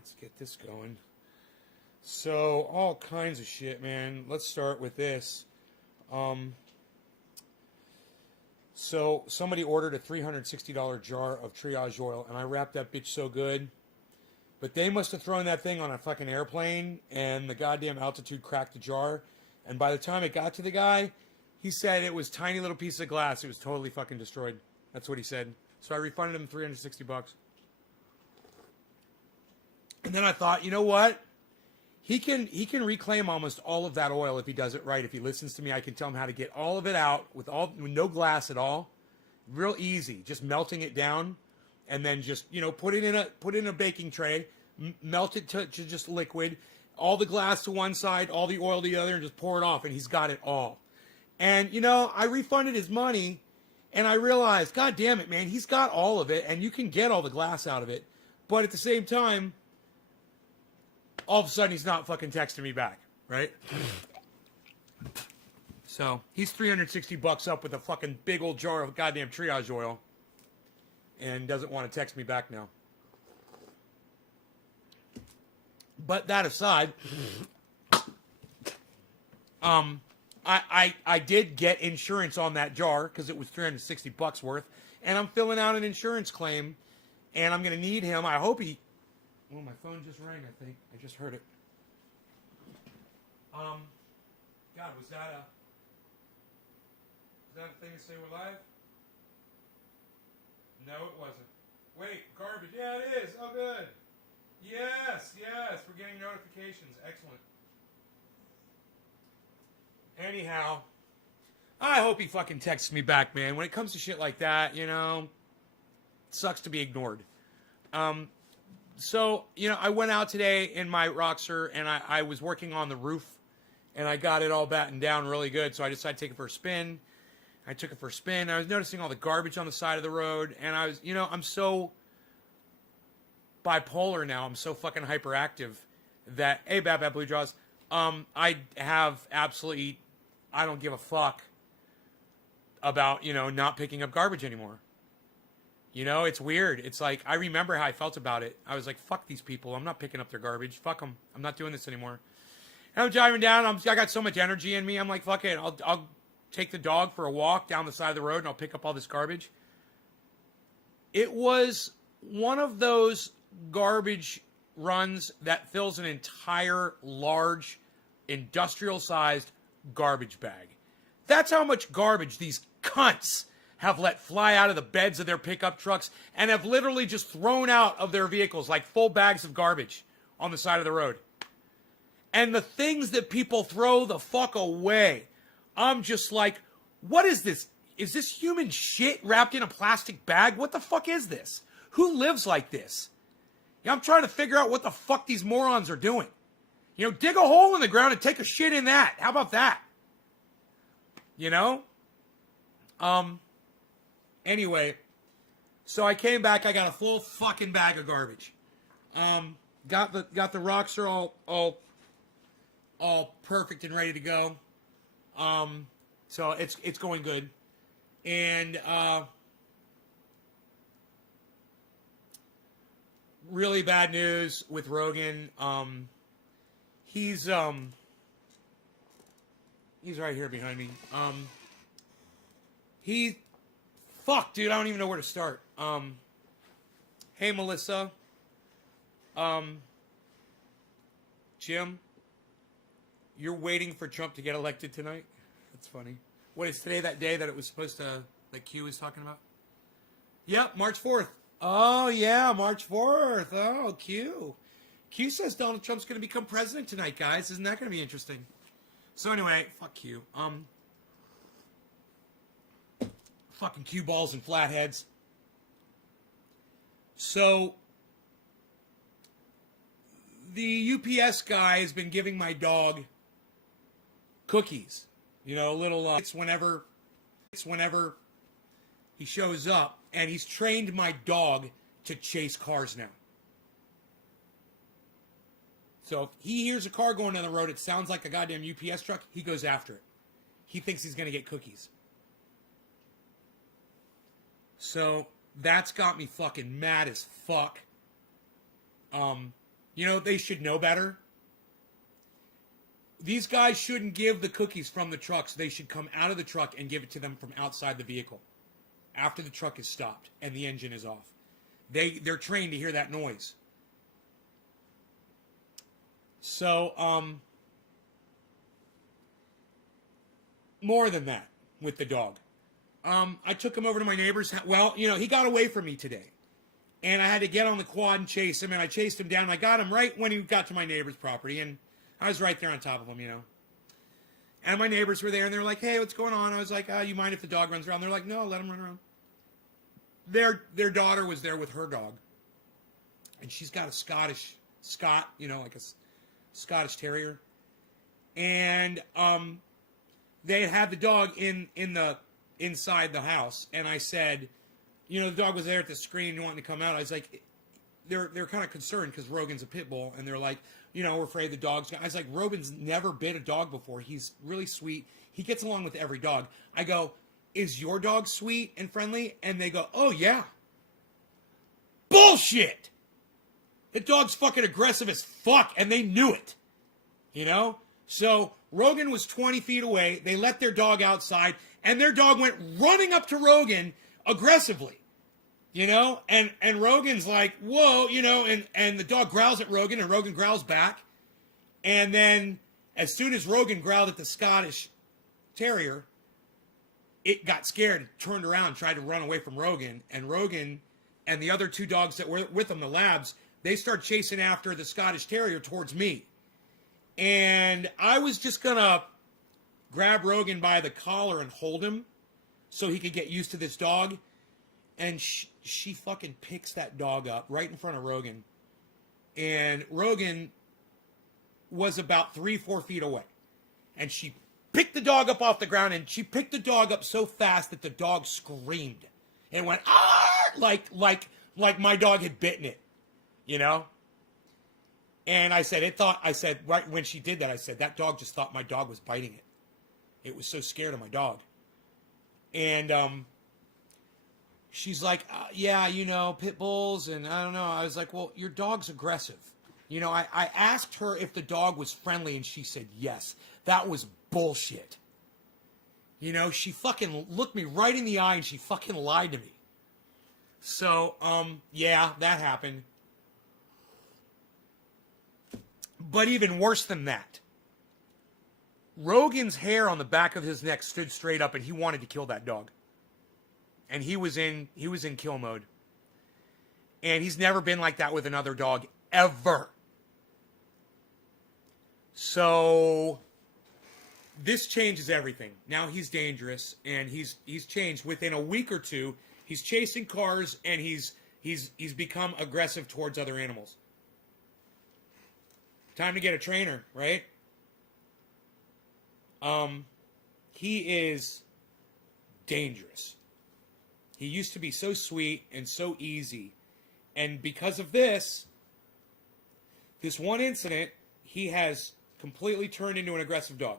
Let's get this going. So, all kinds of shit, man. Let's start with this. So, somebody ordered a $360 jar of triage oil, and I wrapped that bitch so good. But they must have thrown that thing on a fucking airplane, and the goddamn altitude cracked the jar. And by the time it got to the guy, he said it was tiny little piece of glass. It was totally fucking destroyed. That's what he said. So I refunded him $360. And then I thought, you know what? He can reclaim almost all of that oil if he does it right. If he listens to me, I can tell him how to get all of it out with no glass at all. Real easy. Just melting it down. And then just, put it in a baking tray, melt it to just liquid, all the glass to one side, all the oil to the other, and just pour it off, and he's got it all. And, I refunded his money, and I realized, God damn it, man, he's got all of it, and you can get all the glass out of it. But at the same time, all of a sudden, he's not fucking texting me back, right? So, he's $360 up with a fucking big old jar of goddamn triage oil. And doesn't want to text me back now. But that aside, I did get insurance on that jar because it was $360 worth, and I'm filling out an insurance claim, and I'm gonna need him. I hope he. Oh, my phone just rang. I think I just heard it. God, was that a thing to say we're live? No, it wasn't. Wait, garbage. Yeah, it is. Oh, good. Yes. We're getting notifications. Excellent. Anyhow, I hope he fucking texts me back, man. When it comes to shit like that, it sucks to be ignored. So, I went out today in my Roxer, and I was working on the roof, and I got it all battened down really good, so I decided to take it for a spin. I took it for a spin. I was noticing all the garbage on the side of the road, and I was, I'm so bipolar now. I'm so fucking hyperactive that, hey, Bad Blue Jaws, I have absolutely, I don't give a fuck about, not picking up garbage anymore. It's weird. It's like, I remember how I felt about it. I was like, fuck these people. I'm not picking up their garbage. Fuck them. I'm not doing this anymore. And I'm driving down. I got so much energy in me. I'm like, fuck it. I'll take the dog for a walk down the side of the road, and I'll pick up all this garbage. It was one of those garbage runs that fills an entire large industrial-sized garbage bag. That's how much garbage these cunts have let fly out of the beds of their pickup trucks and have literally just thrown out of their vehicles like full bags of garbage on the side of the road. And the things that people throw the fuck away, I'm just like, what is this? Is this human shit wrapped in a plastic bag? What the fuck is this? Who lives like this? I'm trying to figure out what the fuck these morons are doing. Dig a hole in the ground and take a shit in that. How about that? Anyway, so I came back. I got a full fucking bag of garbage. Got the Roxer all perfect and ready to go. So it's going good. And really bad news with Rogan. He's right here behind me. Fuck, dude, I don't even know where to start. Hey, Melissa. Jim, you're waiting for Trump to get elected tonight? That's funny. What, is today that day that it was supposed to, that Q was talking about? Yep, March 4th. Oh, yeah, March 4th. Oh, Q. Q says Donald Trump's going to become president tonight, guys. Isn't that going to be interesting? So anyway, fuck Q. Fucking Q balls and flatheads. So, the UPS guy has been giving my dog cookies. It's whenever he shows up, and he's trained my dog to chase cars now. So if he hears a car going down the road, it sounds like a goddamn UPS truck, he goes after it. He thinks he's going to get cookies. So that's got me fucking mad as fuck. You know, they should know better. These guys shouldn't give the cookies from the trucks. They should come out of the truck and give it to them from outside the vehicle after the truck is stopped and the engine is off. They're trained to hear that noise. So, more than that with the dog. I took him over to my neighbor's house. Well, you know, he got away from me today. And I had to get on the quad and chase him. And I chased him down. And I got him right when he got to my neighbor's property. And I was right there on top of him, you know. And my neighbors were there. And they were like, hey, what's going on? I was like, you mind if the dog runs around? They're like, no, let him run around. Their daughter was there with her dog. And she's got a Scott, you know, like a Scottish Terrier. And they had the dog inside the house. And I said, you know, the dog was there at the screen and wanting to come out. I was like, they're kind of concerned because Rogan's a pit bull. And they're like, you know, we're afraid the dog's... I was like, Rogan's never bit a dog before. He's really sweet. He gets along with every dog. I go, is your dog sweet and friendly? And they go, oh, yeah. Bullshit! The dog's fucking aggressive as fuck, and they knew it. You know? So, Rogan was 20 feet away. They let their dog outside, and their dog went running up to Rogan aggressively. You know? And Rogan's like, whoa, you know, and the dog growls at Rogan, and Rogan growls back. And then, as soon as Rogan growled at the Scottish Terrier, it got scared, turned around, tried to run away from Rogan. And Rogan and the other two dogs that were with him, the labs, they start chasing after the Scottish Terrier towards me. And I was just going to grab Rogan by the collar and hold him so he could get used to this dog. And she fucking picks that dog up right in front of Rogan. And Rogan was about 3-4 feet away. And she picked the dog up off the ground, and she picked the dog up so fast that the dog screamed. And went, ah! Like my dog had bitten it. You know? And I said, right when she did that, I said, that dog just thought my dog was biting it. It was so scared of my dog. And she's like, yeah, you know, pit bulls, and I don't know. I was like, well, your dog's aggressive. You know, I asked her if the dog was friendly, and she said yes. That was bullshit. You know, she fucking looked me right in the eye, and she fucking lied to me. So, yeah, that happened. But even worse than that, Rogan's hair on the back of his neck stood straight up, and he wanted to kill that dog. And he was in kill mode. And he's never been like that with another dog ever. So this changes everything. Now he's dangerous, and he's changed within a week or two. He's chasing cars, and he's become aggressive towards other animals. Time to get a trainer, right? He is dangerous. He used to be so sweet and so easy. And because of this one incident, he has completely turned into an aggressive dog.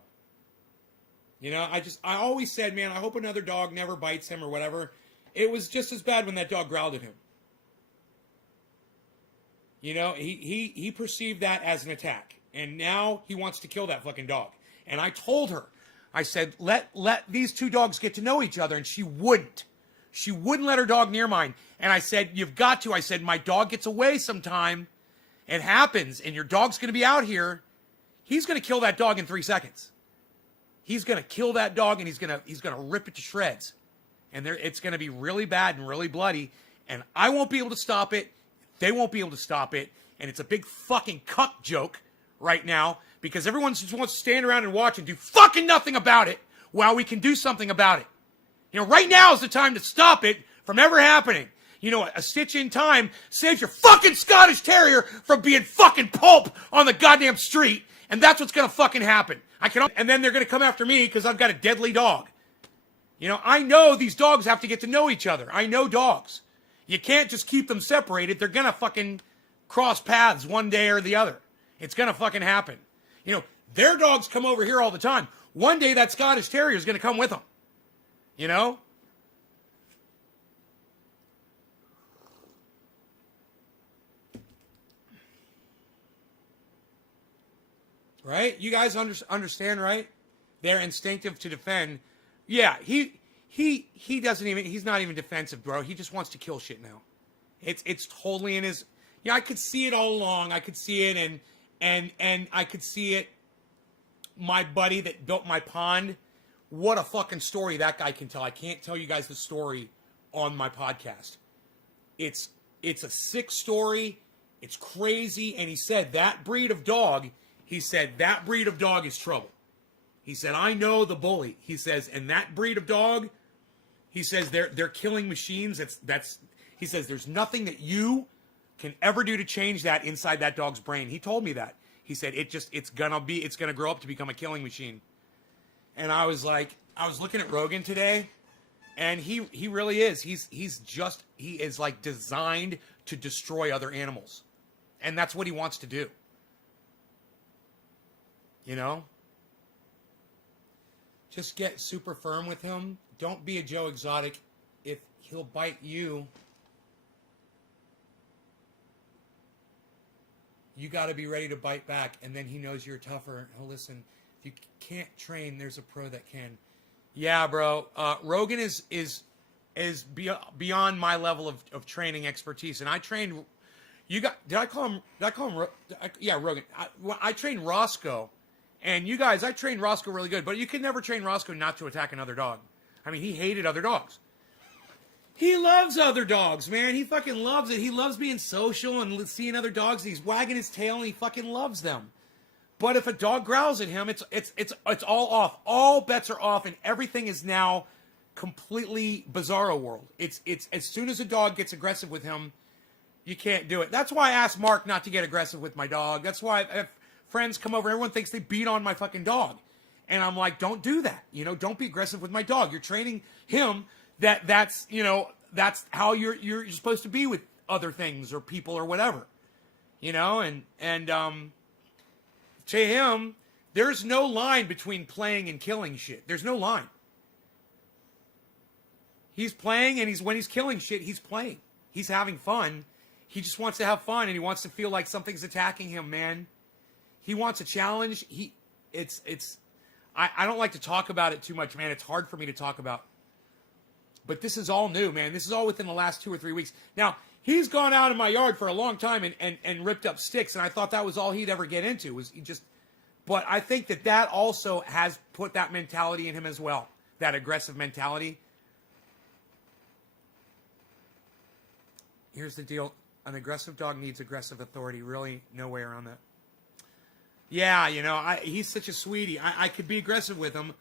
You know, I always said, man, I hope another dog never bites him or whatever. It was just as bad when that dog growled at him. You know, he perceived that as an attack. And now he wants to kill that fucking dog. And I told her, I said, let these two dogs get to know each other. And she wouldn't. She wouldn't let her dog near mine. And I said, you've got to. I said, my dog gets away sometime. It happens. And your dog's going to be out here. He's going to kill that dog in 3 seconds. He's going to kill that dog, and he's going to rip it to shreds. And it's going to be really bad and really bloody. And I won't be able to stop it. They won't be able to stop it. And it's a big fucking cuck joke right now because everyone just wants to stand around and watch and do fucking nothing about it while we can do something about it. You know, right now is the time to stop it from ever happening. You know, a stitch in time saves your fucking Scottish Terrier from being fucking pulp on the goddamn street. And that's what's going to fucking happen. And then they're going to come after me because I've got a deadly dog. You know, I know these dogs have to get to know each other. I know dogs. You can't just keep them separated. They're going to fucking cross paths one day or the other. It's going to fucking happen. You know, their dogs come over here all the time. One day that Scottish Terrier is going to come with them. You know? Right? You guys understand, right? They're instinctive to defend. Yeah, he doesn't even, he's not even defensive, bro. He just wants to kill shit now. It's totally in his, yeah, I could see it all along. I could see it, and I could see it. My buddy that built my pond, what a fucking story that guy can tell. I can't tell you guys the story on my podcast. It's a sick story. It's crazy. And he said that breed of dog, is trouble. He said, I know the bully. He says, and that breed of dog, he says they're killing machines. He says there's nothing that you can ever do to change that inside that dog's brain. He told me that. He said it's gonna grow up to become a killing machine. And I was looking at Rogan today, and he really is. He is like designed to destroy other animals. And that's what he wants to do. You know? Just get super firm with him. Don't be a Joe Exotic. If he'll bite you, you got to be ready to bite back, and then he knows you're tougher. He'll listen. If you can't train, there's a pro that can. Yeah, bro. Rogan is beyond my level of training expertise, and I trained. Did I call him? Yeah, Rogan. I trained Roscoe, and you guys, I trained Roscoe really good, but you can never train Roscoe not to attack another dog. I mean, he hated other dogs. He loves other dogs, man. He fucking loves it. He loves being social and seeing other dogs. He's wagging his tail and he fucking loves them. But if a dog growls at him, it's all off. All bets are off, and everything is now completely bizarro world. It's as soon as a dog gets aggressive with him, you can't do it. That's why I asked Mark not to get aggressive with my dog. That's why if friends come over, everyone thinks they beat on my fucking dog. And I'm like, don't do that. You know, don't be aggressive with my dog. You're training him that's how you're supposed to be with other things or people or whatever. You know, and to him, there's no line between playing and killing shit. There's no line. He's playing, and when he's killing shit, he's playing. He's having fun. He just wants to have fun, and he wants to feel like something's attacking him, man. He wants a challenge. I don't like to talk about it too much, man. It's hard for me to talk about. But this is all new, man. This is all within the last 2 or 3 weeks. Now, he's gone out in my yard for a long time and ripped up sticks, and I thought that was all he'd ever get into. But I think that also has put that mentality in him as well, that aggressive mentality. Here's the deal. An aggressive dog needs aggressive authority. Really, no way around that. Yeah, you know, he's such a sweetie. I could be aggressive with him.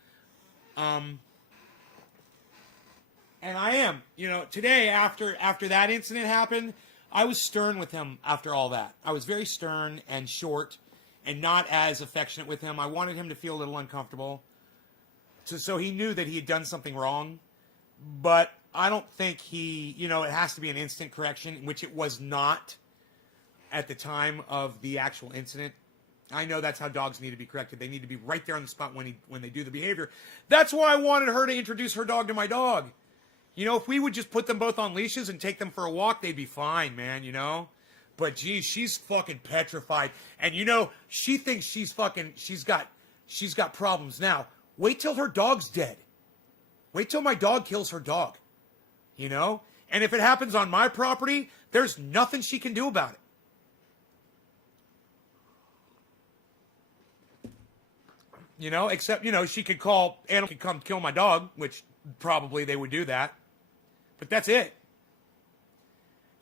And I am. You know, today, after that incident happened, I was stern with him after all that. I was very stern and short and not as affectionate with him. I wanted him to feel a little uncomfortable. So he knew that he had done something wrong. But I don't think it has to be an instant correction, which it was not at the time of the actual incident. I know that's how dogs need to be corrected. They need to be right there on the spot when they do the behavior. That's why I wanted her to introduce her dog to my dog. You know, if we would just put them both on leashes and take them for a walk, they'd be fine, man, you know? But, geez, she's fucking petrified. And, you know, she thinks she's got problems now. Wait till her dog's dead. Wait till my dog kills her dog. You know? And if it happens on my property, there's nothing she can do about it. You know, except, you know, she could call animal could come kill my dog, which probably they would do that. But that's it.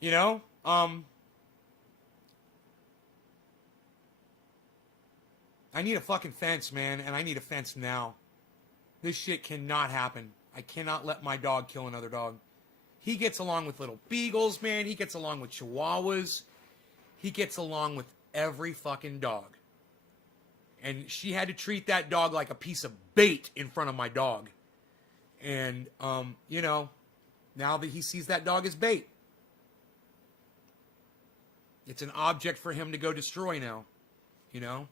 You know? I need a fucking fence, man, and I need a fence now. This shit cannot happen. I cannot let my dog kill another dog. He gets along with little beagles, man. He gets along with chihuahuas. He gets along with every fucking dog. And she had to treat that dog like a piece of bait in front of my dog. And, you know, now that he sees that dog as bait, it's an object for him to go destroy now, you know?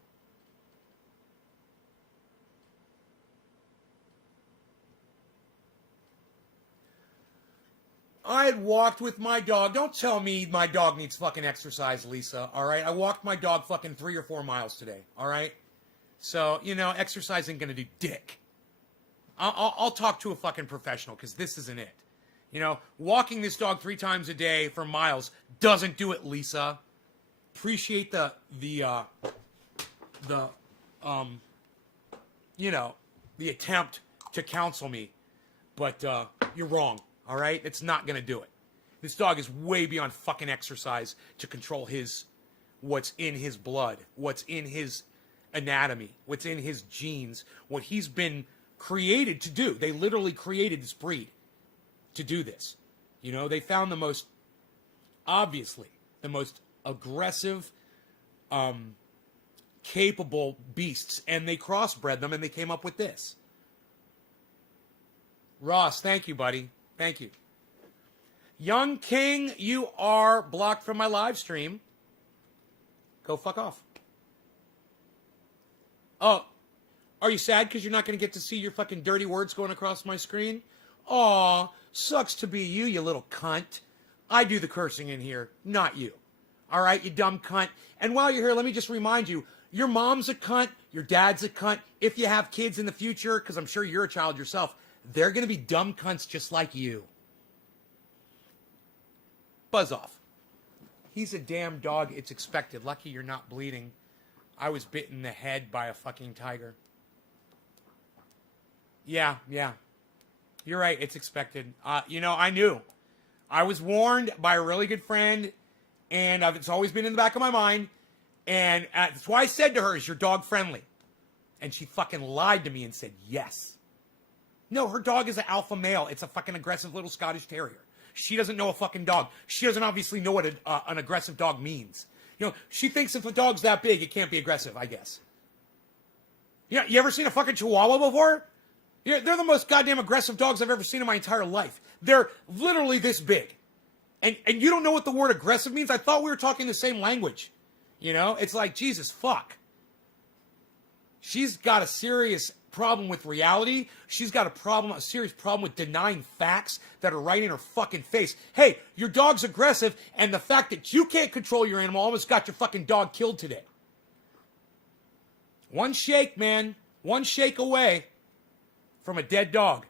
I had walked with my dog. Don't tell me my dog needs fucking exercise, Lisa, all right? I walked my dog fucking 3 or 4 miles today, all right? So, you know, exercise ain't going to do dick. I'll talk to a fucking professional because this isn't it. You know, walking this dog 3 times a day for miles doesn't do it, Lisa. Appreciate the you know, the attempt to counsel me, but you're wrong. All right, it's not gonna do it. This dog is way beyond fucking exercise to control what's in his blood, what's in his anatomy, what's in his genes, what he's been created to do. They literally created this breed to do this. You know, they found the most aggressive, capable beasts, and they crossbred them, and they came up with this. Ross, thank you, buddy. Thank you. Young King, you are blocked from my live stream. Go fuck off. Oh, are you sad because you're not going to get to see your fucking dirty words going across my screen? Aw, sucks to be you, you little cunt. I do the cursing in here, not you. All right, you dumb cunt. And while you're here, let me just remind you, your mom's a cunt, your dad's a cunt. If you have kids in the future, because I'm sure you're a child yourself, they're going to be dumb cunts just like you. Buzz off. He's a damn dog. It's expected. Lucky you're not bleeding. I was bitten in the head by a fucking tiger. Yeah. You're right. It's expected. You know, I knew. I was warned by a really good friend, and it's always been in the back of my mind. And that's why I said to her, is your dog friendly? And she fucking lied to me and said yes. No, her dog is an alpha male. It's a fucking aggressive little Scottish Terrier. She doesn't know a fucking dog. She doesn't obviously know what an aggressive dog means. You know, she thinks if a dog's that big, it can't be aggressive, I guess. You know, you ever seen a fucking Chihuahua before? They're the most goddamn aggressive dogs I've ever seen in my entire life. They're literally this big. And you don't know what the word aggressive means? I thought we were talking the same language. You know, it's like, Jesus, fuck. She's got a serious problem with reality. She's got a serious problem with denying facts that are right in her fucking face. Hey, your dog's aggressive, and the fact that you can't control your animal almost got your fucking dog killed today. One shake, man. One shake away from a dead dog.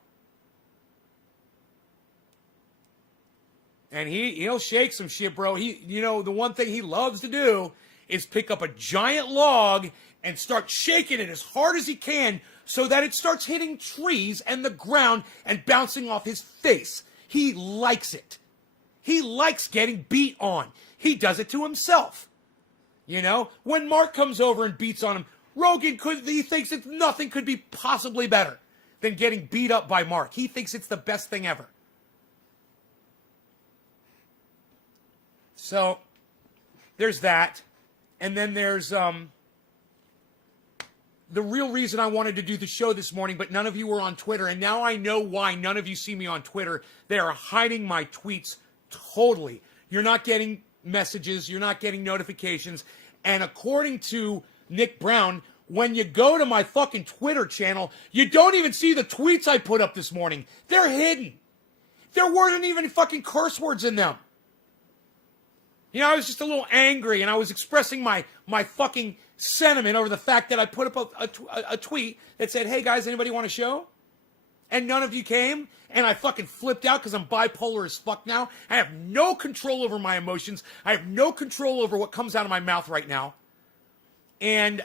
And he'll shake some shit, bro. You know, the one thing he loves to do is pick up a giant log and start shaking it as hard as he can so that it starts hitting trees and the ground and bouncing off his face. He likes it. He likes getting beat on. He does it to himself. You know, when Mark comes over and beats on him, he thinks that nothing could be possibly better than getting beat up by Mark. He thinks it's the best thing ever. So, there's that. And then there's the real reason I wanted to do the show this morning, but none of you were on Twitter, and now I know why none of you see me on Twitter. They are hiding my tweets totally. You're not getting messages, you're not getting notifications, and according to Nick Brown, when you go to my fucking Twitter channel, you don't even see the tweets I put up this morning. They're hidden. There weren't even fucking curse words in them. You know, I was just a little angry, and I was expressing my fucking sentiment over the fact that I put up a tweet that said, hey guys, anybody want a show? And none of you came, and I fucking flipped out because I'm bipolar as fuck now. I have no control over my emotions. I have no control over what comes out of my mouth right now. And,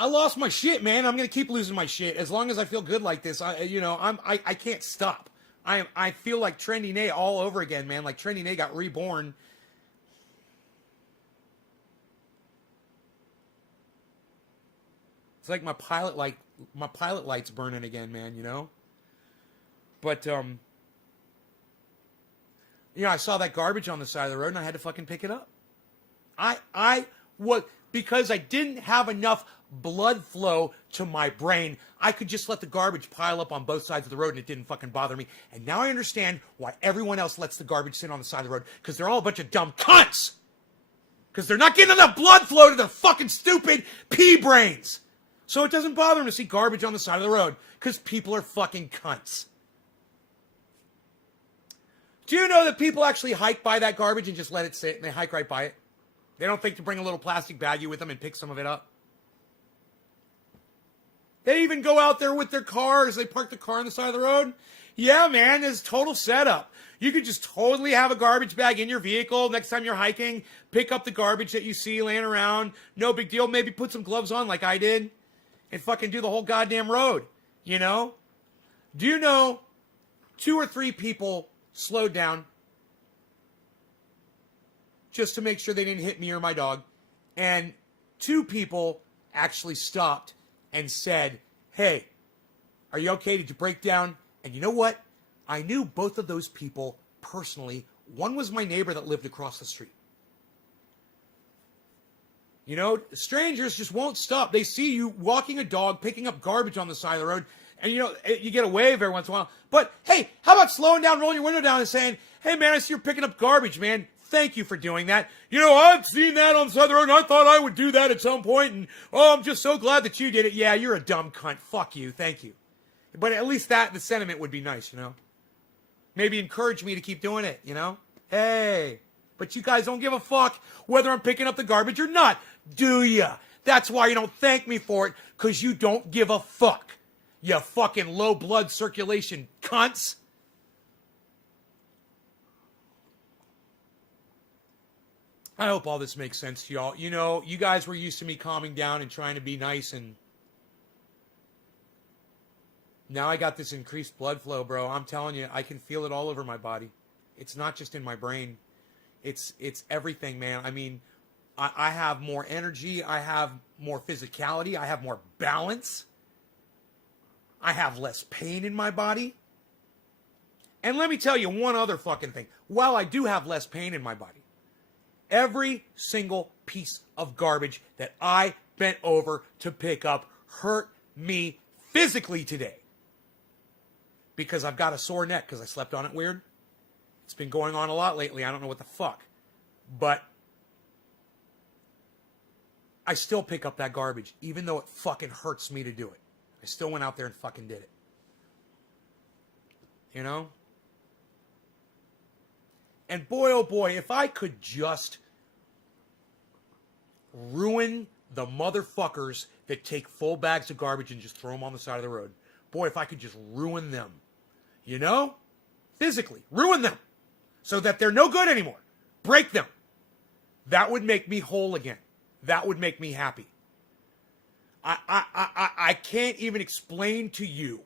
I lost my shit, man. I'm going to keep losing my shit. As long as I feel good like this, I can't stop. I feel like Trendy Nay all over again, man. Like Trendy Nay got reborn. It's like my pilot light's burning again, man, you know? But, I saw that garbage on the side of the road and I had to fucking pick it up. Because I didn't have enough blood flow to my brain, I could just let the garbage pile up on both sides of the road and it didn't fucking bother me. And now I understand why everyone else lets the garbage sit on the side of the road, because they're all a bunch of dumb cunts. Because they're not getting enough blood flow to their fucking stupid pea brains. So it doesn't bother them to see garbage on the side of the road, because people are fucking cunts. Do you know that people actually hike by that garbage and just let it sit and they hike right by it? They don't think to bring a little plastic baggie with them and pick some of it up. They even go out there with their cars. They park the car on the side of the road. Yeah, man, there's total setup. You could just totally have a garbage bag in your vehicle. Next time you're hiking, pick up the garbage that you see laying around. No big deal. Maybe put some gloves on like I did and fucking do the whole goddamn road, you know? Do you know 2 or 3 people slowed down just to make sure they didn't hit me or my dog, and 2 people actually stopped and said, hey, are you okay? Did you break down? And you know what? I knew both of those people personally. One was my neighbor that lived across the street. You know, strangers just won't stop. They see you walking a dog, picking up garbage on the side of the road, and you know, you get a wave every once in a while. But hey, how about slowing down, rolling your window down and saying, hey man, I see you're picking up garbage, man. Thank you for doing that. You know, I've seen that on the side of the road, and I thought I would do that at some point, and oh, I'm just so glad that you did it. Yeah, you're a dumb cunt. Fuck you. Thank you. But at least that, the sentiment would be nice, you know? Maybe encourage me to keep doing it, you know? Hey, but you guys don't give a fuck whether I'm picking up the garbage or not, do ya? That's why you don't thank me for it, because you don't give a fuck. You fucking low blood circulation cunts. I hope all this makes sense to y'all. You know, you guys were used to me calming down and trying to be nice, and now I got this increased blood flow, bro. I'm telling you, I can feel it all over my body. It's not just in my brain. It's everything, man. I mean, I have more energy. I have more physicality. I have more balance. I have less pain in my body. And let me tell you one other fucking thing. While I do have less pain in my body, every single piece of garbage that I bent over to pick up hurt me physically today. Because I've got a sore neck because I slept on it weird. It's been going on a lot lately. I don't know what the fuck. But I still pick up that garbage, even though it fucking hurts me to do it. I still went out there and fucking did it. You know? And boy, oh boy, if I could just ruin the motherfuckers that take full bags of garbage and just throw them on the side of the road. Boy, if I could just ruin them. You know? Physically. Ruin them. So that they're no good anymore. Break them. That would make me whole again. That would make me happy. I can't even explain to you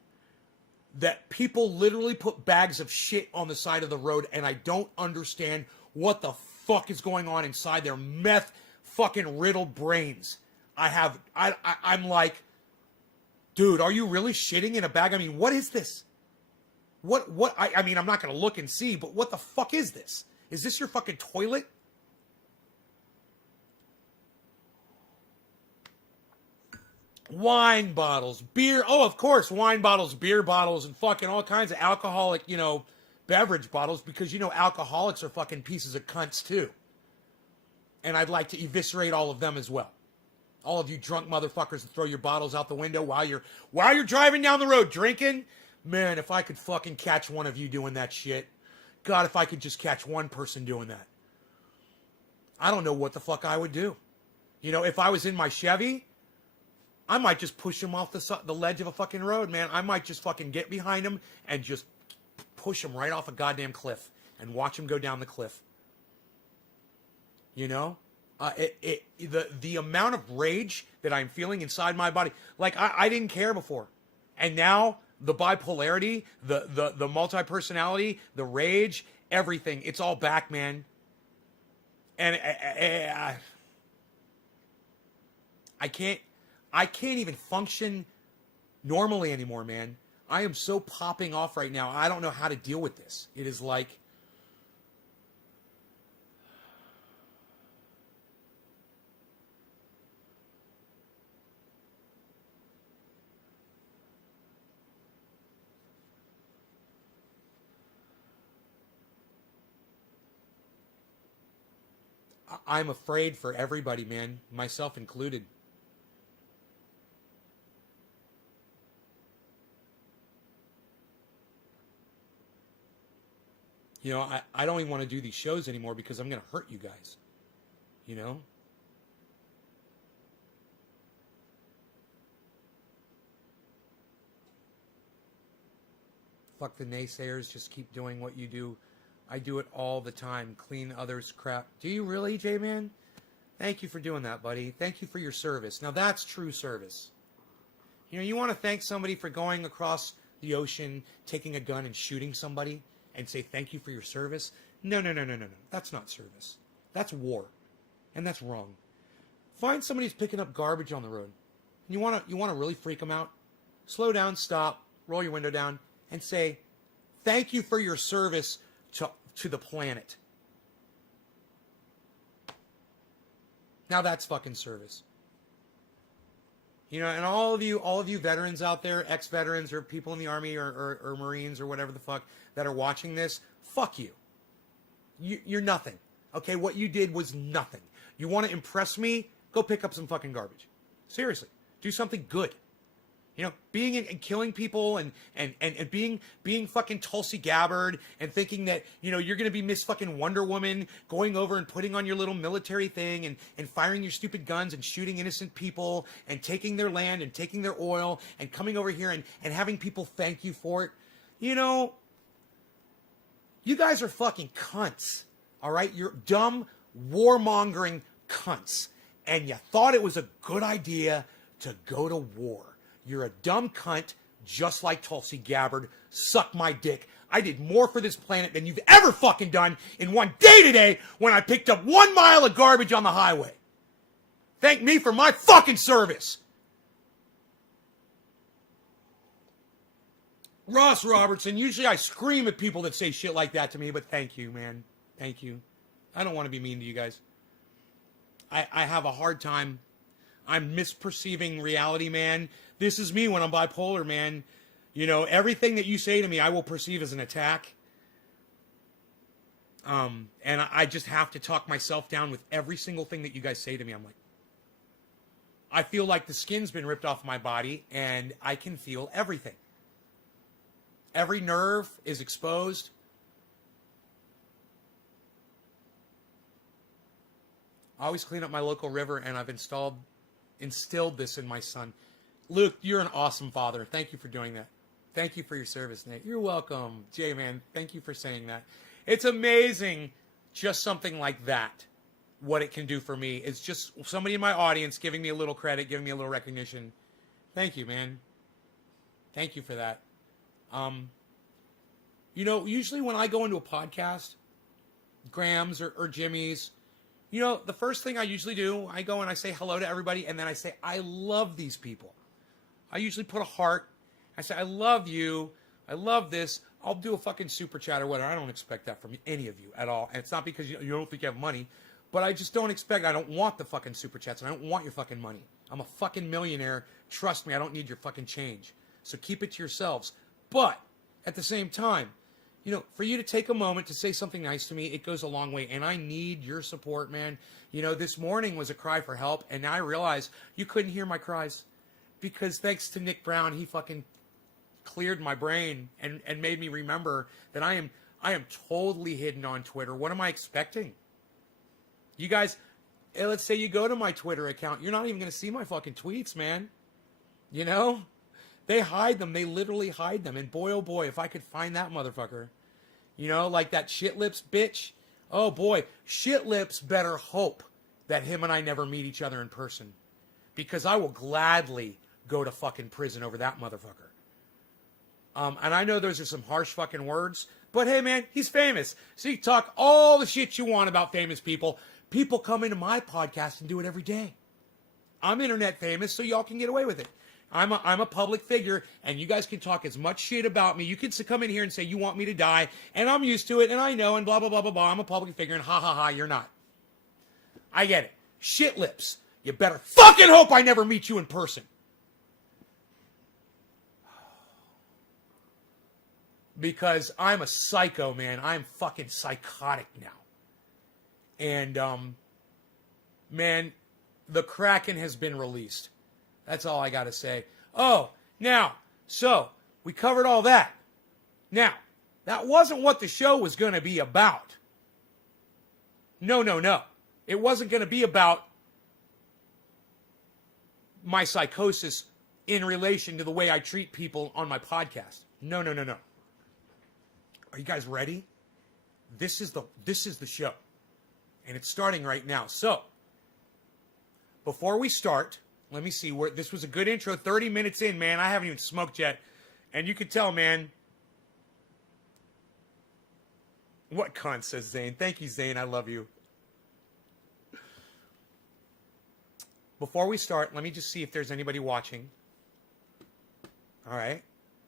that people literally put bags of shit on the side of the road, and I don't understand what the fuck is going on inside their meth fucking riddled brains. I'm like, dude, are you really shitting in a bag? I mean, what is this? I mean, I'm not going to look and see, but what the fuck is this? Is this your fucking toilet? Wine bottles, beer. Oh, of course, wine bottles, beer bottles, and fucking all kinds of alcoholic, you know, beverage bottles, because, you know, alcoholics are fucking pieces of cunts too. And I'd like to eviscerate all of them as well. All of you drunk motherfuckers that throw your bottles out the window while you're driving down the road drinking. Man, if I could fucking catch one of you doing that shit. God, if I could just catch one person doing that. I don't know what the fuck I would do. You know, if I was in my Chevy, I might just push him off the ledge of a fucking road, man. I might just fucking get behind him and just push him right off a goddamn cliff and watch him go down the cliff. You know? The amount of rage that I'm feeling inside my body, like I didn't care before. And now the bipolarity, the multi-personality, the rage, everything, it's all back, man. And I can't even function normally anymore, man. I am so popping off right now. I don't know how to deal with this. It is like, I'm afraid for everybody, man, myself included. You know, I don't even want to do these shows anymore because I'm going to hurt you guys. You know? Fuck the naysayers. Just keep doing what you do. I do it all the time. Clean others' crap. Do you really, J-Man? Thank you for doing that, buddy. Thank you for your service. Now, that's true service. You know, you want to thank somebody for going across the ocean, taking a gun and shooting somebody and say thank you for your service? No. That's not service. That's war. And that's wrong. Find somebody who's picking up garbage on the road. You want to really freak them out? Slow down, stop, roll your window down, and say, thank you for your service to the planet. Now that's fucking service. You know, and all of you veterans out there, ex-veterans or people in the Army or Marines or whatever the fuck that are watching this, fuck you. You're nothing. Okay, what you did was nothing. You want to impress me? Go pick up some fucking garbage. Seriously. Do something good. You know, being and killing people and being fucking Tulsi Gabbard and thinking that, you know, you're going to be Miss fucking Wonder Woman, going over and putting on your little military thing and firing your stupid guns and shooting innocent people and taking their land and taking their oil and coming over here and having people thank you for it. You know, you guys are fucking cunts. All right? You're dumb, warmongering cunts. And you thought it was a good idea to go to war. You're a dumb cunt, just like Tulsi Gabbard. Suck my dick. I did more for this planet than you've ever fucking done in one day today when I picked up 1 mile of garbage on the highway. Thank me for my fucking service. Ross Robertson, usually I scream at people that say shit like that to me, but thank you, man. Thank you. I don't want to be mean to you guys. I have a hard time. I'm misperceiving reality, man. This is me when I'm bipolar, man. You know, everything that you say to me, I will perceive as an attack. And I just have to talk myself down with every single thing that you guys say to me. I'm like, I feel like the skin's been ripped off my body, and I can feel everything. Every nerve is exposed. I always clean up my local river, and I've instilled this in my son. Luke, you're an awesome father. Thank you for doing that. Thank you for your service, Nate. You're welcome. J-Man, thank you for saying that. It's amazing just something like that, what it can do for me. It's just somebody in my audience giving me a little credit, giving me a little recognition. Thank you, man. Thank you for that. You know, usually when I go into a podcast, Graham's or Jimmy's, you know, the first thing I usually do, I go and I say hello to everybody, and then I say, I love these people. I usually put a heart. I say, I love you. I love this. I'll do a fucking super chat or whatever. I don't expect that from any of you at all. And it's not because you don't think you have money, but I just don't expect, I don't want the fucking super chats, and I don't want your fucking money. I'm a fucking millionaire. Trust me, I don't need your fucking change. So keep it to yourselves. But at the same time, you know, for you to take a moment to say something nice to me, it goes a long way. And I need your support, man. You know, this morning was a cry for help. And now I realize you couldn't hear my cries. Because thanks to Nick Brown, he fucking cleared my brain and made me remember that I am totally hidden on Twitter. What am I expecting? You guys, let's say you go to my Twitter account. You're not even going to see my fucking tweets, man. You know? They hide them. They literally hide them. And boy, oh boy, if I could find that motherfucker. You know, like that shit lips bitch. Oh boy, shit lips better hope that him and I never meet each other in person. Because I will gladly go to fucking prison over that motherfucker. And I know those are some harsh fucking words. But hey man, he's famous. So you talk all the shit you want about famous people. People come into my podcast and do it every day. I'm internet famous, so y'all can get away with it. I'm a public figure, and you guys can talk as much shit about me. You can come in here and say you want me to die, and I'm used to it, and I know, and blah, blah, blah, blah, blah. I'm a public figure, and ha, ha, ha, you're not. I get it. Shit lips. You better fucking hope I never meet you in person. Because I'm a psycho, man. I'm fucking psychotic now. And, man, the Kraken has been released. That's all I got to say. Oh, now, so we covered all that. Now, That wasn't what the show was going to be about. No, no, no. It wasn't going to be about my psychosis in relation to the way I treat people on my podcast. No, no, no, no. Are you guys ready? This is the show. And it's starting right now. So, before we start, let me see where this was a good intro. 30 minutes in, man. I haven't even smoked yet. And you can tell, man. What cunt, says Zane. Thank you, Zane. I love you. Before we start, let me just see if there's anybody watching. All right.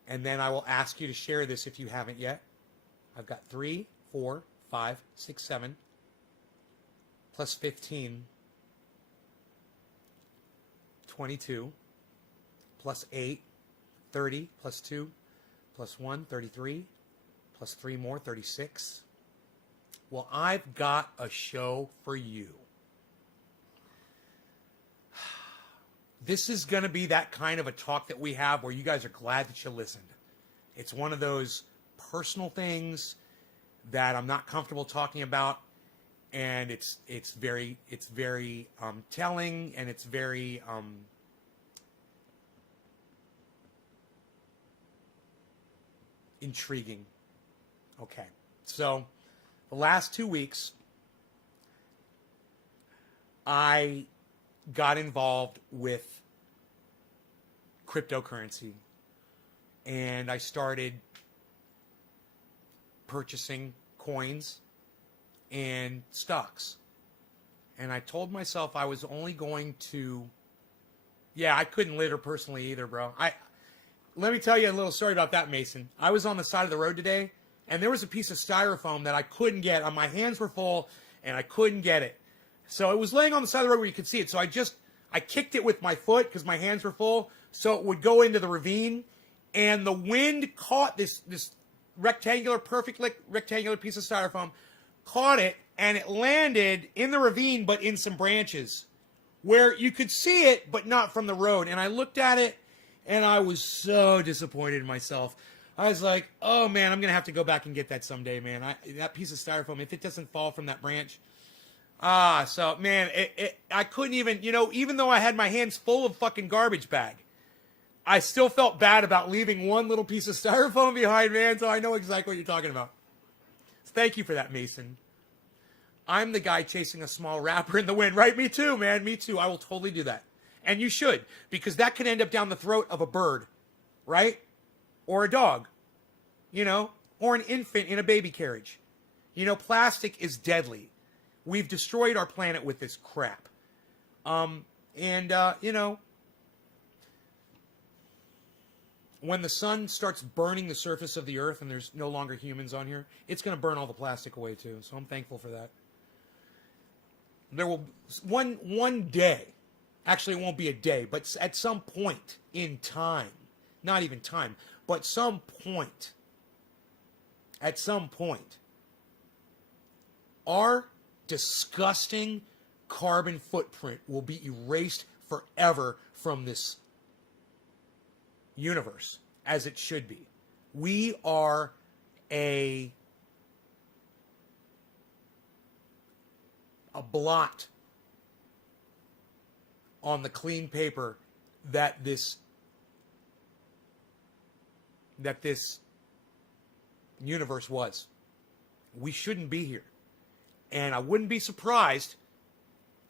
And then I will ask you to share this if you haven't yet. I've got 3, 4, 5, 6, 7, plus 15, 22, plus 8, 30, plus 2, plus 1, 33, plus 3 more, 36. Well, I've got a show for you. This is going to be that kind of a talk that we have where you guys are glad that you listened. It's one of those personal things that I'm not comfortable talking about, and it's very telling, and it's very intriguing. Okay, so the last 2 weeks, I got involved with cryptocurrency, and I started purchasing coins and stocks. And I told myself I was only going to, I couldn't litter personally either, bro. Let me tell you a little story about that, Mason. I was on the side of the road today, and there was a piece of styrofoam that I couldn't get. My hands were full, and I couldn't get it. So it was laying on the side of the road where you could see it. So I kicked it with my foot because my hands were full, so it would go into the ravine. And the wind caught this perfect rectangular piece of styrofoam, caught it, and it landed in the ravine, but in some branches where you could see it, but not from the road. And I looked at it, and I was so disappointed in myself. I was like, oh, man, I'm going to have to go back and get that someday, man. That piece of styrofoam, if it doesn't fall from that branch. So, man, I couldn't even, even though I had my hands full of fucking garbage bag, I still felt bad about leaving one little piece of styrofoam behind, man, so I know exactly what you're talking about. So thank you for that, Mason. I'm the guy chasing a small wrapper in the wind, right? Me too, man, me too. I will totally do that. And you should, because that could end up down the throat of a bird, right? Or a dog, or an infant in a baby carriage. Plastic is deadly. We've destroyed our planet with this crap. When the sun starts burning the surface of the earth and there's no longer humans on here, it's going to burn all the plastic away too. So I'm thankful for that. There will one day, actually it won't be a day, but at some point in time, not even time, but at some point, our disgusting carbon footprint will be erased forever from this universe, as it should be. We are a blot on the clean paper that this universe was. We shouldn't be here. And I wouldn't be surprised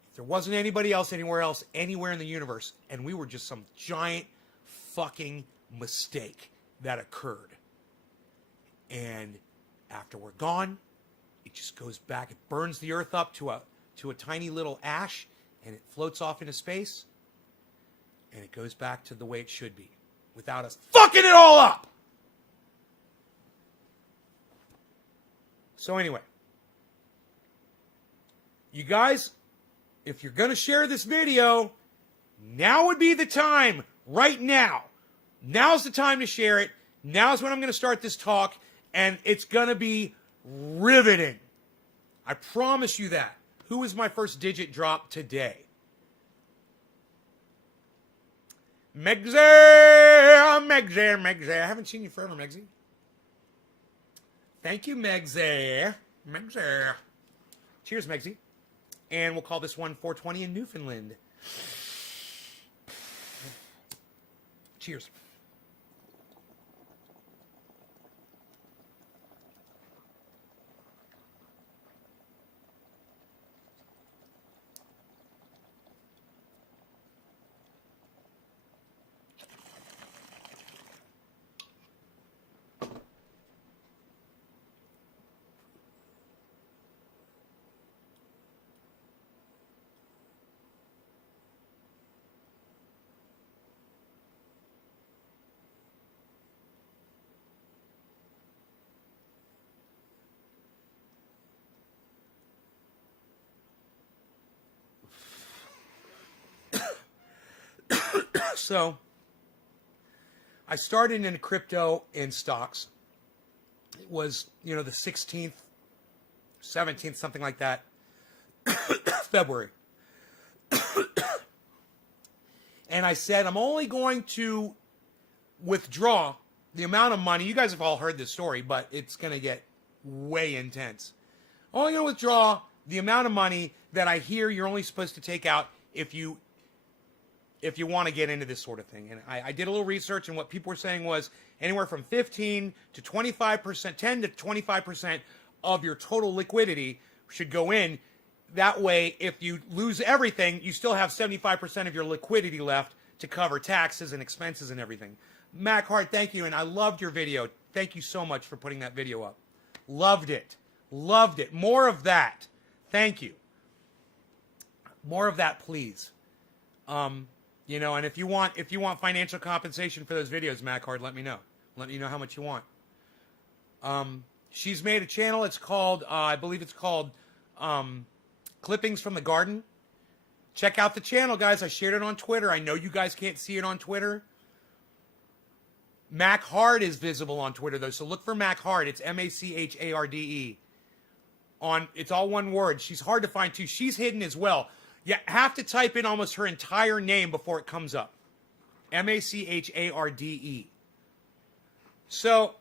if there wasn't anybody else anywhere in the universe, and we were just some giant fucking mistake that occurred. And after we're gone, it just goes back. It burns the earth up to a tiny little ash, and it floats off into space, and it goes back to the way it should be, without us fucking it all up. So anyway, you guys, if you're going to share this video, now would be the time. Right now. Now's the time to share it. Now's when I'm going to start this talk, and it's going to be riveting. I promise you that. Who is my first digit drop today? Megzy! I haven't seen you forever, Megzy. Thank you, Megsy. Megsy. Cheers, Megsy. And we'll call this one 420 in Newfoundland. Cheers. So, I started in crypto and stocks. It was, the 16th, 17th, something like that, February. And I said, I'm only going to withdraw the amount of money. You guys have all heard this story, but it's going to get way intense. I'm only going to withdraw the amount of money that I hear you're only supposed to take out if you want to get into this sort of thing. And I did a little research, and what people were saying was anywhere from 15 to 25%, 10 to 25% of your total liquidity should go in. That way, if you lose everything, you still have 75% of your liquidity left to cover taxes and expenses and everything. Mac Hart, thank you, and I loved your video. Thank you so much for putting that video up. Loved it. Loved it. More of that. Thank you. More of that, please. And if you want financial compensation for those videos, Mac Hart, let me know. Let me know how much you want. She's made a channel. It's called, I believe it's called Clippings from the Garden. Check out the channel, guys. I shared it on Twitter. I know you guys can't see it on Twitter. Mac Hard is visible on Twitter, though. So look for Mac Hard. It's MACHARDE. It's all one word. She's hard to find, too. She's hidden as well. You have to type in almost her entire name before it comes up. MACHARDE. So,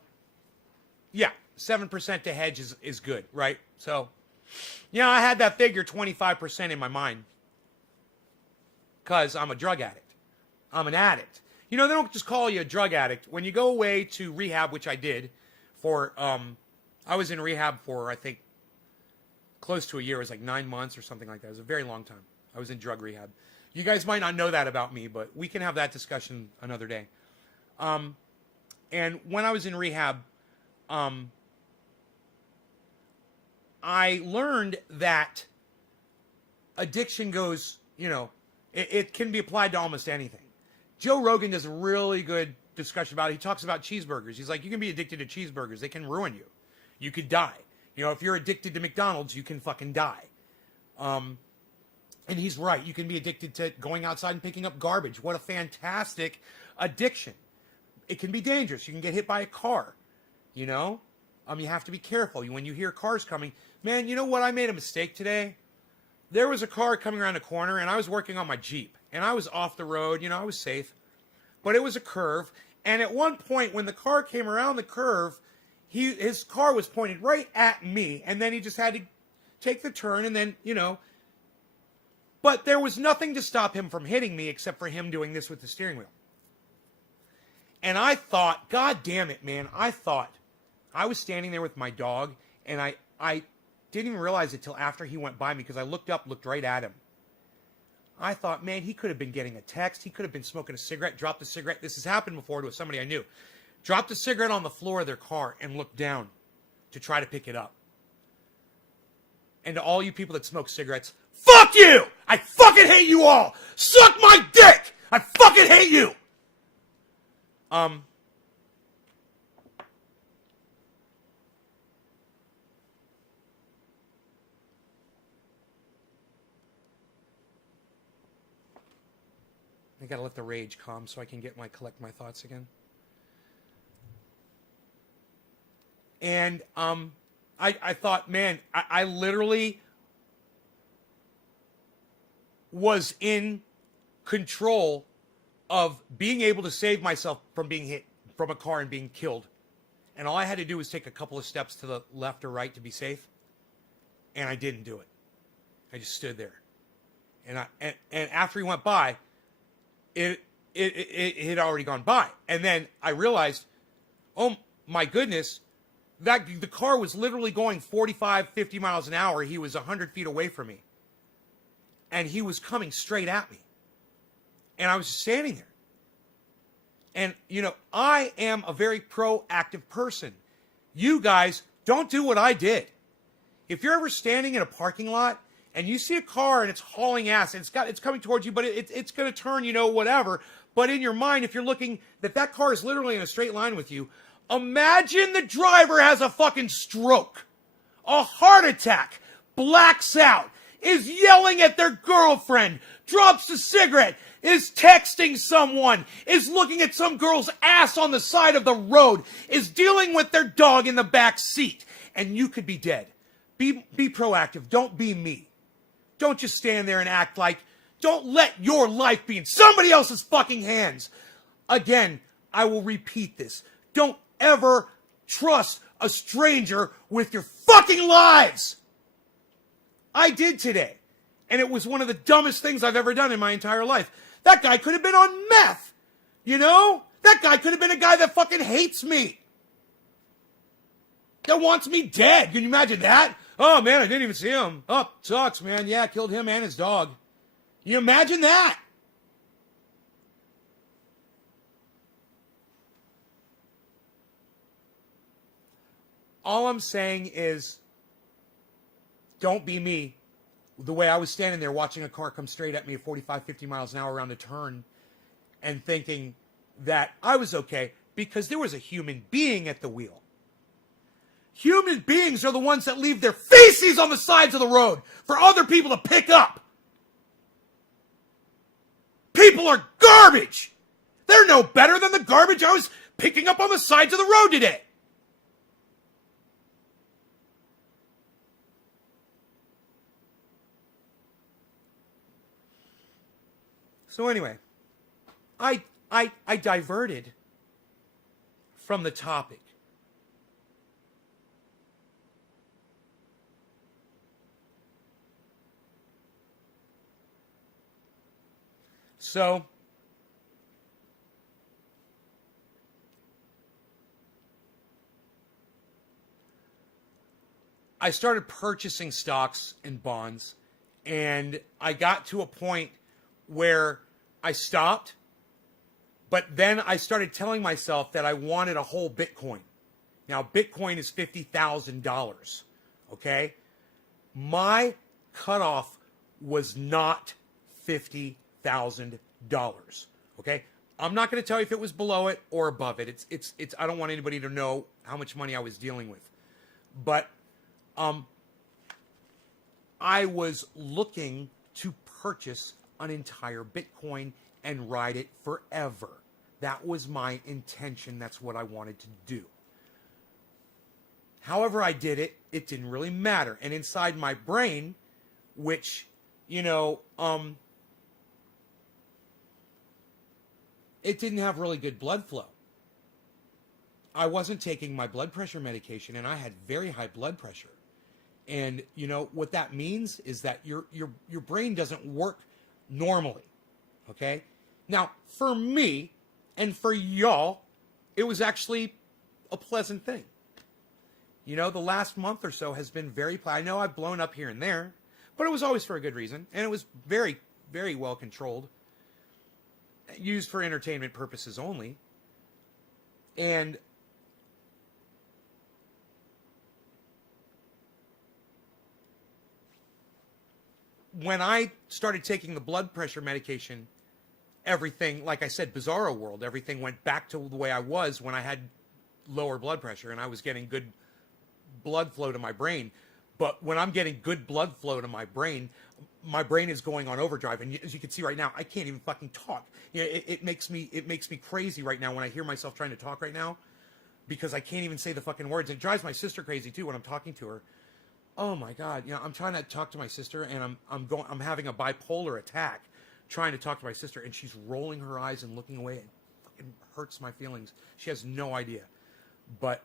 yeah, 7% to hedge is good, right? So, I had that figure 25% in my mind. Because I'm a drug addict. I'm an addict. They don't just call you a drug addict. When you go away to rehab, which I did, I was in rehab for, I think, close to a year. It was like 9 months or something like that. It was a very long time. I was in drug rehab. You guys might not know that about me, but we can have that discussion another day. And when I was in rehab, I learned that addiction goes, it can be applied to almost anything. Joe Rogan does a really good discussion about it. He talks about cheeseburgers. He's like, you can be addicted to cheeseburgers. They can ruin you. You could die. If you're addicted to McDonald's, you can fucking die. And he's right. You can be addicted to going outside and picking up garbage. What a fantastic addiction. It can be dangerous. You can get hit by a car. You have to be careful. When you hear cars coming, man, you know what? I made a mistake today. There was a car coming around a corner, and I was working on my Jeep. And I was off the road. I was safe. But it was a curve. And at one point, when the car came around the curve, his car was pointed right at me. And then he just had to take the turn and then, But there was nothing to stop him from hitting me except for him doing this with the steering wheel. And I thought, God damn it, man. I was standing there with my dog, and I didn't even realize it till after he went by me because I looked right at him. I thought, man, he could have been getting a text. He could have been smoking a cigarette, dropped the cigarette. This has happened before to somebody I knew. Dropped the cigarette on the floor of their car and looked down to try to pick it up. And to all you people that smoke cigarettes, fuck you! I fucking hate you all! Suck my dick! I fucking hate you! I gotta let the rage calm so I can collect my thoughts again. And I thought, man, I literally was in control of being able to save myself from being hit from a car and being killed. And all I had to do was take a couple of steps to the left or right to be safe. And I didn't do it. I just stood there. And after he went by, it had already gone by. And then I realized, oh my goodness, that the car was literally going 45, 50 miles an hour. He was 100 feet away from me. And he was coming straight at me. And I was just standing there. And, you know, I am a very proactive person. You guys don't do what I did. If you're ever standing in a parking lot and you see a car and it's hauling ass and it's coming towards you, but it's going to turn, you know, whatever. But in your mind, if you're looking that car is literally in a straight line with you, imagine the driver has a fucking stroke, a heart attack, blacks out, is yelling at their girlfriend, drops a cigarette, is texting someone, is looking at some girl's ass on the side of the road, is dealing with their dog in the back seat, and you could be dead. Be proactive. Don't be me. Don't just stand there and act like, don't let your life be in somebody else's fucking hands. Again, I will repeat this. Don't ever trust a stranger with your fucking lives. I did today. And it was one of the dumbest things I've ever done in my entire life. That guy could have been on meth. You know? That guy could have been a guy that fucking hates me. That wants me dead. Can you imagine that? Oh, man, I didn't even see him. Oh, sucks, man. Yeah, killed him and his dog. Can you imagine that? All I'm saying is, don't be me. The way I was standing there watching a car come straight at me at 45, 50 miles an hour around a turn and thinking that I was okay because there was a human being at the wheel. Human beings are the ones that leave their feces on the sides of the road for other people to pick up. People are garbage. They're no better than the garbage I was picking up on the sides of the road today. So anyway, I diverted from the topic. So I started purchasing stocks and bonds, and I got to a point where I stopped, but then I started telling myself that I wanted a whole Bitcoin. Now, Bitcoin is $50,000, okay? My cutoff was not $50,000, okay? I'm not going to tell you if it was below it or above it. It's. I don't want anybody to know how much money I was dealing with. But I was looking to purchase an entire Bitcoin and ride it forever. That was my intention. That's what I wanted to do. However I did it, it didn't really matter. And inside my brain, which, you know, it didn't have really good blood flow. I wasn't taking my blood pressure medication, and I had very high blood pressure. And, you know, what that means is that your brain doesn't work normally, okay? Now, for me and for y'all, it was actually a pleasant thing. You know, the last month or so has been very I know I've blown up here and there, but it was always for a good reason, and it was very, very well controlled, used for entertainment purposes only. And when I started taking the blood pressure medication, everything, like I said, bizarro world, everything went back to the way I was when I had lower blood pressure and I was getting good blood flow to my brain. But when I'm getting good blood flow to my brain is going on overdrive. And as you can see right now, I can't even fucking talk. You know, it makes me crazy right now when I hear myself trying to talk right now because I can't even say the fucking words. It drives my sister crazy too when I'm talking to her. Oh my God, you know, I'm trying to talk to my sister and I'm having a bipolar attack trying to talk to my sister and she's rolling her eyes and looking away. It fucking hurts my feelings. She has no idea. But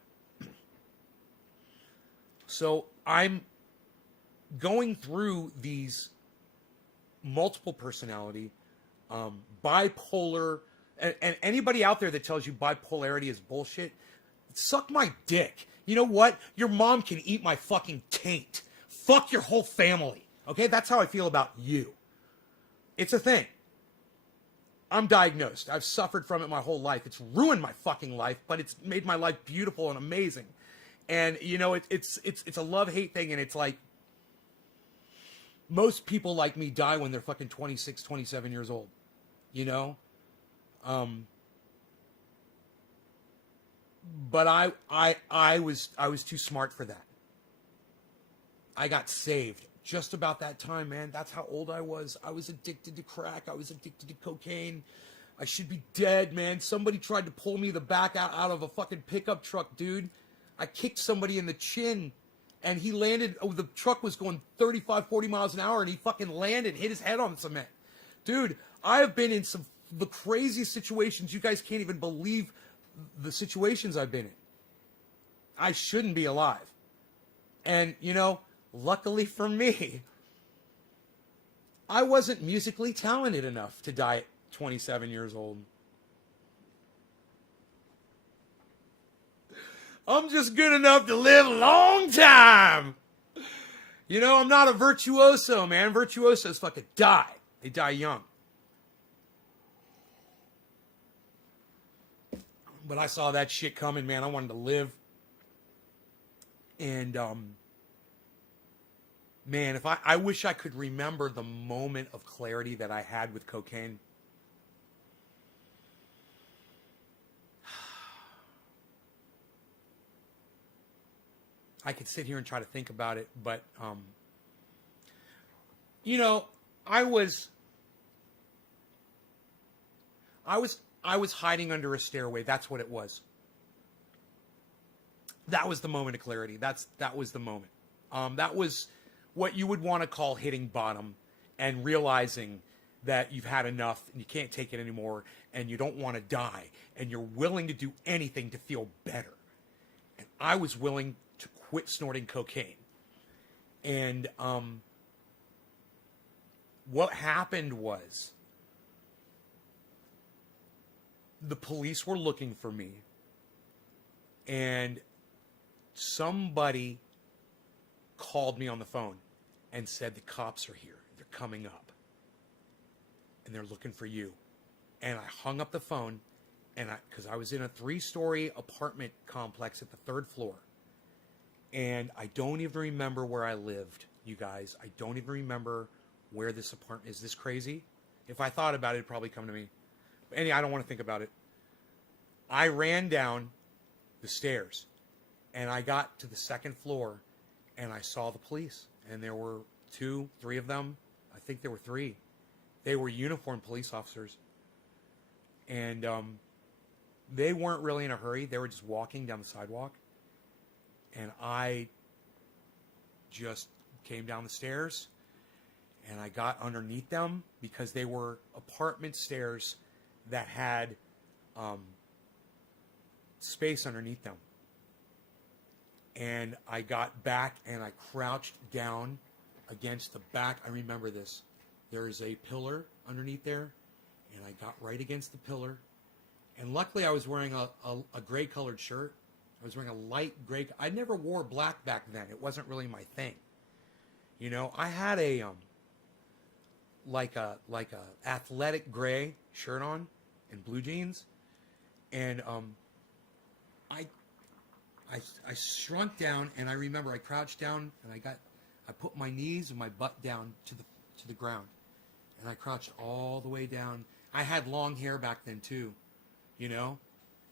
So I'm going through these multiple personality, bipolar, and anybody out there that tells you bipolarity is bullshit, suck my dick. You know what? Your mom can eat my fucking taint. Fuck your whole family. Okay? That's how I feel about you. It's a thing. I'm diagnosed. I've suffered from it my whole life. It's ruined my fucking life, but it's made my life beautiful and amazing. And, you know, it's a love-hate thing, and it's like, most people like me die when they're fucking 26, 27 years old. You know? But I was too smart for that. I got saved just about that time, man. That's how old I was. I was addicted to crack. I was addicted to cocaine. I should be dead, man. Somebody tried to pull me the back out of a fucking pickup truck, dude. I kicked somebody in the chin, and he landed. Oh, the truck was going 35, 40 miles an hour, and he fucking landed, hit his head on cement. Dude, I have been in the craziest situations. You guys can't even believe the situations I've been in. I shouldn't be alive. And, you know, luckily for me, I wasn't musically talented enough to die at 27 years old. I'm just good enough to live a long time. You know, I'm not a virtuoso, man. Virtuosos fucking die. They die young. But I saw that shit coming, man. I wanted to live. And, man, if I wish I could remember the moment of clarity that I had with cocaine. I could sit here and try to think about it, but, you know, I was hiding under a stairway. That's what it was. That was the moment of clarity. That was the moment. That was what you would want to call hitting bottom and realizing that you've had enough and you can't take it anymore and you don't want to die and you're willing to do anything to feel better. And I was willing to quit snorting cocaine. And what happened was the police were looking for me, and somebody called me on the phone and said, the cops are here. They're coming up. And they're looking for you. And I hung up the phone, and because I was in a 3-story apartment complex at the 3rd floor. And I don't even remember where I lived, you guys. I don't even remember where this apartment is. This crazy? If I thought about it, it'd probably come to me. But anyway, I don't want to think about it. I ran down the stairs, and I got to the 2nd floor, and I saw the police. And there were 2, 3 of them. I think there were 3. They were uniformed police officers. And they weren't really in a hurry. They were just walking down the sidewalk. And I just came down the stairs, and I got underneath them because they were apartment stairs that had space underneath them. And I got back, and I crouched down against the back. I remember this. There is a pillar underneath there, and I got right against the pillar. And luckily, I was wearing a gray-colored shirt. I was wearing a light gray. I never wore black back then. It wasn't really my thing. You know, I had a like a athletic gray shirt on and blue jeans, and I shrunk down, and I remember I crouched down, and I put my knees and my butt down to the ground, and I crouched all the way down. I had long hair back then too, you know.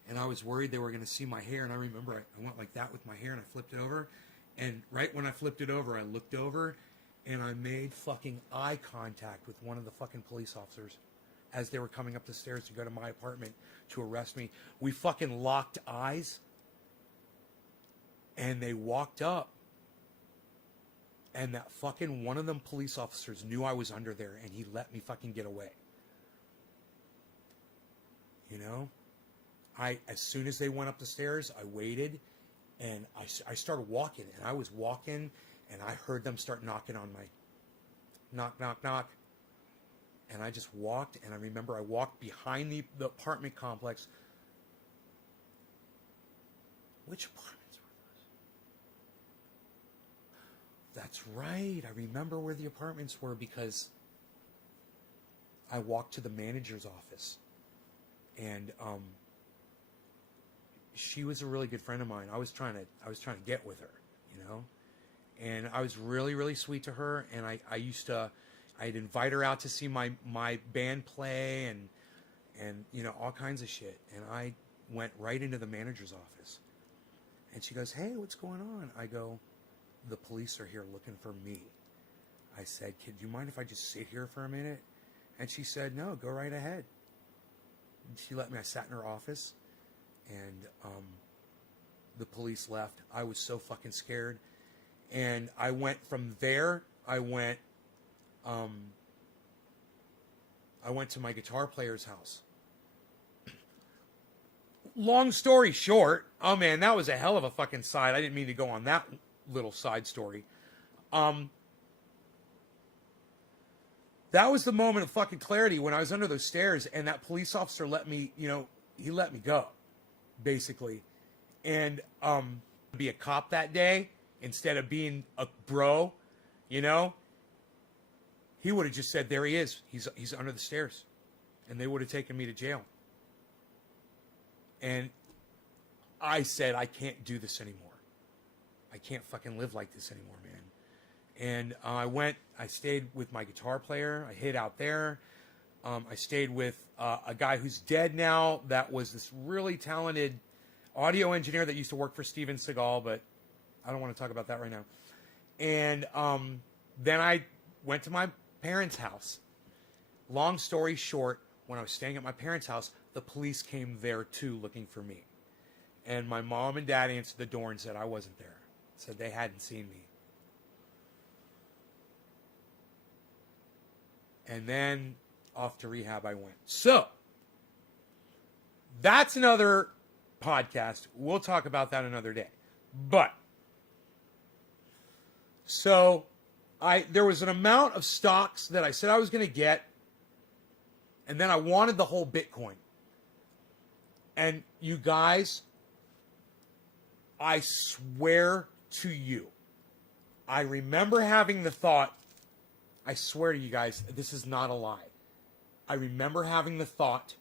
And I was worried they were going to see my hair. And I remember I went like that with my hair, and I flipped it over. And right when I flipped it over, I looked over, and I made fucking eye contact with one of the fucking police officers as they were coming up the stairs to go to my apartment to arrest me. We fucking locked eyes, and they walked up. And that fucking one of them police officers knew I was under there, and he let me fucking get away. You know? As soon as they went up the stairs, I waited, And I started walking, and I was walking, and I heard them start knocking on my knock, knock, knock. And I just walked, and I remember I walked behind the apartment complex. Which apartments were those? That's right. I remember where the apartments were because I walked to the manager's office. And she was a really good friend of mine. I was trying to get with her, you know? And I was really, really sweet to her, and I'd invite her out to see my band play and you know, all kinds of shit. And I went right into the manager's office. And she goes, "Hey, what's going on?" I go, "The police are here looking for me." I said, "Kid, do you mind if I just sit here for a minute?" And she said, "No, go right ahead." And she let me. I sat in her office, and the police left. I was so fucking scared. And I went from there, I went to my guitar player's house. Long story short, oh man, that was a hell of a fucking side. I didn't mean to go on that little side story. That was the moment of fucking clarity when I was under those stairs, and that police officer let me, you know, he let me go, basically. And be a cop that day instead of being a bro, you know, he would have just said, "There he is. He's under the stairs," and they would have taken me to jail. And I said, "I can't do this anymore. I can't fucking live like this anymore, man." And I stayed with my guitar player. I hid out there. I stayed with a guy who's dead now that was this really talented audio engineer that used to work for Steven Seagal, but I don't want to talk about that right now. And then I went to my parents' house. Long story short, when I was staying at my parents' house, the police came there too looking for me. And my mom and dad answered the door and said I wasn't there. Said they hadn't seen me. And then off to rehab I went. So, that's another podcast. We'll talk about that another day. But, so, there was an amount of stocks that I said I was going to get, and then I wanted the whole Bitcoin. And you guys, I swear to you, I remember having the thought, I swear to you guys, this is not a lie. I remember having the thought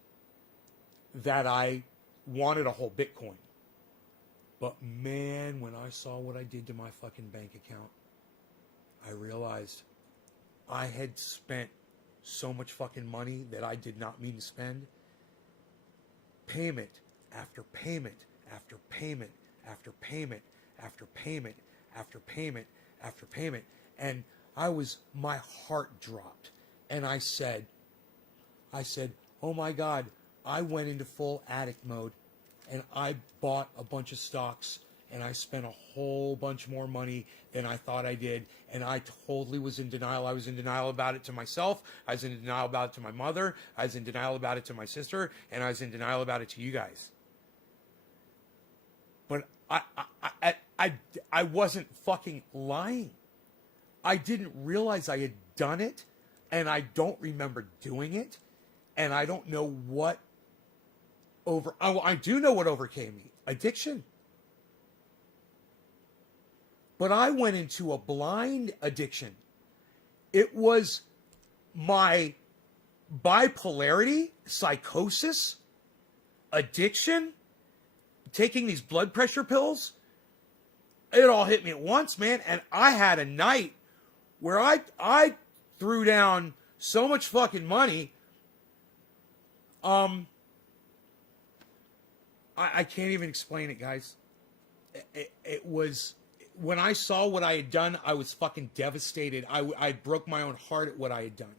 that I wanted a whole Bitcoin. But man, when I saw what I did to my fucking bank account, I realized I had spent so much fucking money that I did not mean to spend. Payment after payment after payment after payment after payment after payment after payment. And my heart dropped. And I said, oh my God, I went into full addict mode and I bought a bunch of stocks and I spent a whole bunch more money than I thought I did. And I totally was in denial. I was in denial about it to myself. I was in denial about it to my mother. I was in denial about it to my sister. And I was in denial about it to you guys. But I wasn't fucking lying. I didn't realize I had done it. And I don't remember doing it. And I don't know what I do know what overcame me. Addiction. But I went into a blind addiction. It was my bipolarity, psychosis, addiction, taking these blood pressure pills. It all hit me at once, man. And I had a night where I threw down so much fucking money. I can't even explain it, guys. It was, when I saw what I had done, I was fucking devastated. I broke my own heart at what I had done.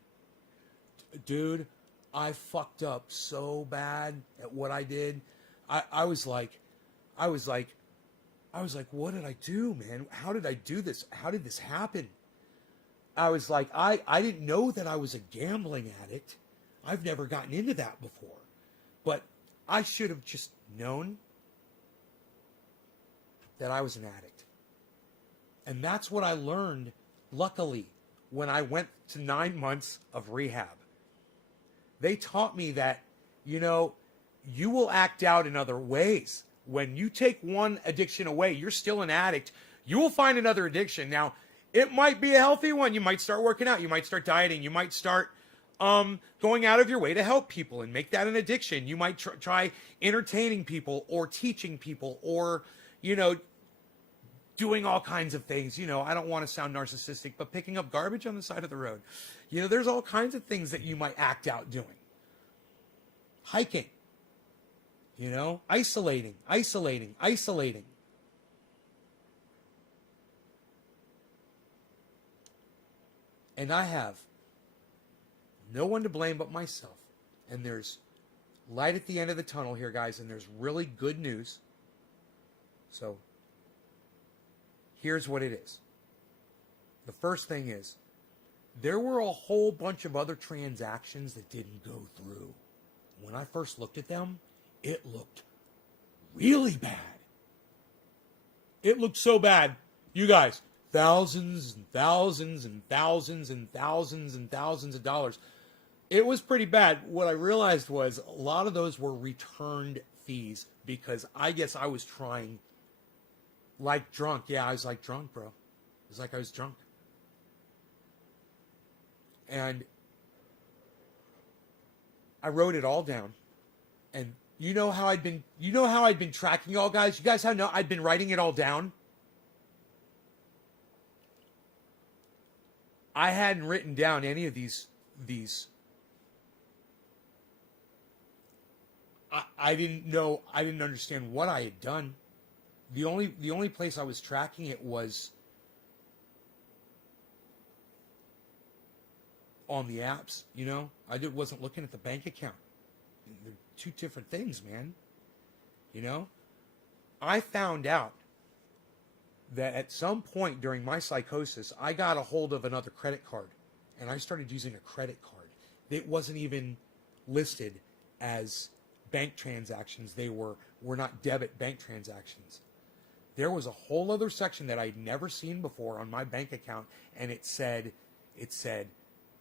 Dude, I fucked up so bad at what I did. I was like, what did I do, man? How did I do this? How did this happen? I was like, I didn't know that I was a gambling addict. I've never gotten into that before. But I should have just known. that I was an addict. And that's what I learned, luckily, when I went to 9 months of rehab. They taught me that, you know, you will act out in other ways. When you take one addiction away, you're still an addict. You will find another addiction. Now, it might be a healthy one. You might start working out. You might start dieting. You might start going out of your way to help people and make that an addiction. You might try entertaining people or teaching people or, you know, doing all kinds of things. You know, I don't want to sound narcissistic, but picking up garbage on the side of the road. You know, there's all kinds of things that you might act out doing. Hiking. You know, isolating. And I have no one to blame but myself. And there's light at the end of the tunnel here, guys, and there's really good news. So here's what it is. The first thing is, there were a whole bunch of other transactions that didn't go through. When I first looked at them, it looked really bad. It looked so bad. You guys, thousands and thousands and thousands and thousands and thousands of dollars. It was pretty bad. What I realized was a lot of those were returned fees because I guess I was trying like drunk. Yeah, I was like drunk, bro. It was like I was drunk. And I wrote it all down. And you know how I'd been tracking y'all guys? You guys know I'd been writing it all down? I hadn't written down any of these. I didn't understand what I had done. The only place I was tracking it was on the apps, you know? I wasn't looking at the bank account. They're two different things, man. You know? I found out that at some point during my psychosis, I got a hold of another credit card. And I started using a credit card. It wasn't even listed as bank transactions. They were not debit bank transactions. There was a whole other section that I'd never seen before on my bank account, and it said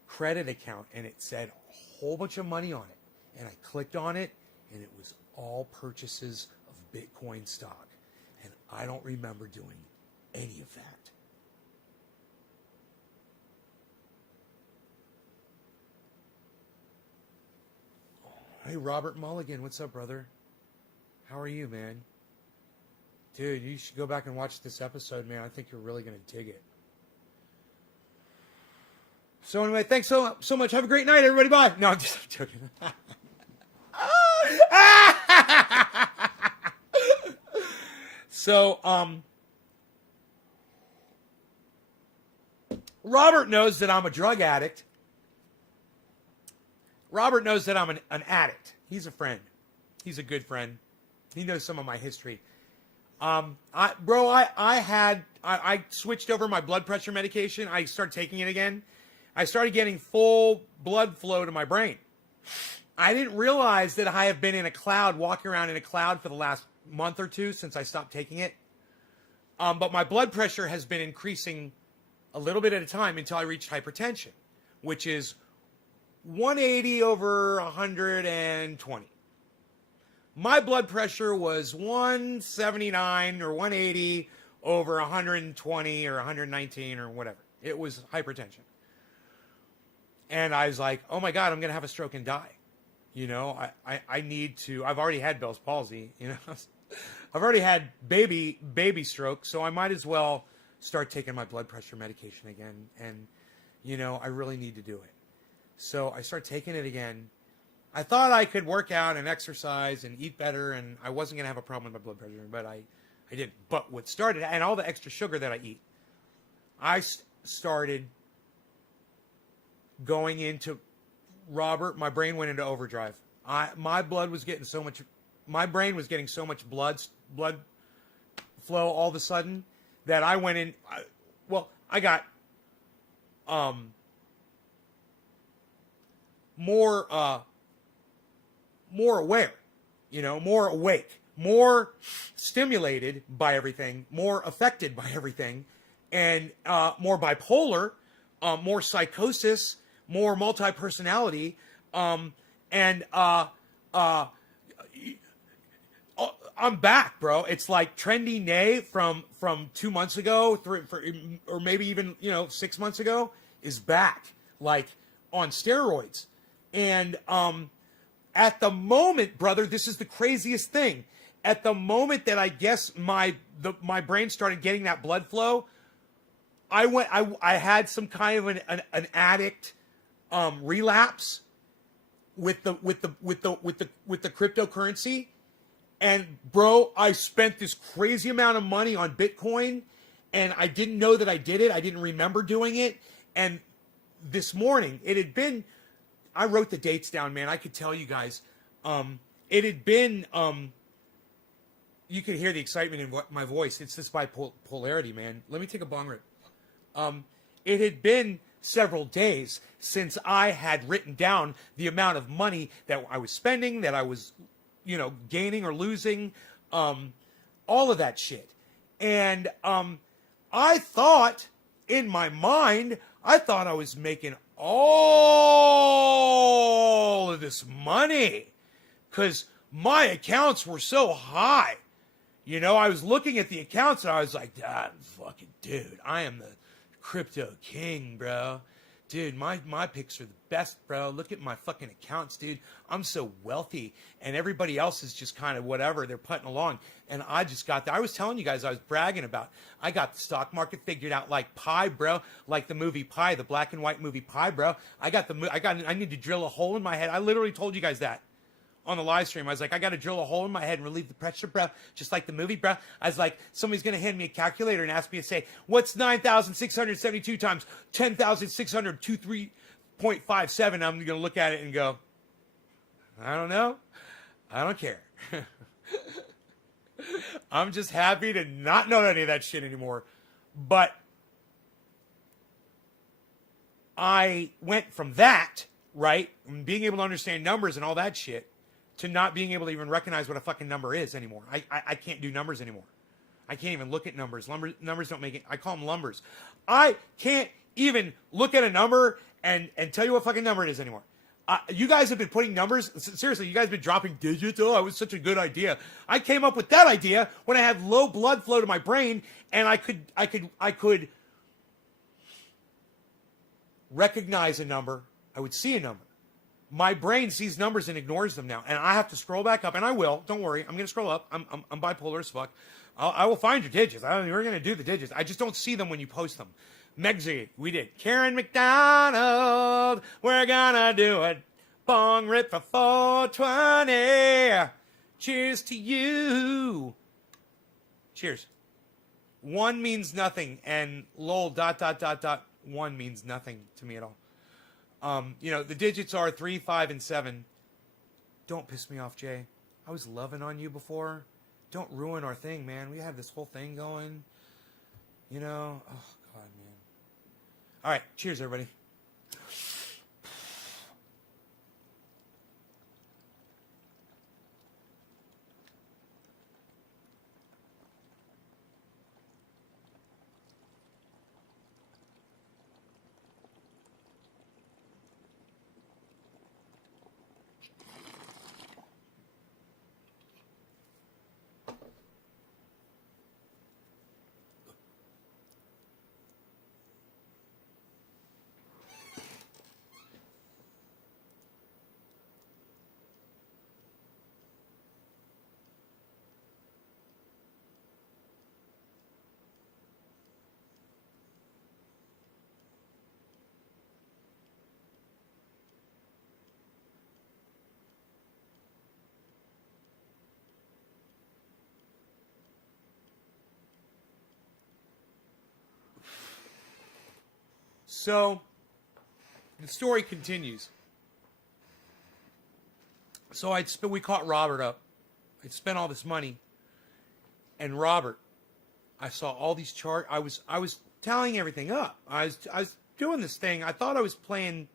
credit account, and it said a whole bunch of money on it. And I clicked on it, and it was all purchases of Bitcoin stock. And I don't remember doing any of that. Hey, Robert Mulligan, what's up, brother? How are you, man? Dude, you should go back and watch this episode, man. I think you're really going to dig it. So anyway, thanks so much. Have a great night, everybody. Bye. No, I'm just joking. So, Robert knows that I'm a drug addict. Robert knows that I'm an addict. He's a friend. He's a good friend. He knows some of my history. I switched over my blood pressure medication. I started taking it again. I started getting full blood flow to my brain. I didn't realize that I have been in a cloud, walking around in a cloud for the last month or two since I stopped taking it. But my blood pressure has been increasing a little bit at a time until I reached hypertension, which is 180 over 120. My blood pressure was 179 or 180 over 120 or 119 or whatever. It was hypertension. And I was like, oh my God, I'm going to have a stroke and die. You know, I need to, I've already had Bell's palsy, you know. I've already had baby stroke, so I might as well start taking my blood pressure medication again. And, you know, I really need to do it. So I started taking it again. I thought I could work out and exercise and eat better, and I wasn't going to have a problem with my blood pressure, but I didn't. But what started, and all the extra sugar that I eat, I started going into, Robert, my brain went into overdrive. My brain was getting so much blood flow all of a sudden that I went in, I got more aware, you know, more awake, more stimulated by everything, more affected by everything, and more bipolar, more psychosis, more multi-personality, and I'm back, bro. It's like trendy Nay from 2 months ago, or maybe even 6 months ago is back, like on steroids. And at the moment, brother, this is the craziest thing. At the moment that I guess my brain started getting that blood flow, I had some kind of an addict relapse with the cryptocurrency. And bro, I spent this crazy amount of money on Bitcoin, and I didn't know that I did it. I didn't remember doing it. And this morning, it had been, I wrote the dates down, man. I could tell you guys, it had been, you could hear the excitement in my voice. It's this bipolarity, man. Let me take a bong rip. It had been several days since I had written down the amount of money that I was spending, that I was gaining or losing, all of that shit. And I thought, in my mind, I was making all of this money because my accounts were so high. I was looking at the accounts and I was like, fucking dude, I am the crypto king, bro. Dude, my picks are the best, bro. Look at my fucking accounts, dude. I'm so wealthy. And everybody else is just kind of whatever. They're putting along. And I just got that. I was telling you guys, I was bragging about. I got the stock market figured out like Pi, bro. Like the movie Pi, the black and white movie Pi, bro. I need to drill a hole in my head. I literally told you guys that on the live stream. I was like, I got to drill a hole in my head and relieve the pressure, bro. Just like the movie, bro. I was like, somebody's going to hand me a calculator and ask me to say, what's 9,672 times 10,623.57? I'm going to look at it and go, I don't know. I don't care. I'm just happy to not know any of that shit anymore. But I went from that, right, being able to understand numbers and all that shit, to not being able to even recognize what a fucking number is anymore. I can't do numbers anymore. I can't even look at numbers. Numbers don't make it. I call them lumbers. I can't even look at a number and tell you what fucking number it is anymore. You guys have been putting numbers. Seriously, you guys have been dropping digits. Oh, it was such a good idea. I came up with that idea when I had low blood flow to my brain, and I could recognize a number. I would see a number. My brain sees numbers and ignores them now, and I have to scroll back up, and I will. Don't worry, I'm going to scroll up. I'm bipolar as fuck. I will find your digits. We're going to do the digits. I just don't see them when you post them. Megsy, we did. Karen McDonald, we're going to do it. Bong rip for 420. Cheers to you. Cheers. 1 means nothing, and lol ... 1 means nothing to me at all. The digits are 3, 5, and 7. Don't piss me off, Jay. I was loving on you before. Don't ruin our thing, man. We have this whole thing going. Oh, God, man. All right. Cheers, everybody. So, the story continues. So we caught Robert up. I'd spent all this money, and Robert, I saw all these charts. I was tallying everything up. I was doing this thing. I thought I was playing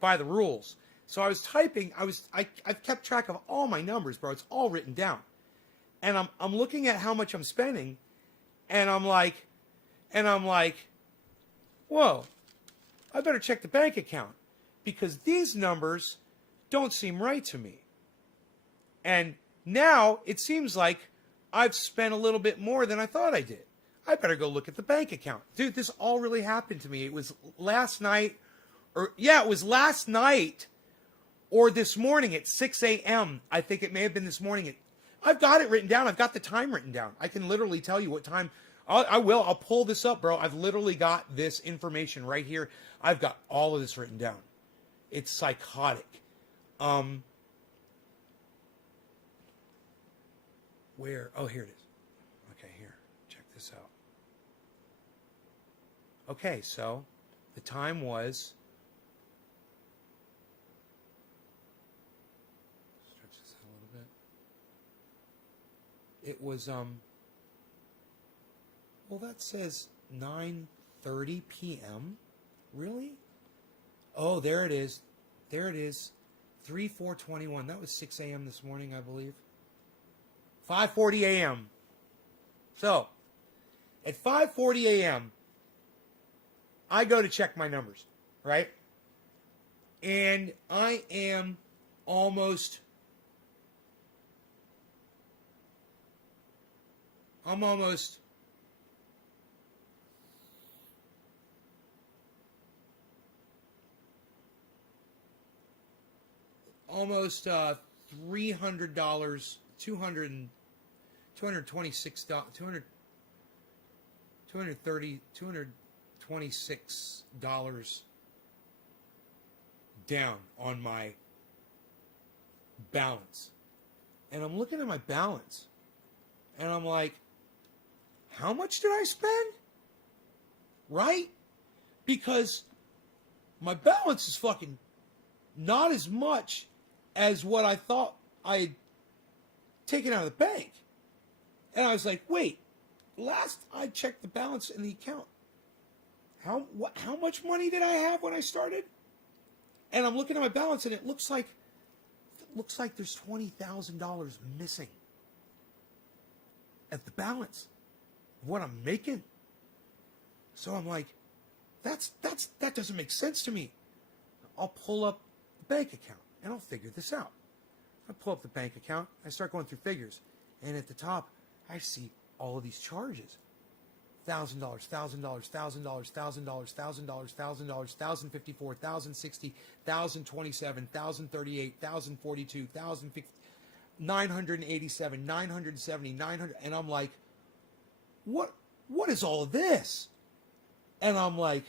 by the rules. So I was typing. I kept track of all my numbers, bro. It's all written down. and I'm looking at how much I'm spending, and I'm like, whoa, I better check the bank account because these numbers don't seem right to me. And now it seems like I've spent a little bit more than I thought I did. I better go look at the bank account. Dude, this all really happened to me. It was last night, it was last night or this morning at 6 a.m. I think it may have been this morning. I've got it written down. I've got the time written down. I can literally tell you what time. I'll pull this up, bro. I've literally got this information right here. I've got all of this written down. It's psychotic. Where? Oh, here it is. Okay, here. Check this out. Okay, so the time was... Stretch this out a little bit. It was, well, that says 9:30 p.m. Really? Oh, there it is. There it is. 3/4/21. That was 6 a.m. this morning, I believe. 5:40 a.m. So, at 5:40 a.m., I go to check my numbers, right? And I am almost almost $300, $226, $226 down on my balance. And I'm looking at my balance and I'm like, how much did I spend? Right? Because my balance is fucking not as much as what I thought I had taken out of the bank. And I was like, wait, last I checked the balance in the account, how much money did I have when I started? And I'm looking at my balance and it looks like there's $20,000 missing at the balance of what I'm making. So I'm like, that doesn't make sense to me. I'll pull up the bank account and I'll figure this out. I pull up the bank account, I start going through figures, and at the top I see all of these charges. $1,000, $1,000, $1,000, $1,000, $1,000, $1,000, $1,054, $1,060, $1,027, $1,038, $1,042, $1,050, $987, $970, $900, and I'm like, what is all of this? And I'm like,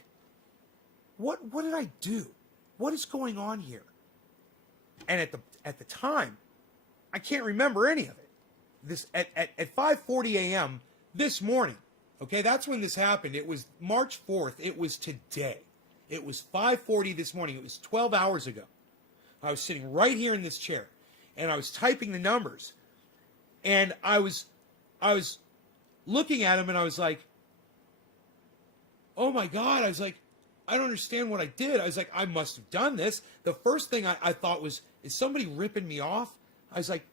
what did I do? What is going on here? And at the time, I can't remember any of it. This at 5:40 a.m. this morning. Okay, that's when this happened. It was March 4th. It was today. It was 5:40 this morning. It was 12 hours ago. I was sitting right here in this chair, and I was typing the numbers, and I was looking at them, and I was like, oh my God. I was like, I don't understand what I did. I was like, I must have done this. The first thing I thought was, is somebody ripping me off? I was like,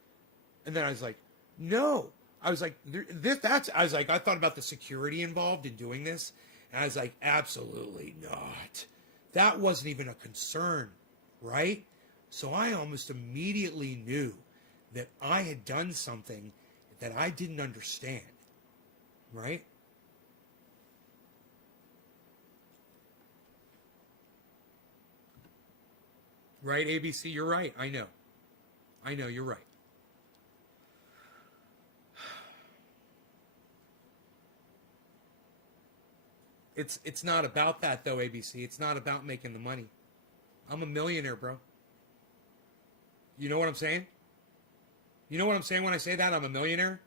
and then I was like, no. I was like, I thought about the security involved in doing this. And I was like, absolutely not. That wasn't even a concern, right? So I almost immediately knew that I had done something that I didn't understand, right? Right, ABC, you're right. I know, you're right. It's not about that, though, ABC. It's not about making the money. I'm a millionaire, bro. You know what I'm saying? You know what I'm saying when I say that I'm a millionaire?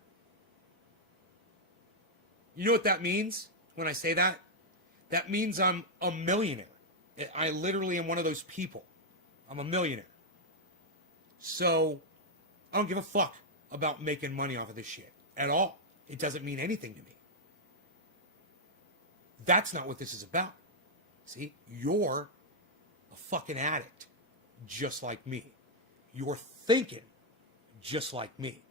You know what that means when I say that? That means I'm a millionaire. I literally am one of those people. I'm a millionaire. So I don't give a fuck about making money off of this shit at all. It doesn't mean anything to me. That's not what this is about. See, you're a fucking addict just like me. You're thinking just like me.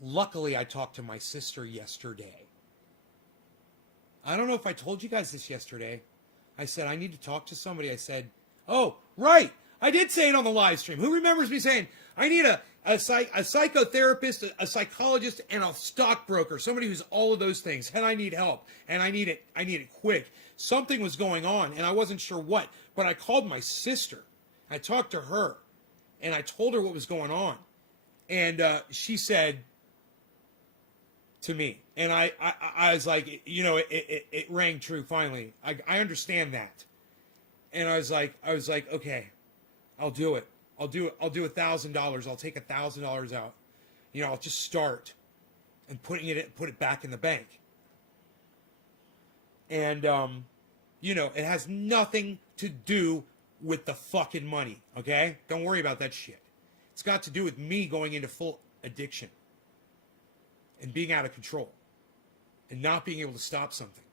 luckily I talked to my sister yesterday. I don't know if I told you guys this yesterday. I said, I need to talk to somebody. I said, oh, right. I did say it on the live stream. Who remembers me saying, I need a psychotherapist, a psychologist, and a stockbroker, somebody who's all of those things, and I need help, and I need it quick. Something was going on, and I wasn't sure what, but I called my sister. I talked to her, and I told her what was going on, and she said to me, and I was like, you know, it rang true finally. I understand that, and I was like, okay, I'll do it. I'll do $1,000. I'll take $1,000 out. You know, I'll just start and put it back in the bank. And you know, it has nothing to do with the fucking money, okay? Don't worry about that shit. It's got to do with me going into full addiction and being out of control and not being able to stop something.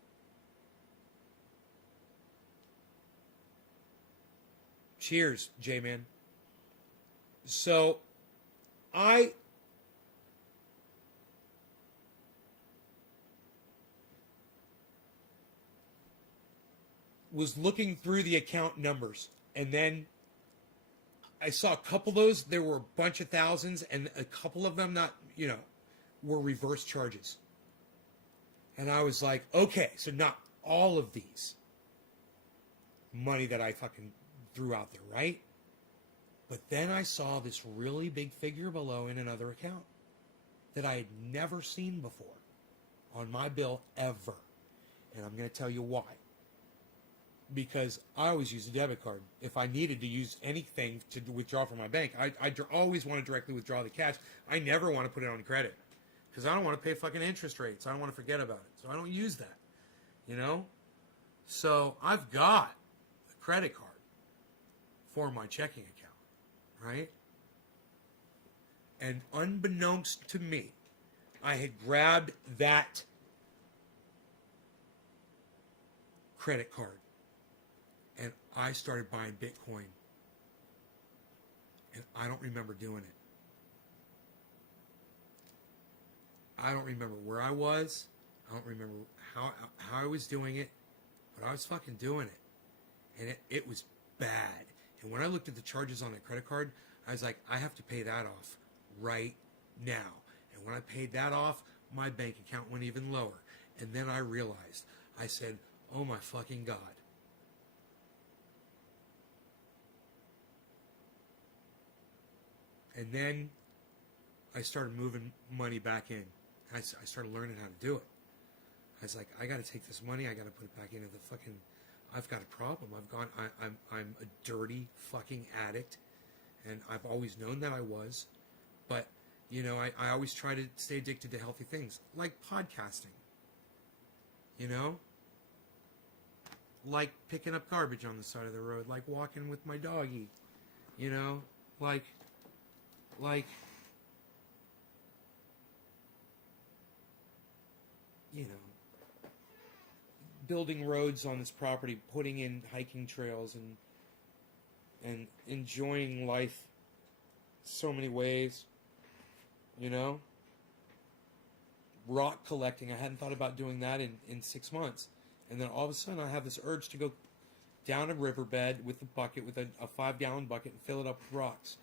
Cheers, J-Man. So, I was looking through the account numbers, and then I saw a couple of those. There were a bunch of thousands, and a couple of them not, you know, were reverse charges. And I was like, okay, so not all of these money that I fucking threw out there, right? But then I saw this really big figure below in another account that I had never seen before on my bill ever. And I'm going to tell you why. Because I always use a debit card. If I needed to use anything to withdraw from my bank, I always want to directly withdraw the cash. I never want to put it on credit. Because I don't want to pay fucking interest rates. I don't want to forget about it. So I don't use that. You know? So I've got a credit card for my checking account. Right? And unbeknownst to me, I had grabbed that credit card and I started buying Bitcoin. And I don't remember doing it. I don't remember where I was. I don't remember how I was doing it, but I was fucking doing it. And it was bad. And when I looked at the charges on that credit card, I was like, I have to pay that off right now. And when I paid that off, my bank account went even lower. And then I realized, I said, oh my fucking God. And then I started moving money back in. I started learning how to do it. I was like, I got to take this money, I got to put it back into the fucking... I've got a problem. I'm a dirty fucking addict, and I've always known that I was, but you know, I always try to stay addicted to healthy things like podcasting. You know, like picking up garbage on the side of the road, like walking with my doggy. You know, like you know, building roads on this property, putting in hiking trails, and enjoying life so many ways, you know? Rock collecting, I hadn't thought about doing that in 6 months. And then all of a sudden I have this urge to go down a riverbed with a bucket, with a 5-gallon bucket, and fill it up with rocks.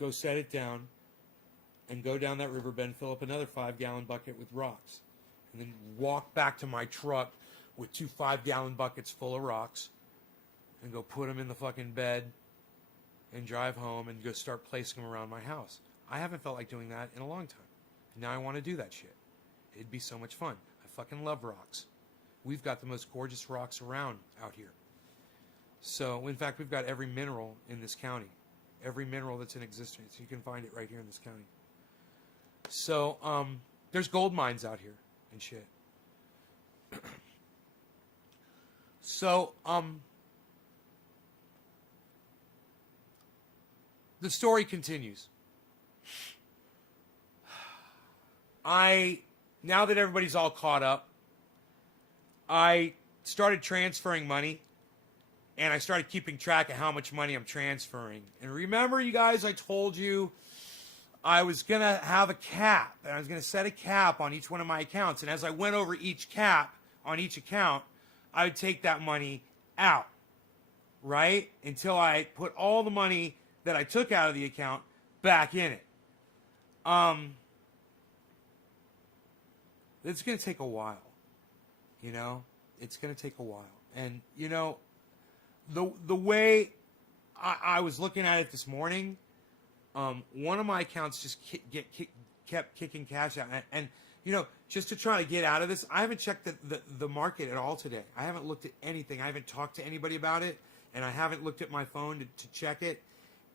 Go set it down, and go down that riverbed and fill up another 5-gallon bucket with rocks. And then walk back to my truck with 2 5-gallon buckets full of rocks and go put them in the fucking bed and drive home and go start placing them around my house. I haven't felt like doing that in a long time. And now I want to do that shit. It'd be so much fun. I fucking love rocks. We've got the most gorgeous rocks around out here. So, in fact, we've got every mineral in this county. Every mineral that's in existence. You can find it right here in this county. So, there's gold mines out here and shit. So, the story continues. Now that everybody's all caught up, I started transferring money, and I started keeping track of how much money I'm transferring. And remember, you guys, I told you I was going to have a cap, and I was going to set a cap on each one of my accounts. And as I went over each cap on each account, I would take that money out, right? Until I put all the money that I took out of the account back in it. It's going to take a while, you know? It's going to take a while. And, you know, the way I was looking at it this morning, one of my accounts just kept kicking cash out. And, you know, just to try to get out of this, I haven't checked the market at all today. I haven't looked at anything. I haven't talked to anybody about it, and I haven't looked at my phone to check it.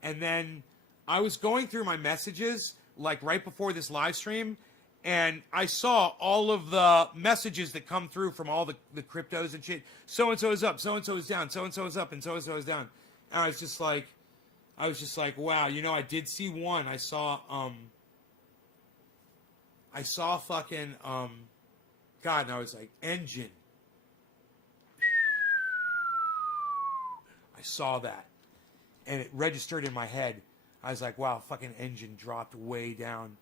And then I was going through my messages, like right before this live stream, and I saw all of the messages that come through from all the cryptos and shit. So-and-so is up, so-and-so is down, so-and-so is up, and so-and-so is down. And I was just like, wow, you know, I did see one. I saw fucking, God, and I was like, Engine. I saw that. And it registered in my head. I was like, wow, fucking Engine dropped way down.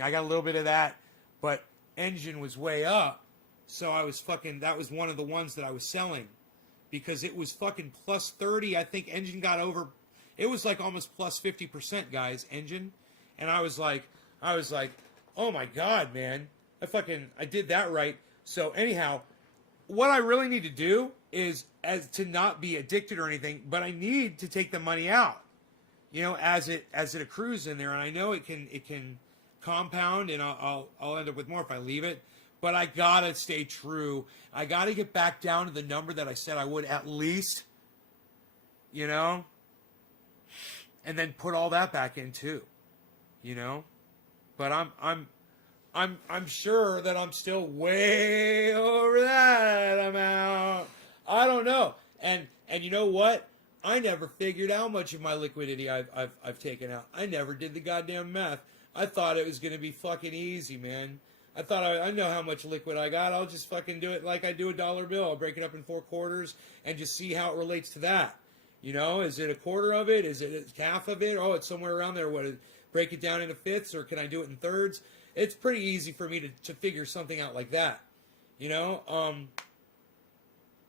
I got a little bit of that, but Engine was way up. So I was fucking, that was one of the ones that I was selling. Because it was fucking plus 30. I think Engine got over, it was like almost plus 50%, guys, Engine. And I was like, oh my God, man. I did that right. So anyhow, what I really need to do is as to not be addicted or anything, but I need to take the money out, you know, as it accrues in there. And I know it can compound, and I'll end up with more if I leave it. But I gotta stay true. I gotta get back down to the number that I said I would at least, you know, and then put all that back in too, you know. But I'm sure that I'm still way over that amount. I don't know. And you know what? I never figured how much of my liquidity I've taken out. I never did the goddamn math. I thought it was gonna be fucking easy, man. I thought I know how much liquid I got. I'll just fucking do it like I do a dollar bill. I'll break it up in 4 quarters and just see how it relates to that. You know, is it a quarter of it? Is it half of it? Oh, it's somewhere around there. What? Break it down into fifths, or can I do it in thirds? It's pretty easy for me to figure something out like that. You know,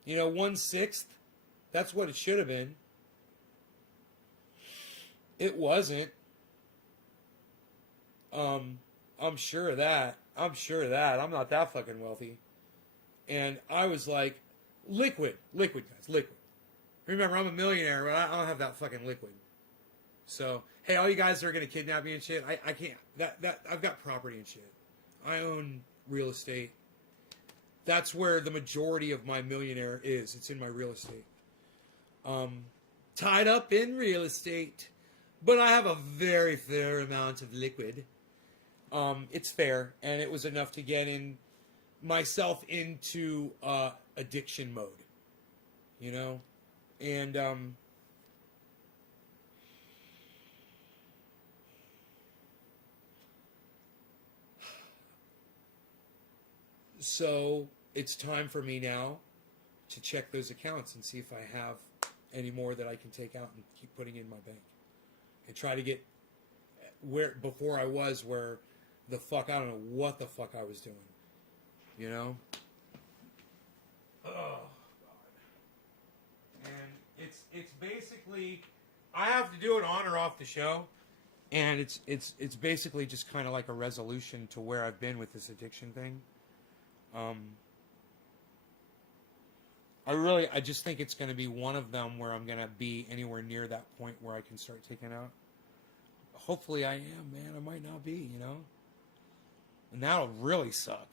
1/6. That's what it should have been. It wasn't. I'm sure of that. I'm not that fucking wealthy. And I was like, liquid, guys, liquid. Remember, I'm a millionaire, but I don't have that fucking liquid. So, hey, all you guys that are going to kidnap me and shit, I can't. I've got property and shit. I own real estate. That's where the majority of my millionaire is. It's in my real estate. Tied up in real estate. But I have a very fair amount of liquid. It's fair, and it was enough to get myself into addiction mode, you know, and so it's time for me now to check those accounts and see if I have any more that I can take out and keep putting in my bank, and try to get before I was where the fuck, I don't know what the fuck I was doing, you know? Oh, God. And it's basically, I have to do it on or off the show, and it's basically just kind of like a resolution to where I've been with this addiction thing. I just think it's going to be one of them where I'm going to be anywhere near that point where I can start taking out. Hopefully I am, man. I might not be, you know? And that'll really suck.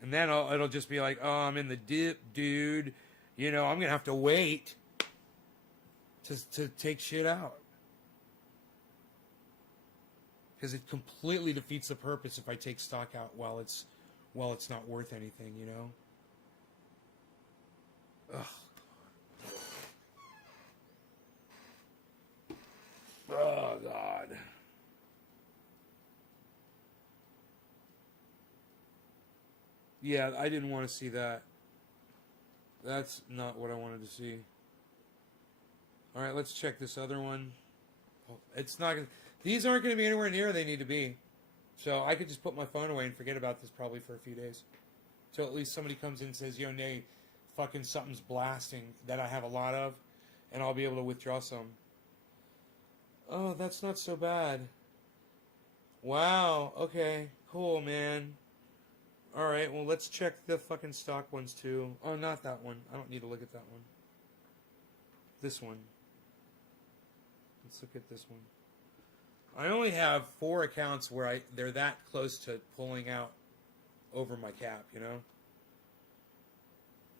And then it'll just be like, oh, I'm in the dip, dude. You know, I'm going to have to wait to take shit out. Because it completely defeats the purpose if I take stock out while it's not worth anything, you know? Ugh. Oh, God. Yeah, I didn't want to see that. That's not what I wanted to see. Alright, let's check this other one. It's not gonna, These aren't going to be anywhere near where they need to be. So I could just put my phone away and forget about this probably for a few days. So at least somebody comes in and says, yo, Nay, fucking something's blasting that I have a lot of, and I'll be able to withdraw some. Oh, that's not so bad. Wow, okay, cool, man. Alright, well, let's check the fucking stock ones, too. Oh, not that one. I don't need to look at that one. This one. Let's look at this one. I only have 4 accounts where they're that close to pulling out over my cap, you know?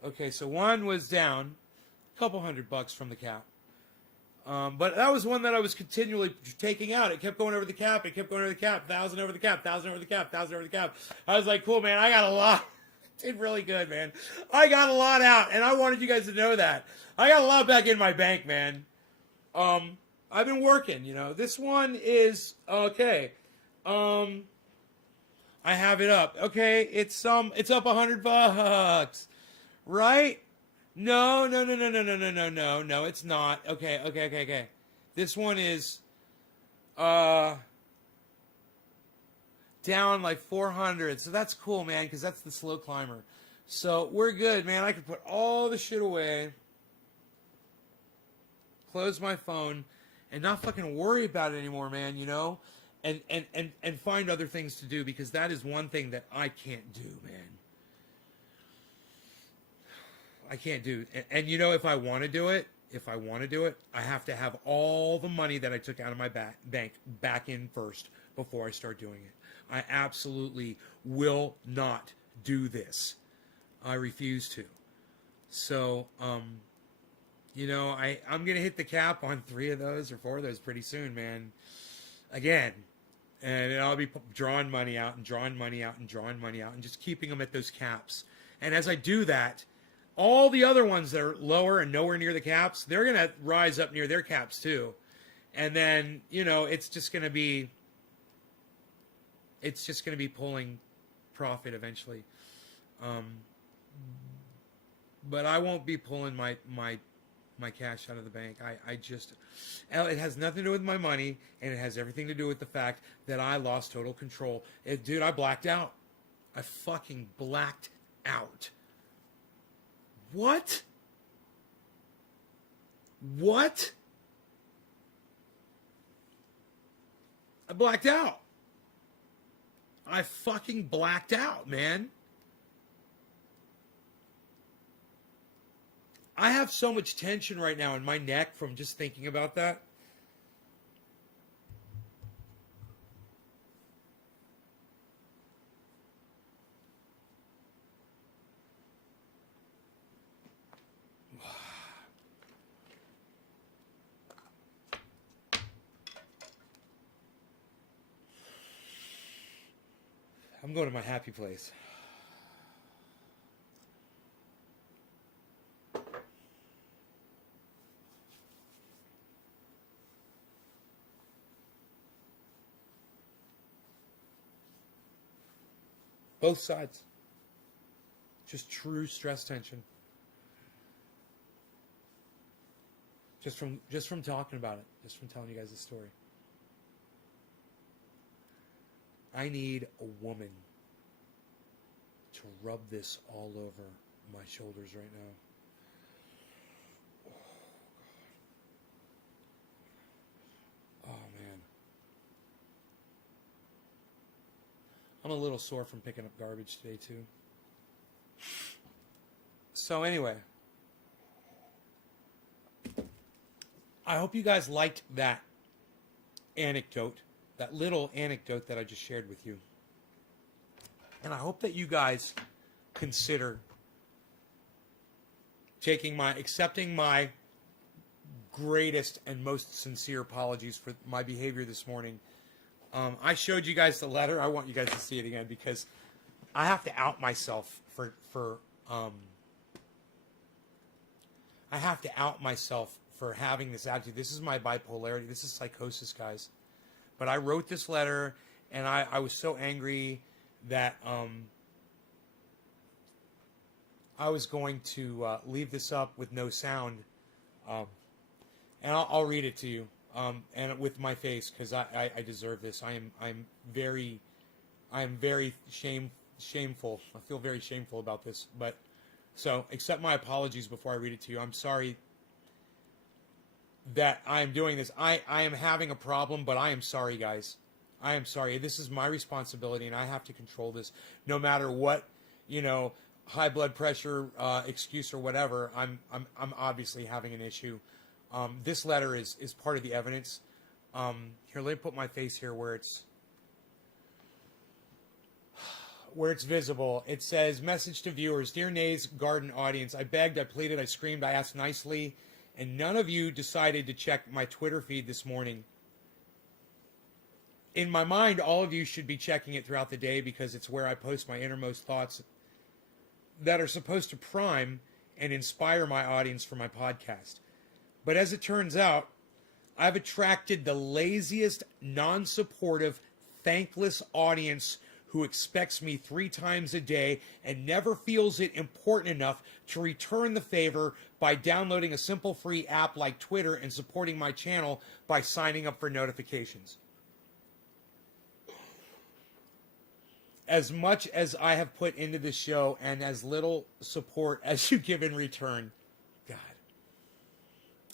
Okay, so one was down a couple $100 from the cap. But that was one that I was continually taking out. It kept going over the cap. It kept going over the cap. 1,000 over the cap. 1,000 over the cap. 1,000 over the cap. I was like, cool, man. I got a lot. Did really good, man. I got a lot out, and I wanted you guys to know that. I got a lot back in my bank, man. I've been working, you know. This one is okay. I have it up. Okay, it's up $100, right? No, it's not. Okay. This one is down like 400, so that's cool, man, because that's the slow climber. So we're good, man. I can put all the shit away, close my phone, and not fucking worry about it anymore, man, you know? And find other things to do, because that is one thing that I can't do, man. I can't do. And you know, if I want to do it, I have to have all the money that I took out of my bank back in first before I start doing it. I absolutely will not do this. I refuse to. So, you know, I'm going to hit the cap on 3 of those or 4 of those pretty soon, man. Again. And I'll be drawing money out and drawing money out and drawing money out and just keeping them at those caps. And as I do that, all the other ones that are lower and nowhere near the caps, they're going to rise up near their caps too. And then, you know, it's just going to be pulling profit eventually. But I won't be pulling my cash out of the bank. It has nothing to do with my money, and it has everything to do with the fact that I lost total control. Dude, I blacked out. I fucking blacked out. What? I blacked out. I fucking blacked out, man. I have so much tension right now in my neck from just thinking about that. I'm going to my happy place. Both sides. Just true stress tension. Just from talking about it. Just from telling you guys the story. I need a woman to rub this all over my shoulders right now. Oh, man. I'm a little sore from picking up garbage today, too. So anyway, I hope you guys liked that anecdote, that little anecdote that I just shared with you. And I hope that you guys consider accepting my greatest and most sincere apologies for my behavior this morning. I showed you guys the letter. I want you guys to see it again because I have to out myself I have to out myself for having this attitude. This is my bipolarity. This is psychosis, guys. But I wrote this letter, and I was so angry that I was going to leave this up with no sound. And I'll read it to you. and with my face, because I deserve this. I'm very shameful. I feel very shameful about this. But so accept my apologies before I read it to you. I'm sorry that I'm doing this. I am having a problem, but I am sorry, guys. I am sorry. This is my responsibility, and I have to control this, no matter what, high blood pressure excuse or whatever. I'm obviously having an issue. This letter is part of the evidence. Here, let me put my face here where it's visible. It says, message to viewers, dear Nay's Garden audience, I begged, I pleaded, I screamed, I asked nicely, and none of you decided to check my Twitter feed this morning. In my mind, all of you should be checking it throughout the day, because it's where I post my innermost thoughts that are supposed to prime and inspire my audience for my podcast. But as it turns out, I've attracted the laziest, non-supportive, thankless audience who expects me 3 times a day and never feels it important enough to return the favor by downloading a simple free app like Twitter and supporting my channel by signing up for notifications. As much as I have put into this show and as little support as you give in return, God,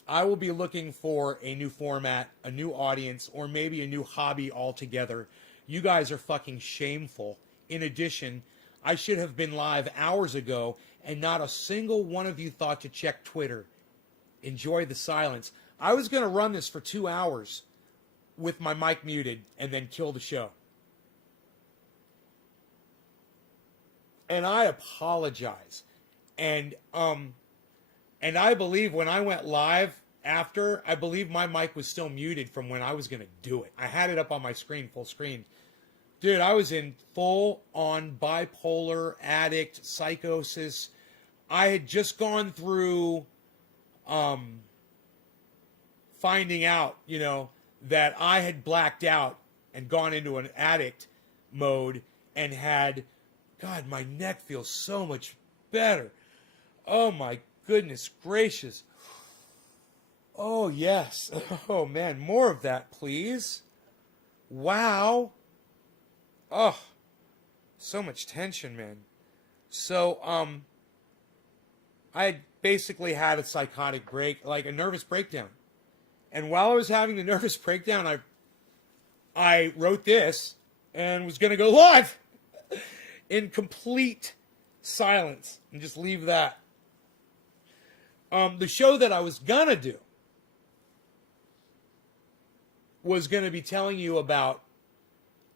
I will be looking for a new format, a new audience, or maybe a new hobby altogether. You guys are fucking shameful. In addition, I should have been live hours ago, and not a single one of you thought to check Twitter. Enjoy the silence. I was going to run this for 2 hours with my mic muted and then kill the show. And I apologize. And I believe when I went live after, I believe my mic was still muted from when I was going to do it. I had it up on my screen, full screen. Dude, I was in full-on bipolar, addict, psychosis. I had just gone through finding out, that I had blacked out and gone into an addict mode and had, God, my neck feels so much better. Oh, my goodness gracious. Oh, yes. Oh, man, more of that, please. Wow. Oh, so much tension, man. So, I had basically had a psychotic break, like a nervous breakdown. And while I was having the nervous breakdown, I wrote this and was going to go live in complete silence and just leave that. The show that I was going to do was going to be telling you about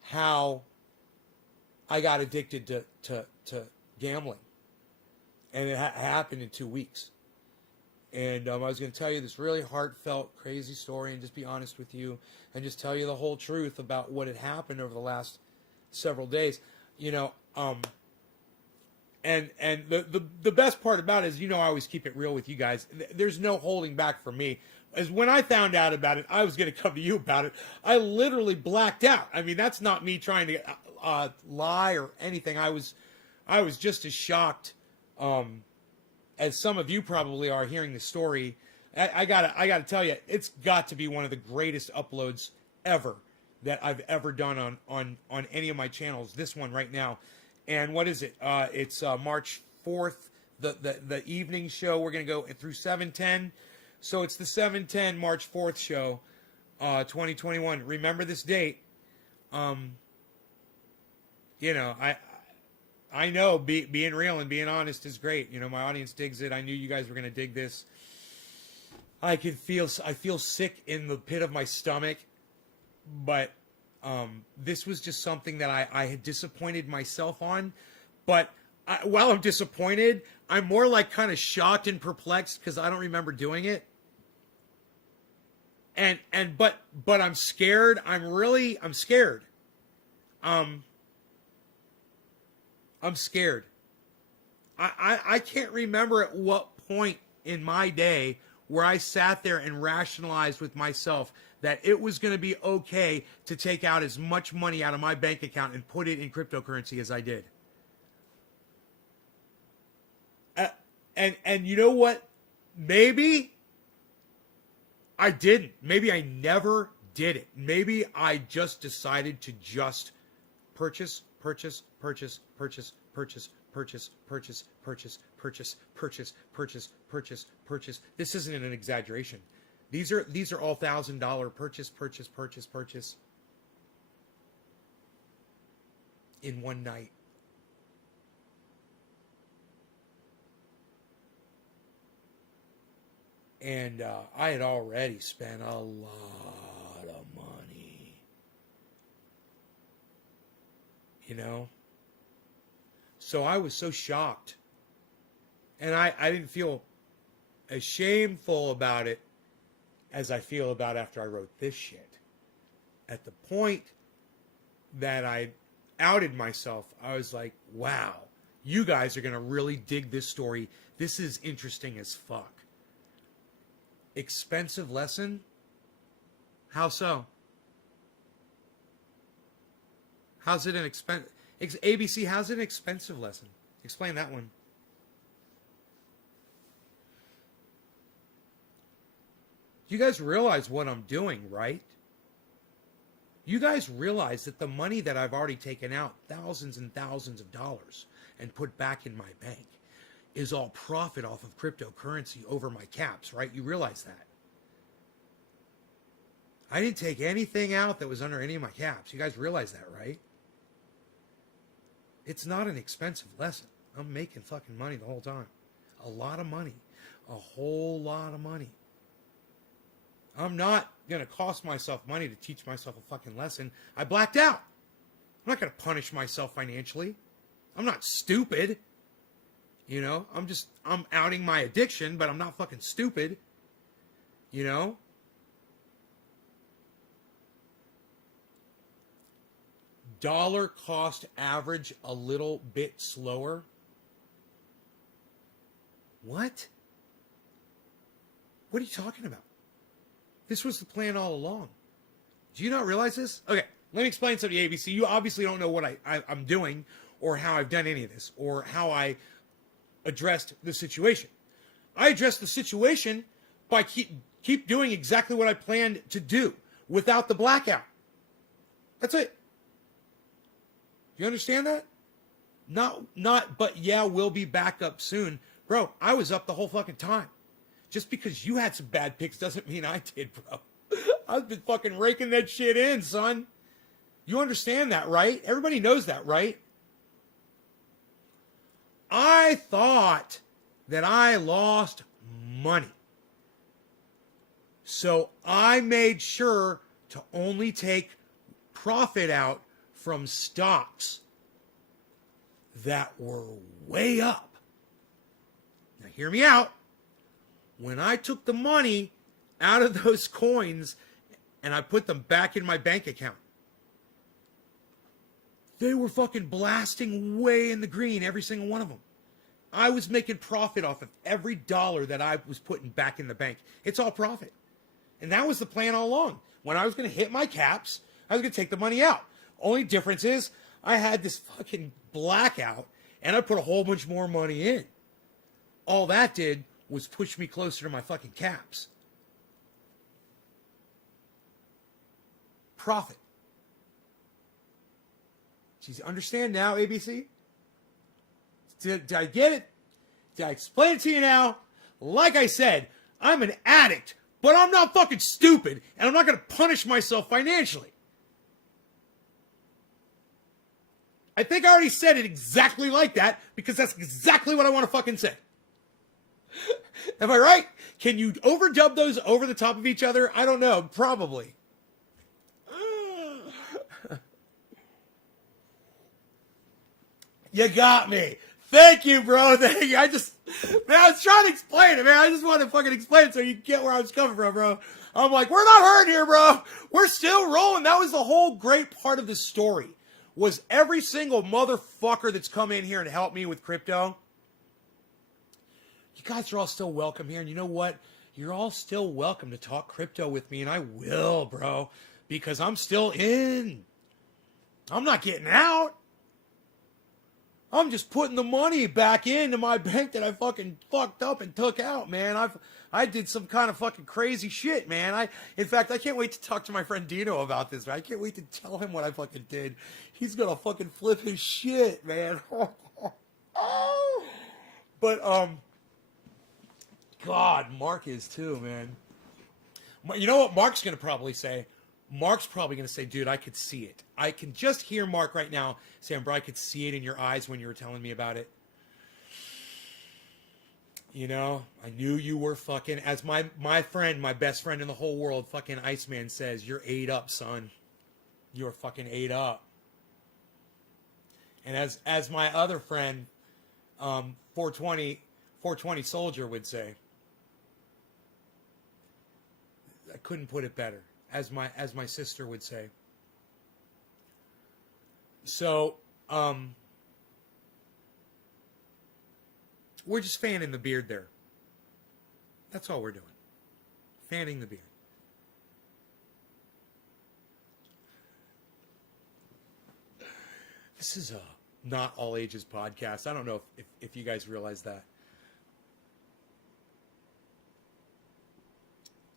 how I got addicted to gambling. And it happened in 2 weeks. And I was going to tell you this really heartfelt, crazy story and just be honest with you and just tell you the whole truth about what had happened over the last several days. And the best part about it is, I always keep it real with you guys. There's no holding back from me. As when I found out about it, I was going to come to you about it. I literally blacked out. I mean, that's not me trying to lie or anything. I was just as shocked as some of you probably are hearing the story. I gotta tell you, it's got to be one of the greatest uploads ever that I've ever done on any of my channels. This one right now. And what is it? It's March 4th, the evening show. We're going to go through 7/10. So it's the 7/10 March 4th show, 2021. Remember this date. I know being real and being honest is great. My audience digs it. I knew you guys were going to dig this. I feel sick in the pit of my stomach, but this was just something that I had disappointed myself on. But while I'm disappointed, I'm more like kind of shocked and perplexed because I don't remember doing it. But I'm scared. I'm scared. I'm scared. I can't remember at what point in my day where I sat there and rationalized with myself that it was going to be okay to take out as much money out of my bank account and put it in cryptocurrency as I did. And you know what? Maybe I didn't. Maybe I never did it. Maybe I just decided to just purchase. This isn't an exaggeration. These are all $1,000 purchase in one night. And I had already spent a lot of money. You know? So I was so shocked. And I didn't feel as shameful about it as I feel about after I wrote this shit. At the point that I outed myself, I was like, wow, you guys are going to really dig this story. This is interesting as fuck. Expensive lesson? How so? How's it an expensive... ABC, how's it an expensive lesson? Explain that one. You guys realize what I'm doing, right? You guys realize that the money that I've already taken out, thousands and thousands of dollars, and put back in my bank, is all profit off of cryptocurrency over my caps, right? You realize that. I didn't take anything out that was under any of my caps. You guys realize that, right? It's not an expensive lesson. I'm making fucking money the whole time. A lot of money. A whole lot of money. I'm not going to cost myself money to teach myself a fucking lesson. I blacked out. I'm not going to punish myself financially. I'm not stupid. You know, I'm outing my addiction, but I'm not fucking stupid. You know? Dollar cost average a little bit slower. What? What are you talking about? This was the plan all along. Do you not realize this? Okay, let me explain something to ABC. You obviously don't know what I'm doing or how I've done any of this or how I addressed the situation. I addressed the situation by keep doing exactly what I planned to do without the blackout. That's it. Do you understand that? Not, but yeah, we'll be back up soon. Bro, I was up the whole fucking time. Just because you had some bad picks doesn't mean I did, bro. I've been fucking raking that shit in, son. You understand that, right? Everybody knows that, right? I thought that I lost money. So I made sure to only take profit out from stocks that were way up. Now hear me out. When I took the money out of those coins and I put them back in my bank account, they were fucking blasting way in the green, every single one of them. I was making profit off of every dollar that I was putting back in the bank. It's all profit. And that was the plan all along. When I was going to hit my caps, I was going to take the money out. Only difference is I had this fucking blackout and I put a whole bunch more money in. All that did was push me closer to my fucking caps. Profit. Do you understand now, ABC? Did I get it? Did I explain it to you now? Like I said, I'm an addict, but I'm not fucking stupid, and I'm not going to punish myself financially. I think I already said it exactly like that, because that's exactly what I want to fucking say. Am I right? Can you overdub those over the top of each other? I don't know. Probably. You got me. Thank you, bro. Thank you. I was trying to explain it, man. I just wanted to fucking explain it so you get where I was coming from, bro. I'm like, we're not hurt here, bro. We're still rolling. That was the whole great part of the story. Was every single motherfucker that's come in here and helped me with crypto. You guys are all still welcome here. And you know what? You're all still welcome to talk crypto with me. And I will, bro. Because I'm still in. I'm not getting out. I'm just putting the money back into my bank that I fucking fucked up and took out, man. I did some kind of fucking crazy shit, man. In fact, I can't wait to talk to my friend Dino about this. I can't wait to tell him what I fucking did. He's gonna fucking flip his shit, man. But God, Mark is too, man. You know what Mark's gonna probably say? Mark's probably going to say, dude, I could see it. I can just hear Mark right now saying, bro, I could see it in your eyes when you were telling me about it. You know, I knew you were fucking, as my friend, my best friend in the whole world, fucking Iceman says, you're ate up, son. You're fucking ate up. And as my other friend, 420 Soldier would say, I couldn't put it better. As my sister would say. So, we're just fanning the beard there. That's all we're doing. Fanning the beard. This is a not all ages podcast. I don't know if you guys realize that.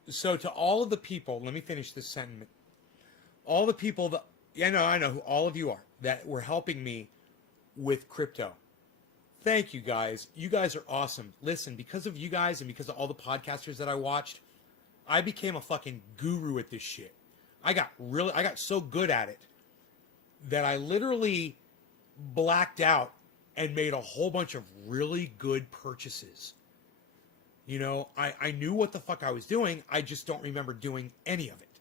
So to all of the people, let me finish this sentiment. All the people that, I know who all of you are, that were helping me with crypto. Thank you guys. You guys are awesome. Listen, because of you guys and because of all the podcasters that I watched, I became a fucking guru at this shit. I got so good at it that I literally blacked out and made a whole bunch of really good purchases. You know, I knew what the fuck I was doing. I just don't remember doing any of it.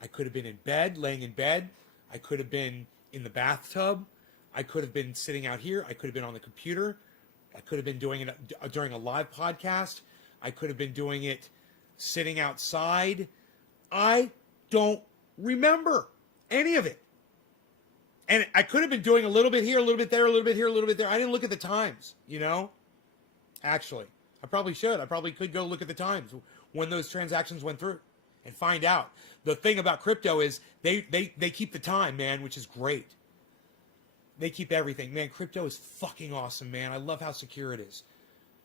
I could have been in bed, laying in bed. I could have been in the bathtub. I could have been sitting out here. I could have been on the computer. I could have been doing it during a live podcast. I could have been doing it sitting outside. I don't remember any of it. And I could have been doing a little bit here, a little bit there, a little bit here, a little bit there. I didn't look at the times, you know? Actually, I probably should. I probably could go look at the times when those transactions went through and find out. The thing about crypto is they keep the time, man, which is great. They keep everything. Man, crypto is fucking awesome, man. I love how secure it is.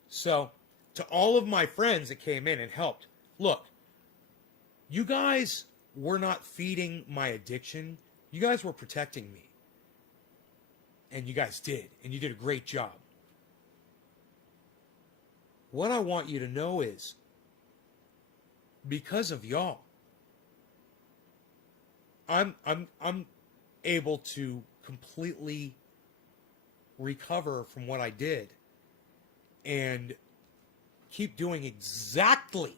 So, to all of my friends that came in and helped, look, you guys were not feeding my addiction. You guys were protecting me. And you guys did. And you did a great job. What I want you to know is, because of y'all, I'm able to completely recover from what I did and keep doing exactly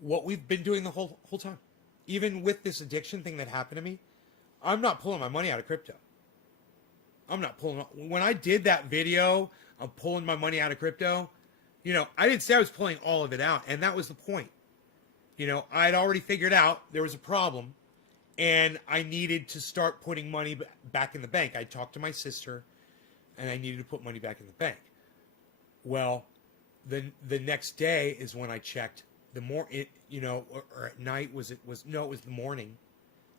what we've been doing the whole time. Even with this addiction thing that happened to me, I'm not pulling my money out of crypto. I'm not pulling. When I did that video of pulling my money out of crypto, you know, I didn't say I was pulling all of it out, and that was the point. You know, I'd already figured out there was a problem, and I needed to start putting money back in the bank. I talked to my sister, and I needed to put money back in the bank. Well, the next day is when I checked or at night it was the morning,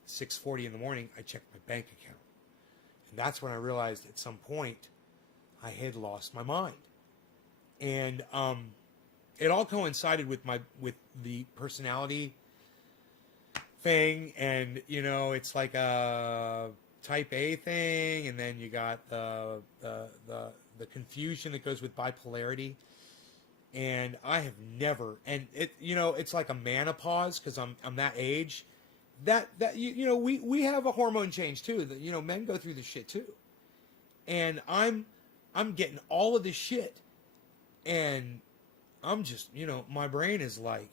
6:40 in the morning. I checked my bank account, and that's when I realized at some point I had lost my mind. And it all coincided with the personality thing, and you know, it's like a type A thing, and then you got the confusion that goes with bipolarity. And I have never, and it, you know, it's like a menopause because I'm that age. That we have a hormone change too. That, you know, men go through this shit too. And I'm getting all of this shit. And I'm just, you know, my brain is like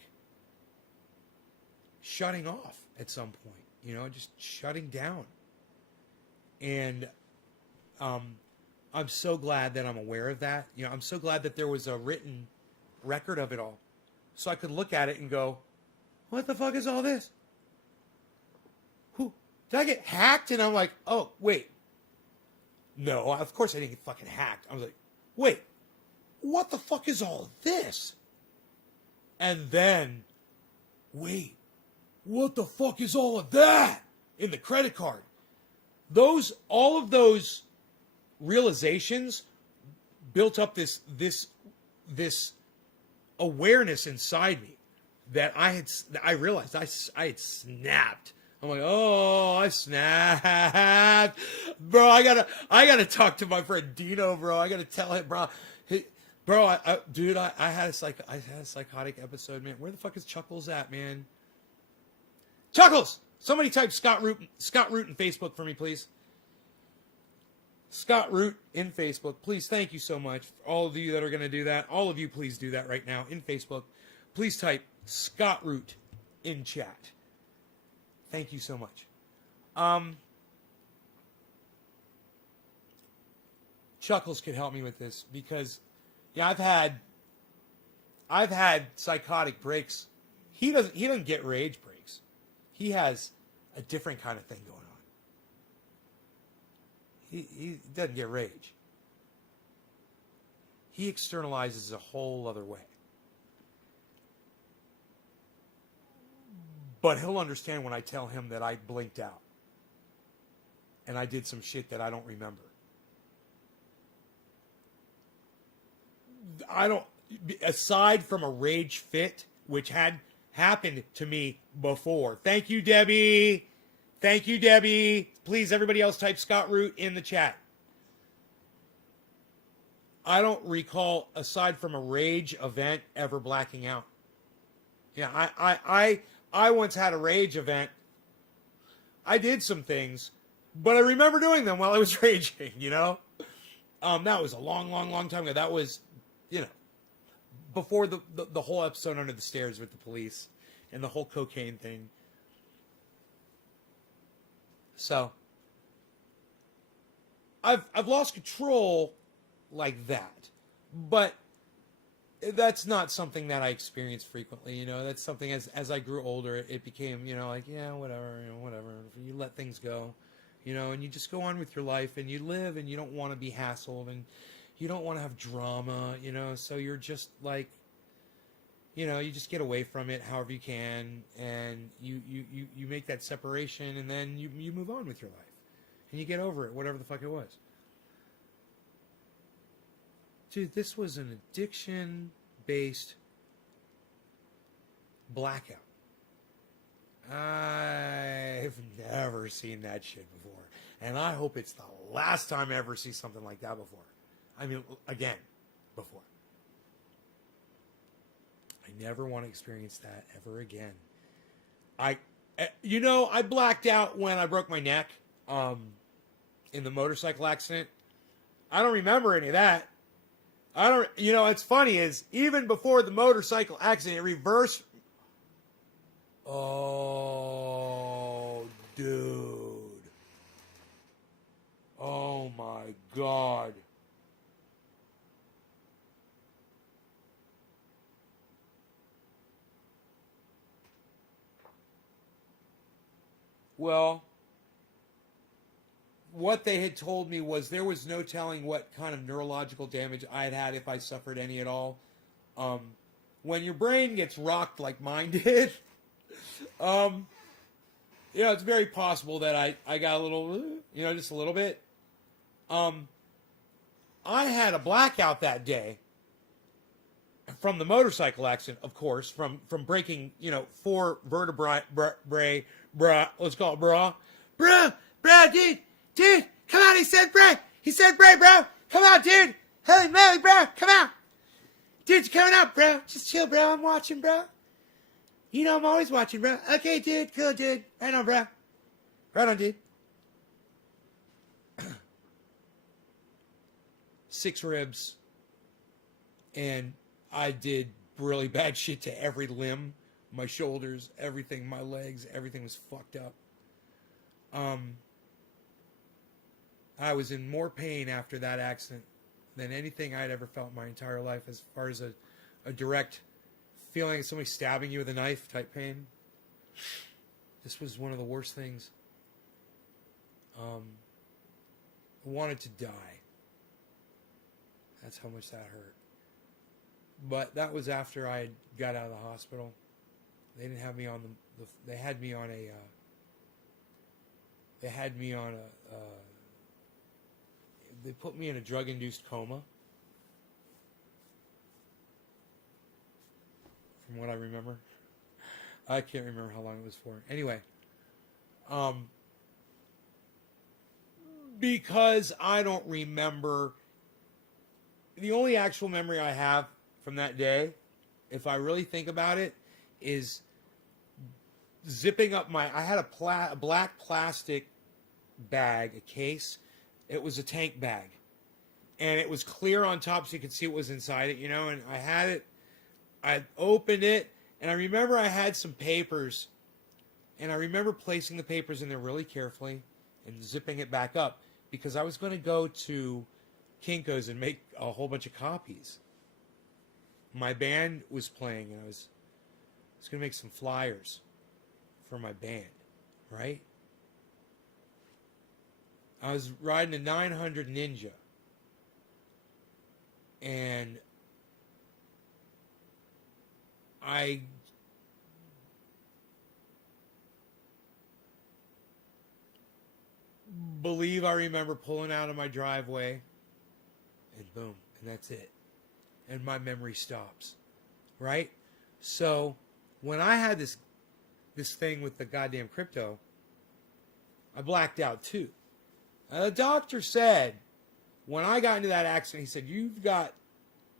shutting off at some point, you know, just shutting down. And I'm so glad that I'm aware of that. You know, I'm so glad that there was a written record of it all. So I could look at it and go, what the fuck is all this? Did I get hacked? And I'm like, oh, wait. No, of course I didn't get fucking hacked. I was like, wait. What the fuck is all this? And then, wait, what the fuck is all of that in the credit card? All of those realizations built up this awareness inside me that I realized I had snapped. I'm like, oh, I snapped, bro. I gotta talk to my friend Dino, bro. I gotta tell him, bro. Bro, I had a psychotic episode, man. Where the fuck is Chuckles at, man? Chuckles! Somebody type Scott Root in Facebook for me, please. Scott Root in Facebook. Please, thank you so much. For all of you that are going to do that. All of you, please do that right now in Facebook. Please type Scott Root in chat. Thank you so much. Chuckles could help me with this because, yeah, I've had psychotic breaks. He doesn't get rage breaks. He has a different kind of thing going on. He doesn't get rage. He externalizes a whole other way. But he'll understand when I tell him that I blinked out. And I did some shit that I don't remember. Aside from a rage fit, which had happened to me before. Thank you, Debbie. Thank you, Debbie. Please, everybody else type Scott Root in the chat. I don't recall, aside from a rage event, ever blacking out. Yeah, I once had a rage event. I did some things, but I remember doing them while I was raging, you know? That was a long time ago. That was, you know, before the whole episode Under the Stairs with the police and the whole cocaine thing. So, I've lost control like that, but that's not something that I experience frequently. You know, that's something as I grew older, it became, you know, like, yeah, whatever, you know, whatever. You let things go, you know, and you just go on with your life and you live, and you don't want to be hassled, and you don't want to have drama, you know. So you're just like, you know, you just get away from it however you can, and you make that separation, and then you move on with your life. And you get over it, whatever the fuck it was. Dude, this was an addiction-based blackout. I've never seen that shit before. And I hope it's the last time I ever see something like that before. I mean, again, before. I never want to experience that ever again. I blacked out when I broke my neck in the motorcycle accident. I don't remember any of that. It's funny is, even before the motorcycle accident, it reversed. Oh, dude. Oh, my God. Well, what they had told me was there was no telling what kind of neurological damage I had had, if I suffered any at all. When your brain gets rocked like mine did, it's very possible that I got a little, just a little bit. I had a blackout that day from the motorcycle accident, of course, from breaking, 4 vertebrae, let's call it bra. Bro, dude, come on, he said bray, bro. Come on, dude. Holy moly, bro, come on. Dude, you're coming up, bro. Just chill, bro. I'm watching, bro. You know I'm always watching, bro. Okay, dude, cool, dude. Right on, bro. Right on, dude. 6 ribs. And I did really bad shit to every limb. My shoulders, everything, my legs, everything was fucked up. I was in more pain after that accident than anything I'd ever felt in my entire life, as far as a direct feeling of somebody stabbing you with a knife type pain. This was one of the worst things. I wanted to die. That's how much that hurt. But that was after I got out of the hospital. They didn't have me on they had me on they put me in a drug-induced coma. From what I remember. I can't remember how long it was for. Anyway. Because I don't remember. The only actual memory I have from that day, if I really think about it, is zipping up I had a black plastic bag, a case. It was a tank bag. And it was clear on top so you could see what was inside it, and I had it. I opened it, and I remember I had some papers, and I remember placing the papers in there really carefully and zipping it back up because I was going to go to Kinko's and make a whole bunch of copies. My band was playing, and I was going to make some flyers for my band, right? I was riding a 900 Ninja, and I believe I remember pulling out of my driveway, and boom, and that's it. And my memory stops, right? So when I had this thing with the goddamn crypto, I blacked out too. The doctor said, when I got into that accident, he said, you've got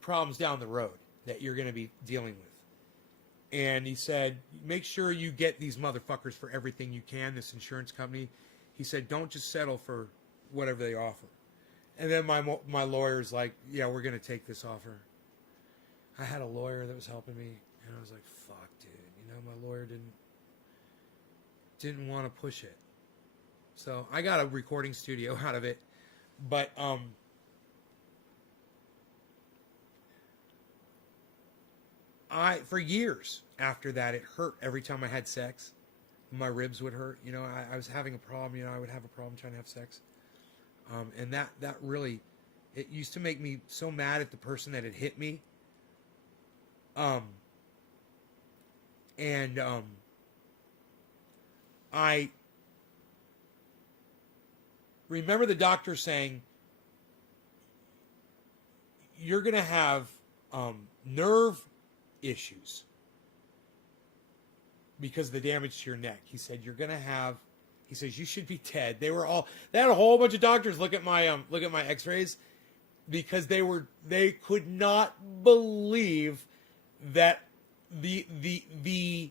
problems down the road that you're going to be dealing with. And he said, make sure you get these motherfuckers for everything you can, this insurance company. He said, don't just settle for whatever they offer. And then my lawyer's like, yeah, we're going to take this offer. I had a lawyer that was helping me, and I was like, fuck, dude. My lawyer didn't want to push it. So I got a recording studio out of it. But for years after that, it hurt every time I had sex. My ribs would hurt. I was having a problem. I would have a problem trying to have sex. And that really, it used to make me so mad at the person that had hit me. I remember the doctor saying, you're going to have nerve issues because of the damage to your neck. He said, he says, you should be dead. They had a whole bunch of doctors look at my x-rays because they could not believe that the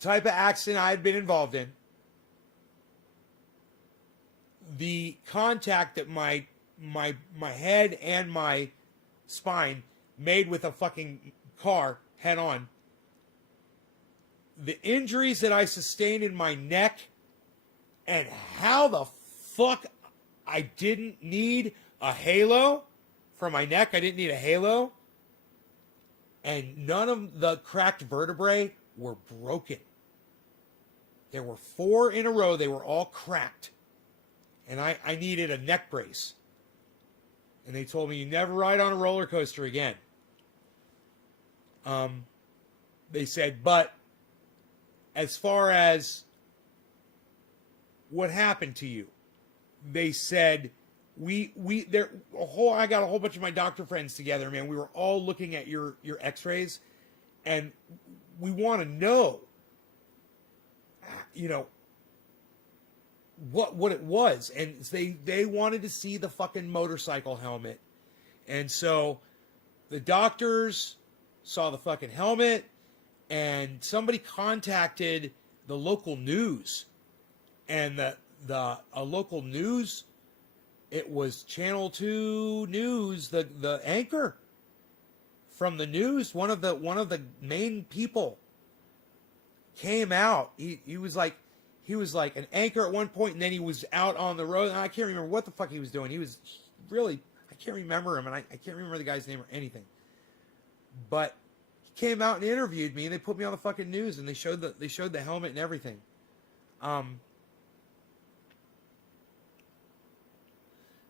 type of accident I had been involved in, the contact that my head and my spine made with a fucking car head on, the injuries that I sustained in my neck, and how the fuck I didn't need a halo for my neck. I didn't need a halo. And none of the cracked vertebrae were broken. There were 4 in a row. They were all cracked. And I needed a neck brace. And they told me, you never ride on a roller coaster again. They said, but as far as what happened to you, they said, I got a whole bunch of my doctor friends together, man. We were all looking at your x-rays, and we want to know, what it was. And they wanted to see the fucking motorcycle helmet. And so the doctors saw the fucking helmet, and somebody contacted the local news, and a local news, it was Channel 2 News, the anchor from the news, one of the main people came out. He was like an anchor at one point, and then he was out on the road, and I can't remember what the fuck he was doing. He was really, I can't remember him, and I can't remember the guy's name or anything. But he came out and interviewed me, and they put me on the fucking news, and they showed the helmet and everything.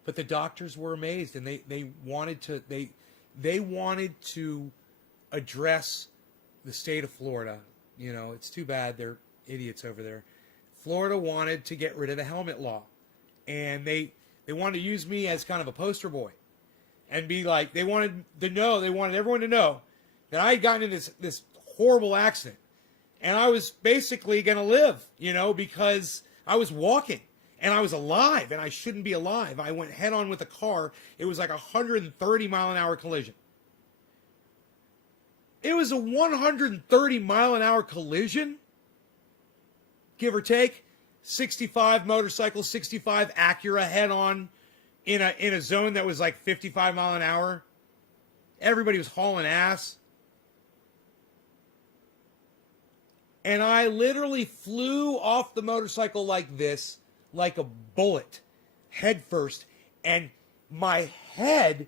But the doctors were amazed, and they wanted to address the state of Florida. It's too bad they're idiots over there. Florida wanted to get rid of the helmet law. And they wanted to use me as kind of a poster boy. And be like, they wanted everyone to know that I had gotten in this horrible accident. And I was basically going to live, because I was walking. And I was alive, and I shouldn't be alive. I went head on with a car. It was like a 130-mile-an-hour collision. It was a 130-mile-an-hour collision, give or take. 65 motorcycle, 65 Acura head on in a zone that was like 55 mile an hour. Everybody was hauling ass. And I literally flew off the motorcycle like this, like a bullet, head first, and my head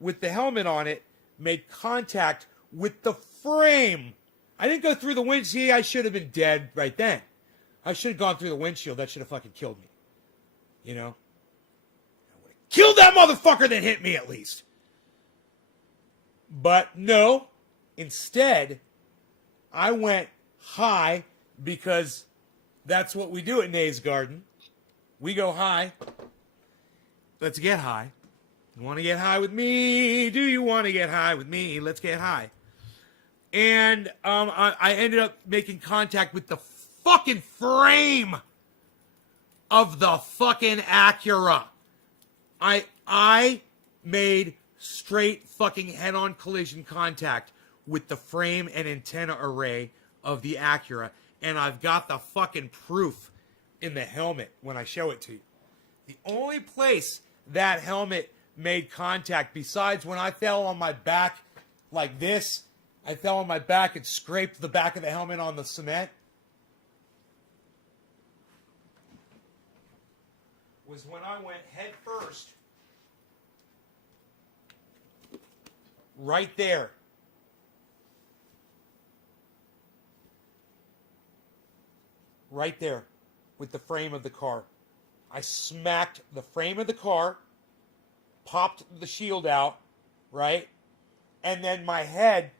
with the helmet on it made contact with the frame. I didn't go through the windshield. I should have been dead right then. I should have gone through the windshield. That should have fucking killed me. I would have killed that motherfucker that hit me at least. But no, instead, I went high because that's what we do at Nay's Garden. We go high. Let's get high. You want to get high with me? Do you want to get high with me? Let's get high. And I ended up making contact with the fucking frame of the fucking Acura. I made straight fucking head-on collision contact with the frame and antenna array of the Acura. And I've got the fucking proof in the helmet when I show it to you. The only place that helmet made contact, besides when I fell on my back like this, I fell on my back and scraped the back of the helmet on the cement, was when I went head first, right there. Right there with the frame of the car. I smacked the frame of the car, popped the shield out, right? And then my head.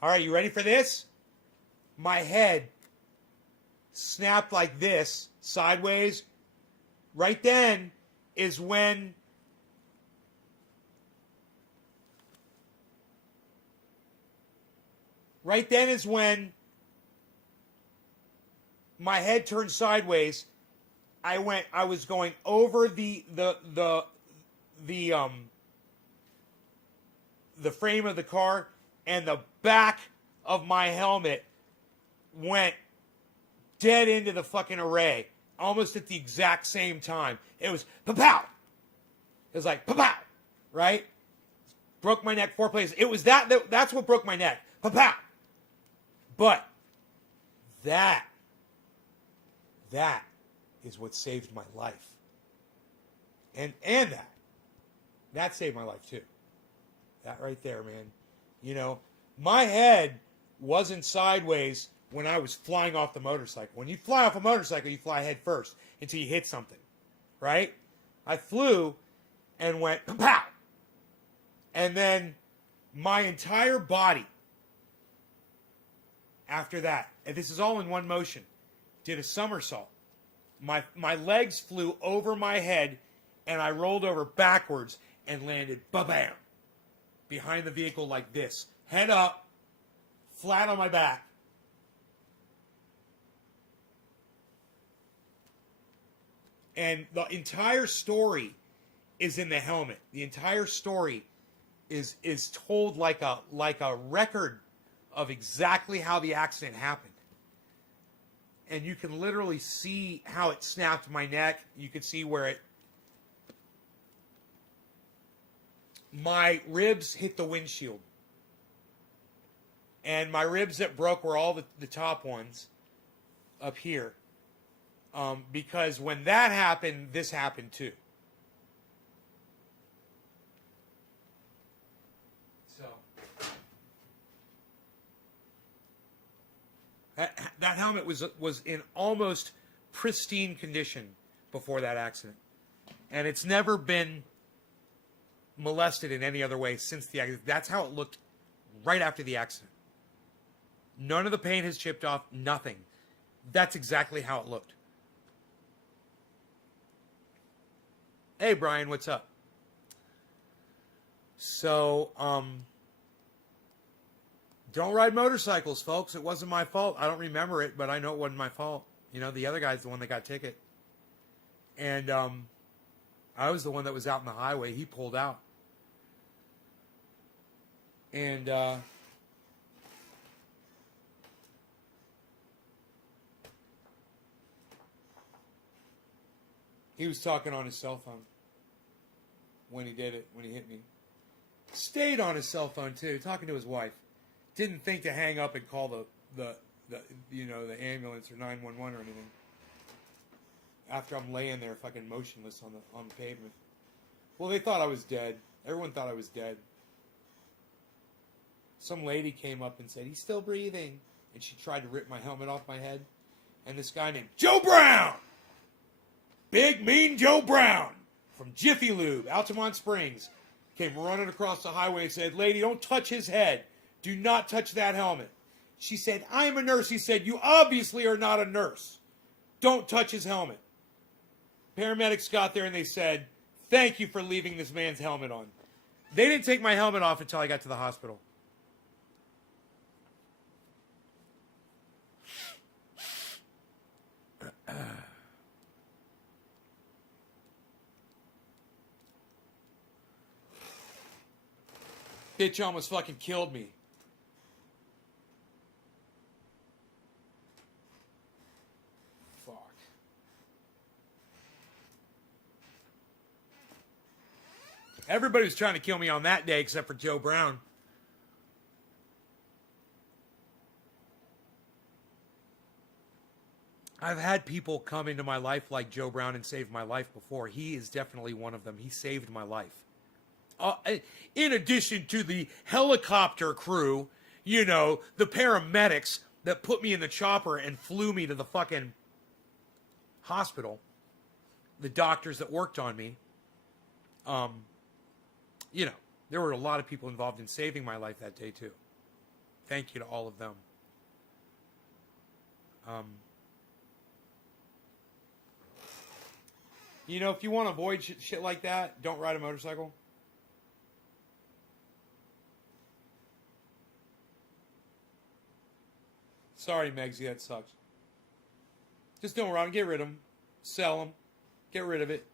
All right, you ready for this? My head snapped like this, sideways. Right then is when my head turned sideways. I was going over the frame of the car, and the back of my helmet went dead into the fucking array, almost at the exact same time. It was pa-pow. It was like pa-pow, right? Broke my neck 4 places. It was that's what broke my neck. Pa-pow. But that is what saved my life. And that saved my life too. That right there, man. My head wasn't sideways when I was flying off the motorcycle. When you fly off a motorcycle, you fly head first until you hit something, right? I flew and went pow, and then my entire body after that, and this is all in one motion, did a somersault. My legs flew over my head, and I rolled over backwards and landed ba-bam behind the vehicle like this, head up, flat on my back. And the entire story is in the helmet. The entire story is told like a record of exactly how the accident happened. And you can literally see how it snapped my neck. You can see where my ribs hit the windshield. And my ribs that broke were all the top ones up here. Because when that happened, this happened too. So that helmet was in almost pristine condition before that accident. And it's never been molested in any other way since the accident. That's how it looked right after the accident. None of the paint has chipped off. Nothing. That's exactly how it looked. Hey, Brian, what's up? So, don't ride motorcycles, folks. It wasn't my fault. I don't remember it, but I know it wasn't my fault. You know, the other guy's the one that got ticket. And I was the one that was out in the highway. He pulled out. And he was talking on his cell phone when he did it, when he hit me. Stayed on his cell phone, too, talking to his wife. Didn't think to hang up and call the ambulance or 911 or anything. After I'm laying there fucking motionless on the pavement. Well, they thought I was dead. Everyone thought I was dead. Some lady came up and said, he's still breathing. And she tried to rip my helmet off my head. And this guy named Joe Brown, Big Mean Joe Brown, from Jiffy Lube, Altamont Springs, came running across the highway and said, lady, don't touch his head. Do not touch that helmet. She said, I'm a nurse. He said, you obviously are not a nurse. Don't touch his helmet. Paramedics got there and they said, thank you for leaving this man's helmet on. They didn't take my helmet off until I got to the hospital. Bitch almost fucking killed me. Fuck. Everybody was trying to kill me on that day except for Joe Brown. I've had people come into my life like Joe Brown and save my life before. He is definitely one of them. He saved my life. In addition to the helicopter crew, you know, the paramedics that put me in the chopper and flew me to the fucking hospital, the doctors that worked on me, you know, there were a lot of people involved in saving my life that day too. Thank you to all of them. You know, if you want to avoid shit like that, don't ride a motorcycle. Sorry, Megsy, that sucks. Just don't run, get rid of them. Sell them. Get rid of it.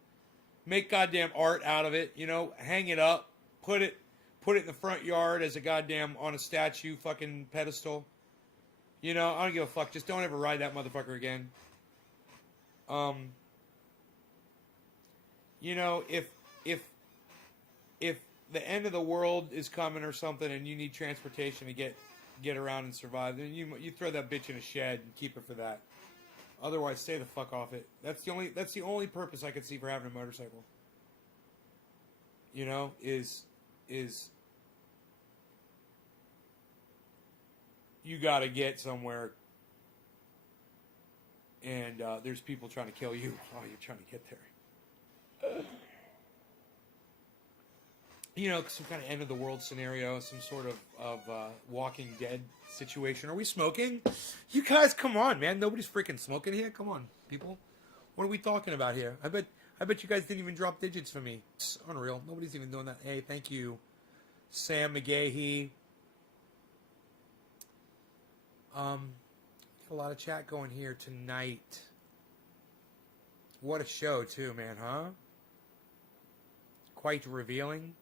Make goddamn art out of it. You know, hang it up. Put it in the front yard as a goddamn, on a statue, fucking pedestal. You know, I don't give a fuck. Just don't ever ride that motherfucker again. You know, if the end of the world is coming or something and you need transportation to get around and survive, then you throw that bitch in a shed and keep it for that. Otherwise, stay the fuck off it. That's the only purpose I could see for having a motorcycle. You know, is you got to get somewhere, and there's people trying to kill you while you're trying to get there. You know, some kind of end of the world scenario, some sort of Walking Dead situation. Are we smoking? You guys, come on, man. Nobody's freaking smoking here. Come on, people. What are we talking about here? I bet you guys didn't even drop digits for me. It's unreal. Nobody's even doing that. Hey, thank you, Sam McGahee. A lot of chat going here tonight. What a show, too, man, huh? Quite revealing.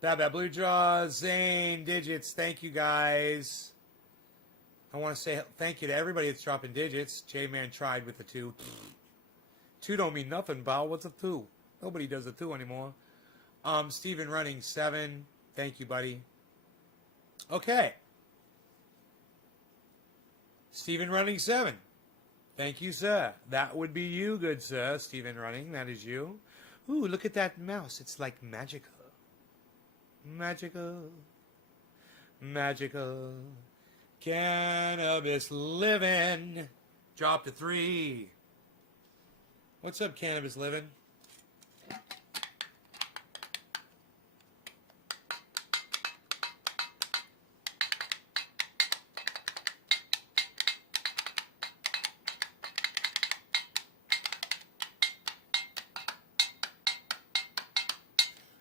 Bad Blue Jaw, Zane, Digits, thank you guys. I want to say thank you to everybody that's dropping digits. J-Man tried with the 2. 2 don't mean nothing, pal. What's a 2? Nobody does a 2 anymore. Steven Running 7, thank you, buddy. Okay. Steven Running 7, thank you, sir. That would be you, good sir. Steven Running, that is you. Ooh, look at that mouse. It's like magical. Magical. Magical. Cannabis living. Drop to 3. What's up, Cannabis living?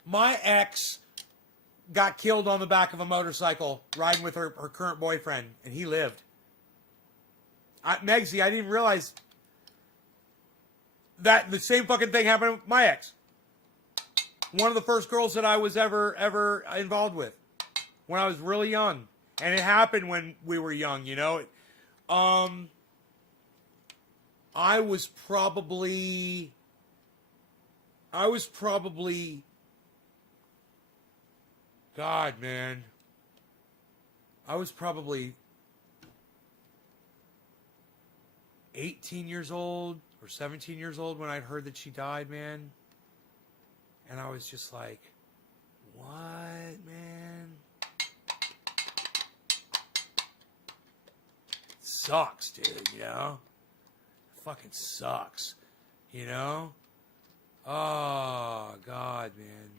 My ex got killed on the back of a motorcycle riding with her current boyfriend, and he lived. Megsy, I didn't realize that the same fucking thing happened with my ex. One of the first girls that I was ever involved with when I was really young. And it happened when we were young, you know. I was probably God, man. I was probably 18 years old or 17 years old when I heard that she died, man. And I was just like, what, man? Sucks, dude, you know? Fucking sucks, you know? Oh, God, man.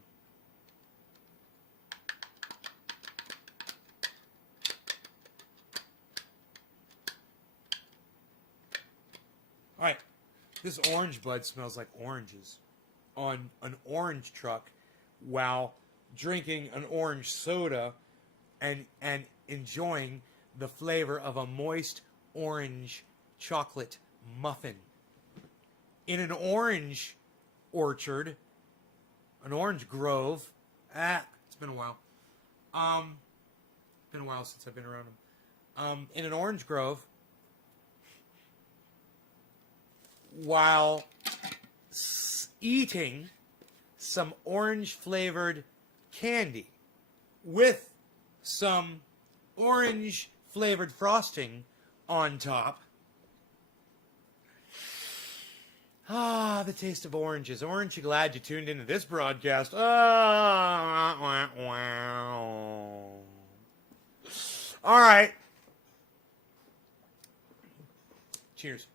All right, this orange bud smells like oranges on an orange truck while drinking an orange soda and enjoying the flavor of a moist orange chocolate muffin. In an orange orchard, an orange grove. It's been a while. Been a while since I've been around them. In an orange grove, while eating some orange flavored candy with some orange flavored frosting on top. Ah, the taste of oranges. Aren't you glad you tuned into this broadcast? All right. Cheers.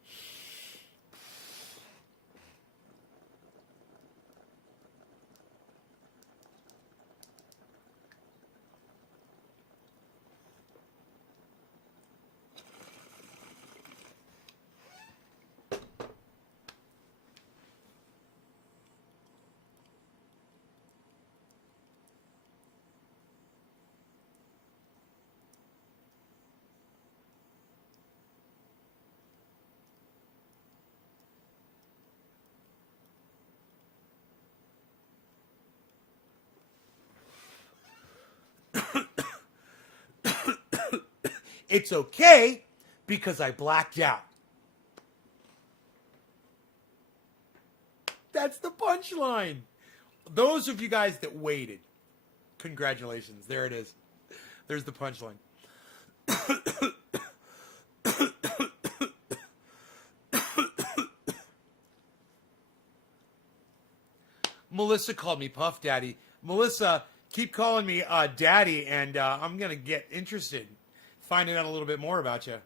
It's okay because I blacked out. That's the punchline. Those of you guys that waited, congratulations. There it is. There's the punchline. Melissa called me Puff Daddy. Melissa, keep calling me Daddy, and I'm going to get interested, finding out a little bit more about you.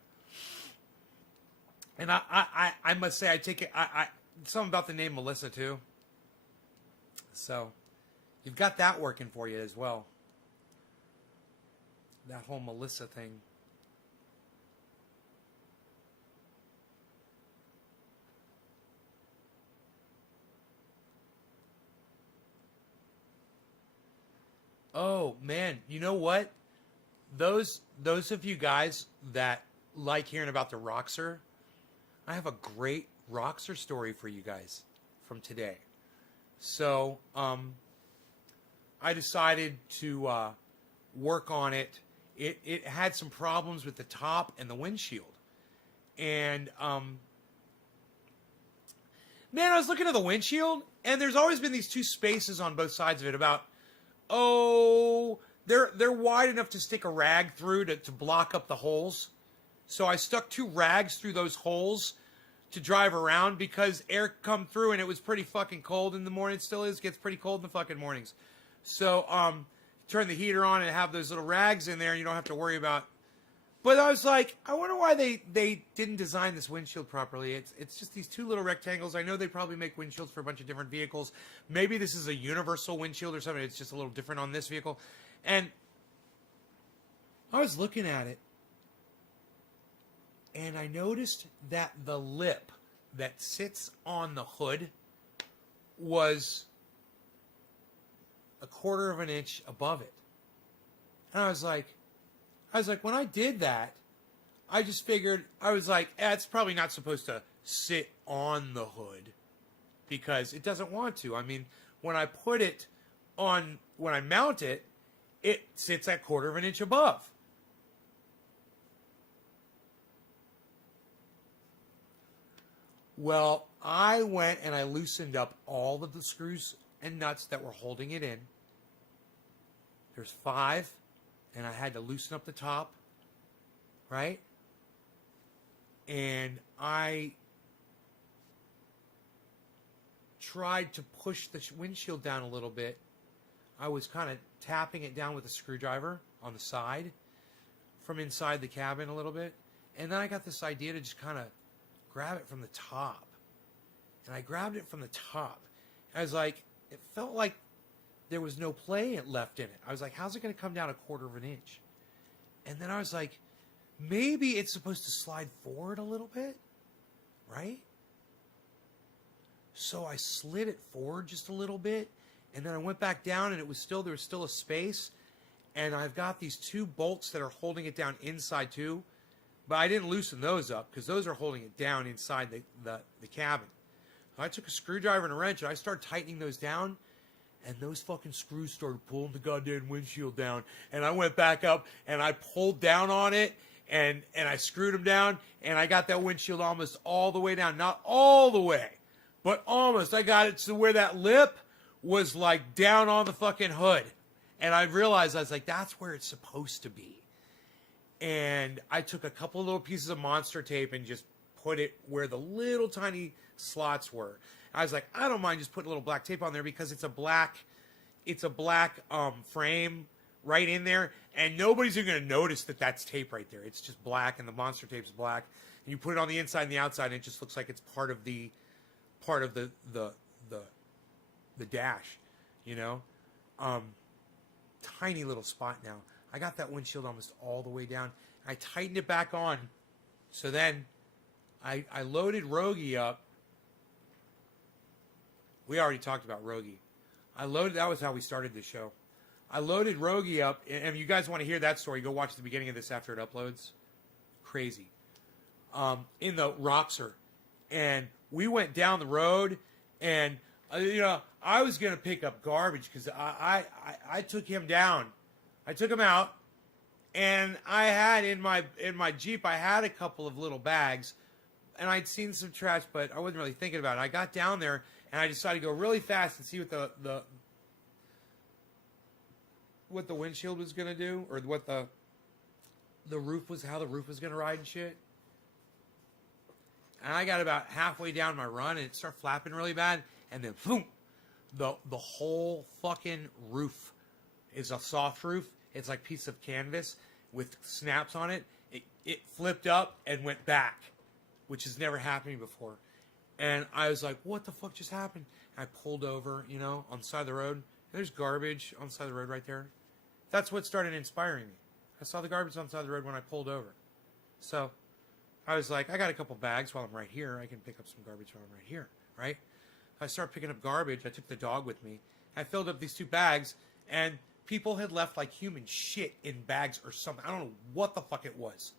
And I must say, I take it, something about the name Melissa, too. So, you've got that working for you as well. That whole Melissa thing. Oh, man, you know what? Those of you guys that like hearing about the Roxer, I have a great Roxer story for you guys from today. So, I decided to work on it. It had some problems with the top and the windshield. And, man, I was looking at the windshield, and there's always been these two spaces on both sides of it about, they're wide enough to stick a rag through to block up the holes. So I stuck two rags through those holes to drive around because air come through and it was pretty fucking cold in the morning. It still is. Gets pretty cold in the fucking mornings. So turn the heater on and have those little rags in there and you don't have to worry about. But I was like, I wonder why they didn't design this windshield properly. It's just these two little rectangles. I know they probably make windshields for a bunch of different vehicles. Maybe this is a universal windshield or something. It's just a little different on this vehicle. And I was looking at it, and I noticed that the lip that sits on the hood was a quarter of an inch above it. And I was like, when I did that, I just figured, I was like, it's probably not supposed to sit on the hood because it doesn't want to. I mean, when I put it on, when I mount it, it sits at quarter of an inch above. Well, I went and I loosened up all of the screws and nuts that were holding it in. There's 5, and I had to loosen up the top, right? And I tried to push the windshield down a little bit. I was kind of tapping it down with a screwdriver on the side from inside the cabin a little bit. And then I got this idea to just kind of grab it from the top. And I grabbed it from the top. I was like, it felt like there was no play left in it. I was like, how's it going to come down a quarter of an inch? And then I was like, maybe it's supposed to slide forward a little bit, right? So I slid it forward just a little bit, and then I went back down, and there was still a space, and I've got these 2 bolts that are holding it down inside too, but I didn't loosen those up because those are holding it down inside the cabin. So I took a screwdriver and a wrench, and I started tightening those down, and those fucking screws started pulling the goddamn windshield down, and I went back up, and I pulled down on it, and I screwed them down, and I got that windshield almost all the way down. Not all the way, but almost. I got it to where that lip was like down on the fucking hood. And I realized, I was like, that's where it's supposed to be. And I took a couple of little pieces of monster tape and just put it where the little tiny slots were. I was like, I don't mind just putting a little black tape on there because it's a black frame right in there, and nobody's even going to notice that that's tape right there. It's just black, and the monster tape's black. And you put it on the inside and the outside, and it just looks like it's part of the dash, you know. Tiny little spot now. I got that windshield almost all the way down. I tightened it back on. So then I loaded Rogie up. We already talked about Rogie. That was how we started the show. I loaded Rogie up, and if you guys want to hear that story, go watch the beginning of this after it uploads. Crazy. In the Roxer. And we went down the road, and, I was going to pick up garbage because I took him down. I took him out, and I had in my Jeep, I had a couple of little bags, and I'd seen some trash, but I wasn't really thinking about it. I got down there, and I decided to go really fast and see what the windshield was going to do, or what the roof was, how the roof was going to ride and shit. And I got about halfway down my run, and it started flapping really bad, and then boom, the whole fucking roof is a soft roof. It's like a piece of canvas with snaps on it. It flipped up and went back, which has never happened to me before. And I was like, what the fuck just happened? And I pulled over, on the side of the road. There's garbage on the side of the road right there. That's what started inspiring me. I saw the garbage on the side of the road when I pulled over. So I was like, I got a couple bags while I'm right here. I can pick up some garbage while I'm right here, right? I started picking up garbage. I took the dog with me. I filled up these 2 bags, and people had left like human shit in bags or something. I don't know what the fuck it was.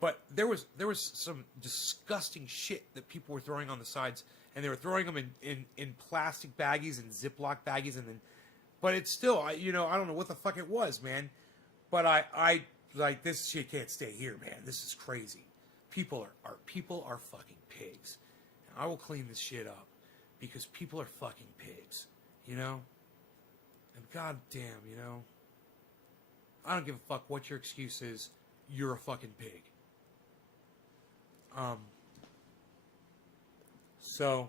But there was some disgusting shit that people were throwing on the sides, and they were throwing them in plastic baggies and Ziploc baggies, but it's still, I don't know what the fuck it was, man. But I like, this shit can't stay here, man. This is crazy. People are fucking pigs. And I will clean this shit up because people are fucking pigs, And goddamn, I don't give a fuck what your excuse is. You're a fucking pig. So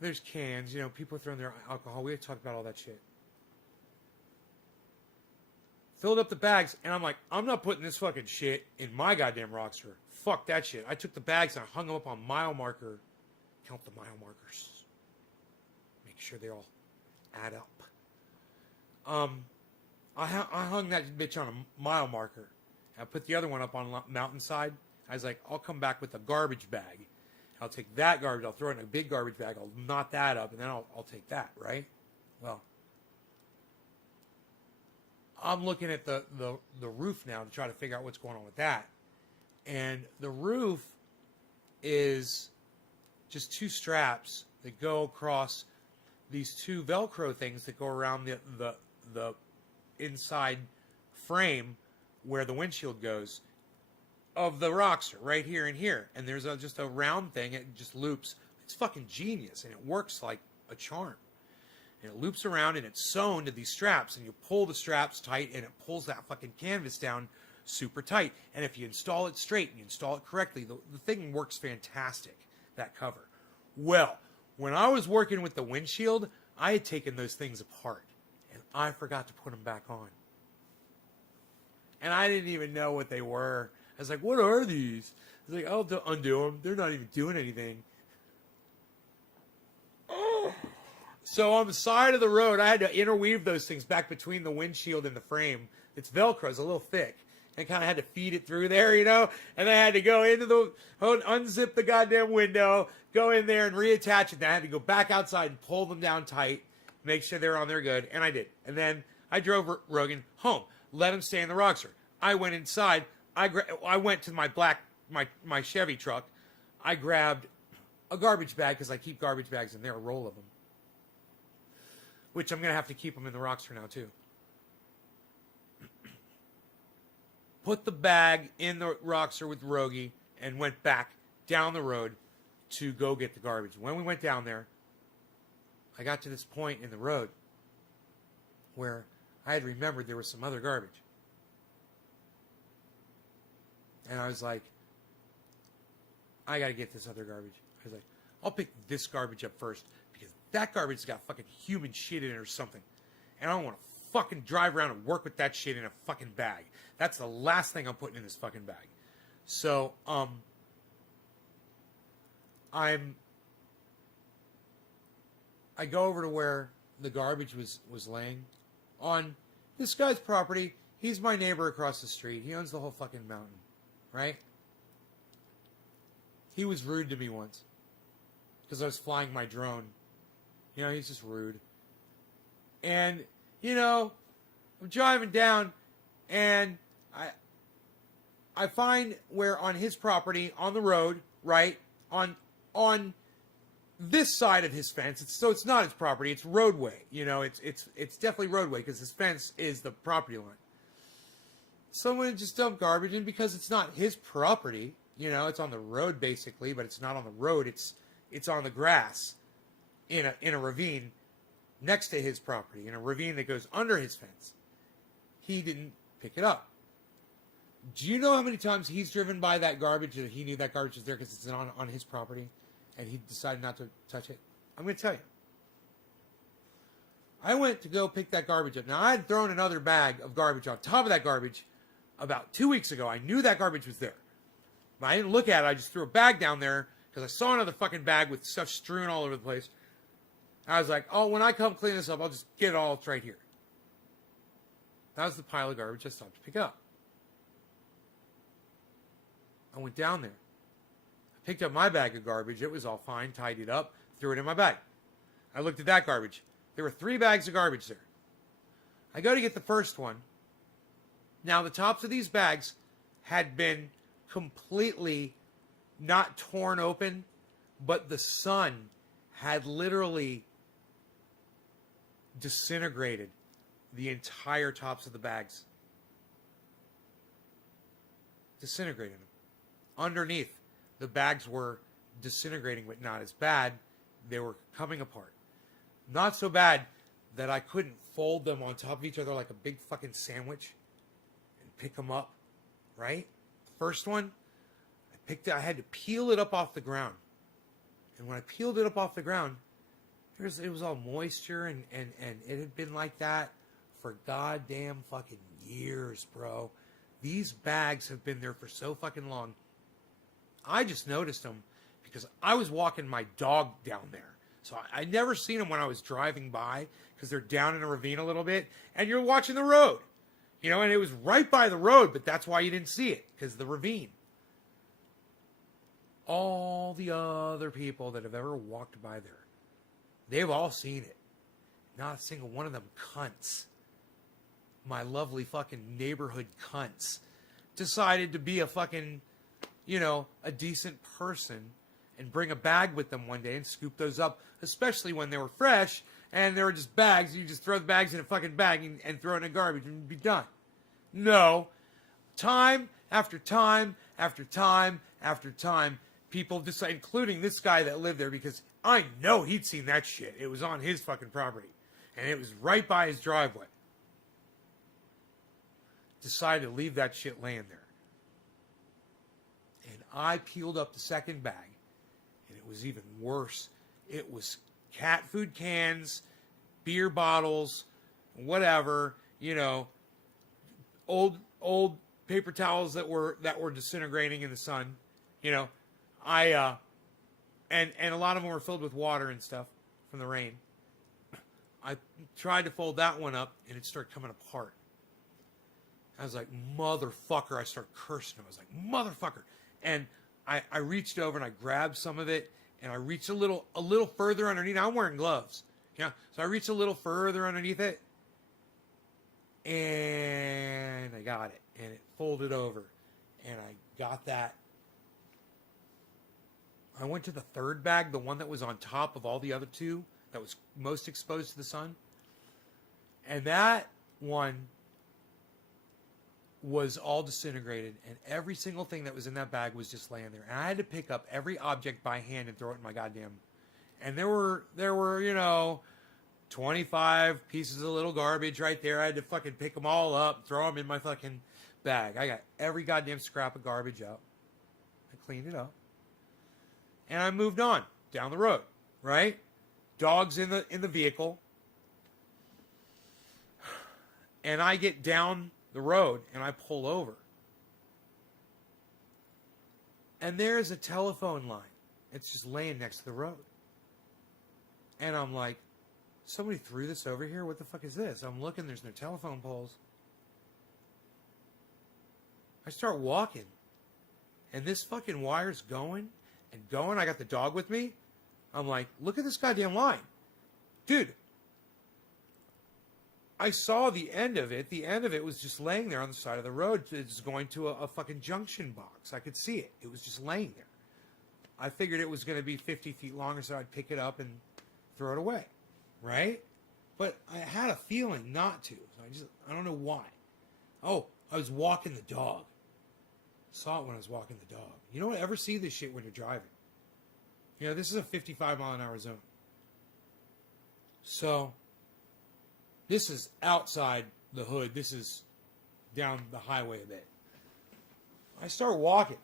there's cans, people are throwing their alcohol. We have to talk about all that shit. Filled up the bags, and I'm like, I'm not putting this fucking shit in my goddamn Rockster. Fuck that shit. I took the bags and I hung them up on mile marker. Count the mile markers. Make sure they all add up. I hung that bitch on a mile marker. I put the other one up on mountainside. I was like, I'll come back with a garbage bag. I'll take that garbage. I'll throw it in a big garbage bag. I'll knot that up, and then I'll take that, right? Well, I'm looking at the roof now to try to figure out what's going on with that. And the roof is just two straps that go across these two Velcro things that go around the inside frame where the windshield goes of the Rockster, right here and here. And there's just a round thing. It just loops. It's fucking genius, and it works like a charm. And it loops around, and it's sewn to these straps, and you pull the straps tight, and it pulls that fucking canvas down super tight. And if you install it straight and you install it correctly, the thing works fantastic, that cover. Well, when I was working with the windshield, I had taken those things apart, and I forgot to put them back on. And I didn't even know what they were. I was like, what are these? I was like, I'll undo them. They're not even doing anything. So on the side of the road, I had to interweave those things back between the windshield and the frame. It's Velcro. It's a little thick. I kind of had to feed it through there, you know? And I had to go into unzip the goddamn window, go in there and reattach it. And I had to go back outside and pull them down tight, make sure they were on there good. And I did. And then I drove Rogan home, let him stay in the Rockster. I went inside. I went to my Chevy truck. I grabbed a garbage bag because I keep garbage bags in there, a roll of them. Which I'm going to have to keep them in the Rockster now, too. Put the bag in the Rockster with Rogie and went back down the road to go get the garbage. When we went down there, I got to this point in the road where I had remembered there was some other garbage. And I was like, I got to get this other garbage. I was like, I'll pick this garbage up first because that garbage has got fucking human shit in it or something. And I don't want to fucking drive around and work with that shit in a fucking bag. That's the last thing I'm putting in this fucking bag. So, I go over to where the garbage was laying on this guy's property. He's my neighbor across the street. He owns the whole fucking mountain, right? He was rude to me once because I was flying my drone. You know, he's just rude. And, you know, I'm driving down and I find where on his property, on the road, right, on this side of his fence, it's not his property, it's roadway. You know, it's definitely roadway because his fence is the property line. Someone just dumped garbage in because it's not his property. You know, it's on the road basically, but it's not on the road. It's on the grass in a ravine next to his property, in a ravine that goes under his fence. He didn't pick it up. Do you know how many times he's driven by that garbage that he knew that garbage was there because it's on his property and he decided not to touch it? I'm going to tell you. I went to go pick that garbage up. Now, I had thrown another bag of garbage on top of that garbage about 2 weeks ago. I knew that garbage was there. But I didn't look at it. I just threw a bag down there because I saw another fucking bag with stuff strewn all over the place. I was like, oh, when I come clean this up, I'll just get it all. It's right here. That was the pile of garbage I stopped to pick up. I went down there. I picked up my bag of garbage. It was all fine, tidied up, threw it in my bag. I looked at that garbage. There were 3 bags of garbage there. I go to get the first one. Now, the tops of these bags had been completely not torn open, but the sun had literally disintegrated the entire tops of the bags. Disintegrated them. Underneath, the bags were disintegrating, but not as bad. They were coming apart. Not so bad that I couldn't fold them on top of each other like a big fucking sandwich and pick them up, right? First one, I had to peel it up off the ground. And when I peeled it up off the ground, it was all moisture and it had been like that for goddamn fucking years, bro. These bags have been there for so fucking long. I just noticed them because I was walking my dog down there. So I never seen them when I was driving by because they're down in a ravine a little bit. And you're watching the road. You know, and it was right by the road, but that's why you didn't see it, because the ravine. All the other people that have ever walked by there, they've all seen it. not a single one of them cunts, my lovely fucking neighborhood cunts, decided to be a fucking, a decent person and bring a bag with them one day and scoop those up, especially when they were fresh and they were just bags. You just throw the bags in a fucking bag and throw it in the garbage and be done. No. Time after time after time after time, people decide, including this guy that lived there, because I know he'd seen that shit. It was on his fucking property. And it was right by his driveway. Decided to leave that shit laying there. And I peeled up the second bag. And it was even worse. It was cat food cans, beer bottles, whatever, old paper towels that were disintegrating in the sun. And a lot of them were filled with water and stuff from the rain. I tried to fold that one up, and it started coming apart. I was like, motherfucker. I started cursing him. I was like, motherfucker. And I reached over, and I grabbed some of it, and I reached a little further underneath. I'm wearing gloves. Yeah. So I reached a little further underneath it, and I got it. And it folded over, and I got that. I went to the third bag, the one that was on top of all the other two, that was most exposed to the sun. And that one was all disintegrated, and every single thing that was in that bag was just laying there. And I had to pick up every object by hand and throw it in my goddamn. And there were 25 pieces of little garbage right there. I had to fucking pick them all up, throw them in my fucking bag. I got every goddamn scrap of garbage out. I cleaned it up. And I moved on down the road, right? Dogs in the vehicle. And I get down the road and I pull over. And there's a telephone line. It's just laying next to the road. And I'm like, somebody threw this over here? What the fuck is this? I'm looking, there's no telephone poles. I start walking. And this fucking wire's going and going. I got the dog with me. I'm like, look at this goddamn line. Dude, I saw the end of it. The end of it was just laying there on the side of the road. It's going to a fucking junction box. I could see it. It was just laying there. I figured it was going to be 50 feet longer, so I'd pick it up and throw it away. Right? But I had a feeling not to. I don't know why. Oh, I was walking the dog. Saw it when I was walking the dog. You don't ever see this shit when you're driving. This is a 55 mile an hour zone. So, this is outside the hood. This is down the highway a bit. I start walking.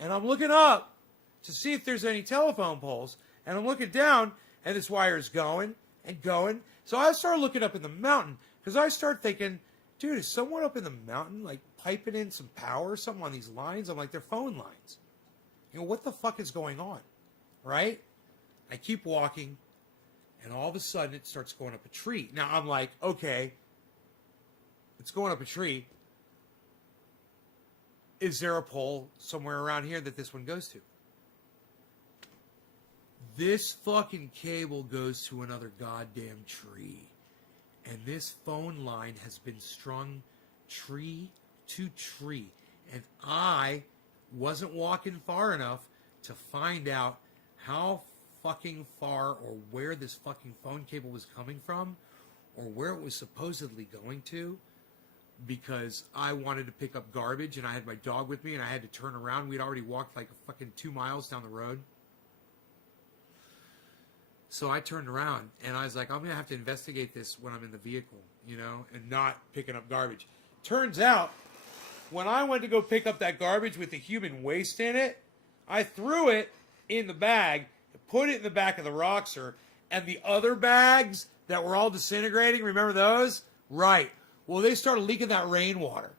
And I'm looking up to see if there's any telephone poles. And I'm looking down, and this wire is going and going. So I start looking up in the mountain, because I start thinking, dude, is someone up in the mountain, like, piping in some power or something on these lines? I'm like, they're phone lines. What the fuck is going on? Right? I keep walking, and all of a sudden it starts going up a tree. Now I'm like, okay, it's going up a tree. Is there a pole somewhere around here that this one goes to? This fucking cable goes to another goddamn tree. And this phone line has been strung tree to tree. And I wasn't walking far enough to find out how fucking far or where this fucking phone cable was coming from or where it was supposedly going to, because I wanted to pick up garbage and I had my dog with me and I had to turn around. We'd already walked like fucking 2 miles down the road. So I turned around and I was like, I'm going to have to investigate this when I'm in the vehicle, and not picking up garbage. Turns out, when I went to go pick up that garbage with the human waste in it, I threw it in the bag, put it in the back of the Roxer, and the other bags that were all disintegrating, remember those? Right. Well, they started leaking that rainwater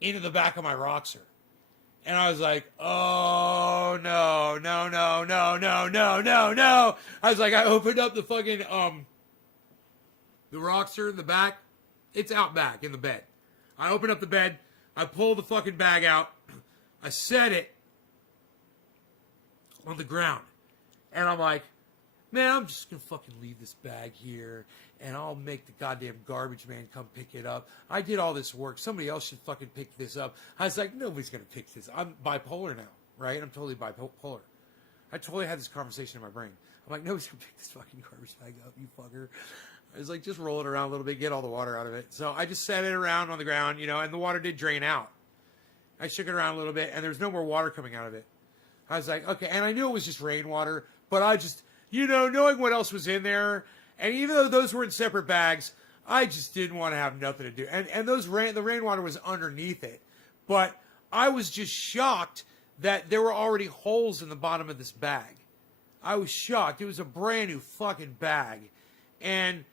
into the back of my Roxer. And I was like, oh, no. I was like, I opened up the fucking, the Roxer in the back. It's out back in the bed. I opened up the bed. I pulled the fucking bag out. I set it on the ground. And I'm like, man, I'm just going to fucking leave this bag here, and I'll make the goddamn garbage man come pick it up. I did all this work. Somebody else should fucking pick this up. I was like, nobody's going to pick this. I'm bipolar now, right? I'm totally bipolar. I totally had this conversation in my brain. I'm like, nobody's going to pick this fucking garbage bag up, you fucker. I was like, just roll it around a little bit, get all the water out of it. So I just set it around on the ground, and the water did drain out. I shook it around a little bit, and there was no more water coming out of it. I was like, okay, and I knew it was just rainwater, but I just, knowing what else was in there, and even though those were in separate bags, I just didn't want to have nothing to do. And the rainwater was underneath it, but I was just shocked that there were already holes in the bottom of this bag. I was shocked. It was a brand new fucking bag, and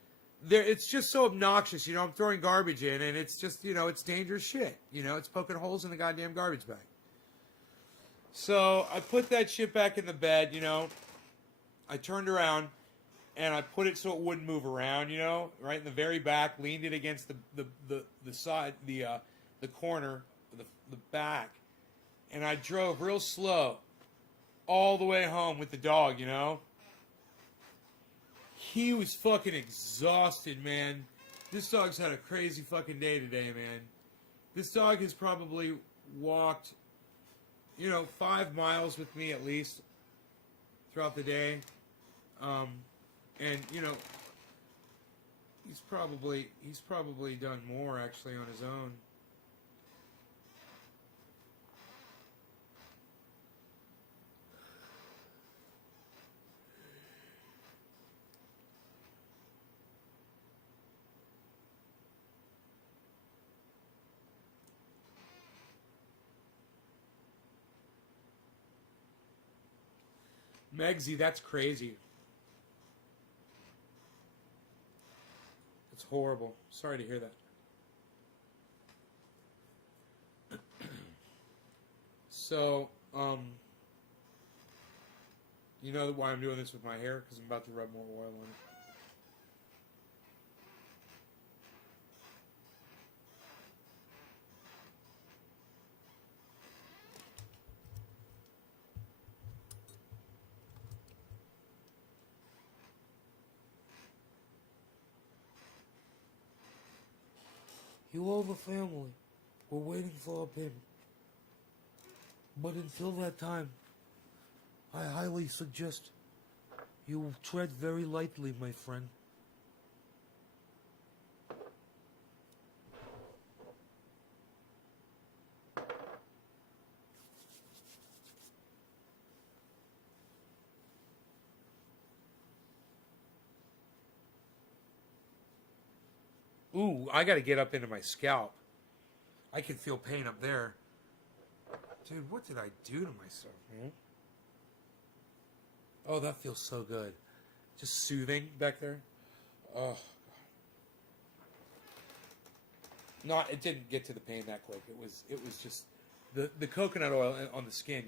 it's just so obnoxious. I'm throwing garbage in, and it's just, it's dangerous shit. It's poking holes in the goddamn garbage bag. So I put that shit back in the bed, I turned around, and I put it so it wouldn't move around, right in the very back, leaned it against the side, the corner, the back, and I drove real slow all the way home with the dog, He was fucking exhausted, man. This dog's had a crazy fucking day today, man. This dog has probably walked, 5 miles with me at least throughout the day. And he's probably done more actually on his own. Megsy, that's crazy. That's horrible. Sorry to hear that. So, you know why I'm doing this with my hair? Because I'm about to rub more oil on it. You owe the family. We're waiting for our payment. But until that time, I highly suggest you tread very lightly, my friend. Ooh, I gotta get up into my scalp. I can feel pain up there. Dude, what did I do to myself, man? Oh, that feels so good. Just soothing back there. Oh. Not, it didn't get to the pain that quick. It was just the coconut oil on the skin,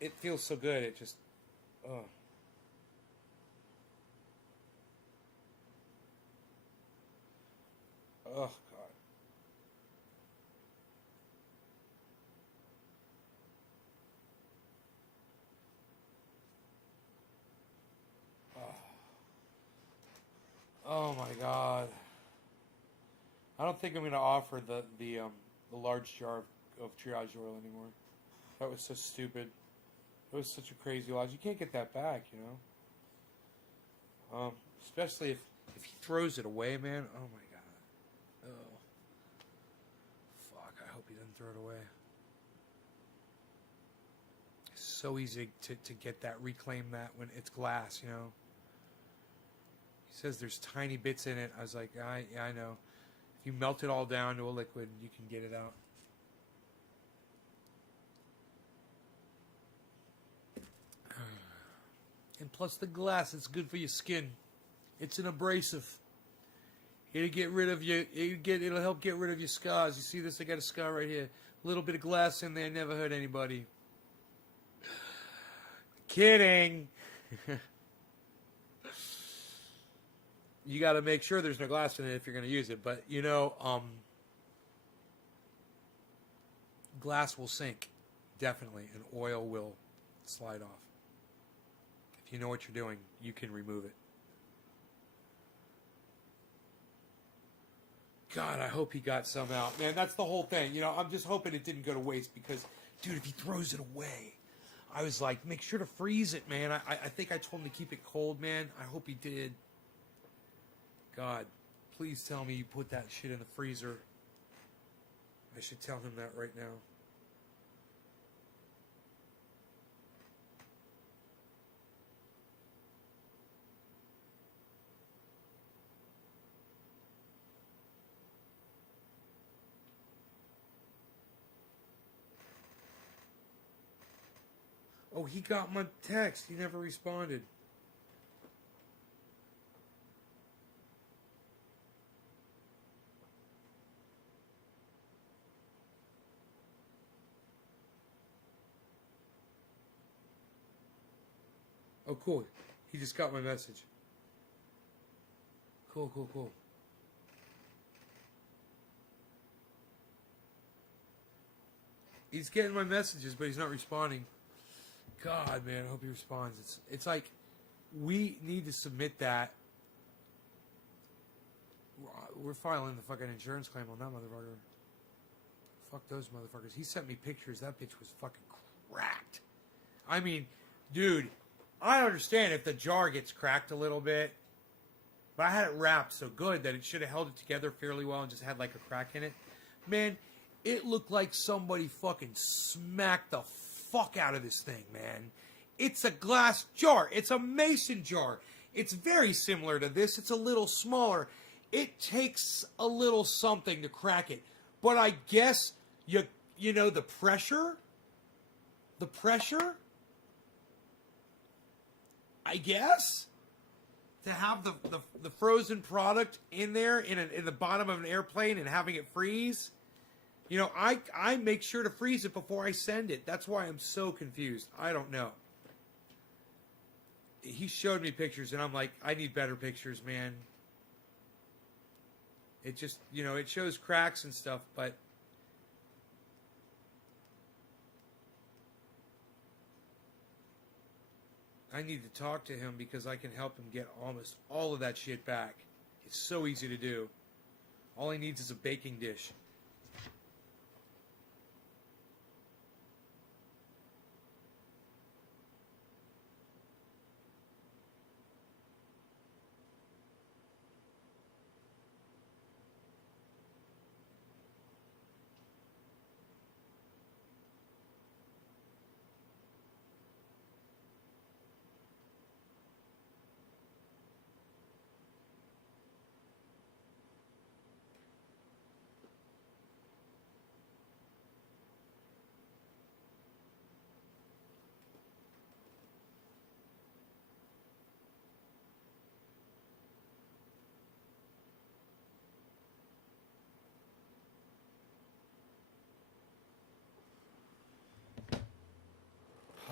it feels so good. It just, oh. Oh, God. Oh my God. I don't think I'm going to offer the large jar of triage oil anymore. That was so stupid. It was such a crazy loss. You can't get that back, especially if he throws it away, man. Oh my God. Oh. Fuck, I hope he doesn't throw it away. It's so easy to get that, reclaim that when it's glass, He says there's tiny bits in it. I was like, yeah, I know. If you melt it all down to a liquid, you can get it out. And plus the glass, it's good for your skin. It's an abrasive. It'll get rid of your, it'll help get rid of your scars. You see this? I got a scar right here. A little bit of glass in there, never hurt anybody. Kidding. You got to make sure there's no glass in it if you're going to use it. But, glass will sink, definitely, and oil will slide off. If You know what you're doing. You can remove it. God, I hope he got some out. Man, that's the whole thing. You know, I'm just hoping it didn't go to waste because, dude, if he throws it away, I was like, make sure to freeze it, man. I think I told him to keep it cold, man. I hope he did. God, please tell me you put that shit in the freezer. I should tell him that right now. Oh, he got my text. He never responded. Oh, cool. He just got my message. Cool, cool, cool. He's getting my messages, but he's not responding. God, man, I hope he responds. It's like, we need to submit that. We're filing the fucking insurance claim on that motherfucker. Fuck those motherfuckers. He sent me pictures. That bitch was fucking cracked. I mean, dude, I understand if the jar gets cracked a little bit, but I had it wrapped so good that it should have held it together fairly well and just had like a crack in it. Man, it looked like somebody fucking smacked the fuck out of this thing, man. It's a glass jar. It's a mason jar. It's very similar to this. It's a little smaller. It takes a little something to crack it. But I guess you know the pressure? The pressure? I guess? To have the frozen product in there in the bottom of an airplane and having it freeze. You know, I make sure to freeze it before I send it. That's why I'm so confused. I don't know. He showed me pictures, and I'm like, I need better pictures, man. It just, you know, it shows cracks and stuff, but... I need to talk to him because I can help him get almost all of that shit back. It's so easy to do. All he needs is a baking dish.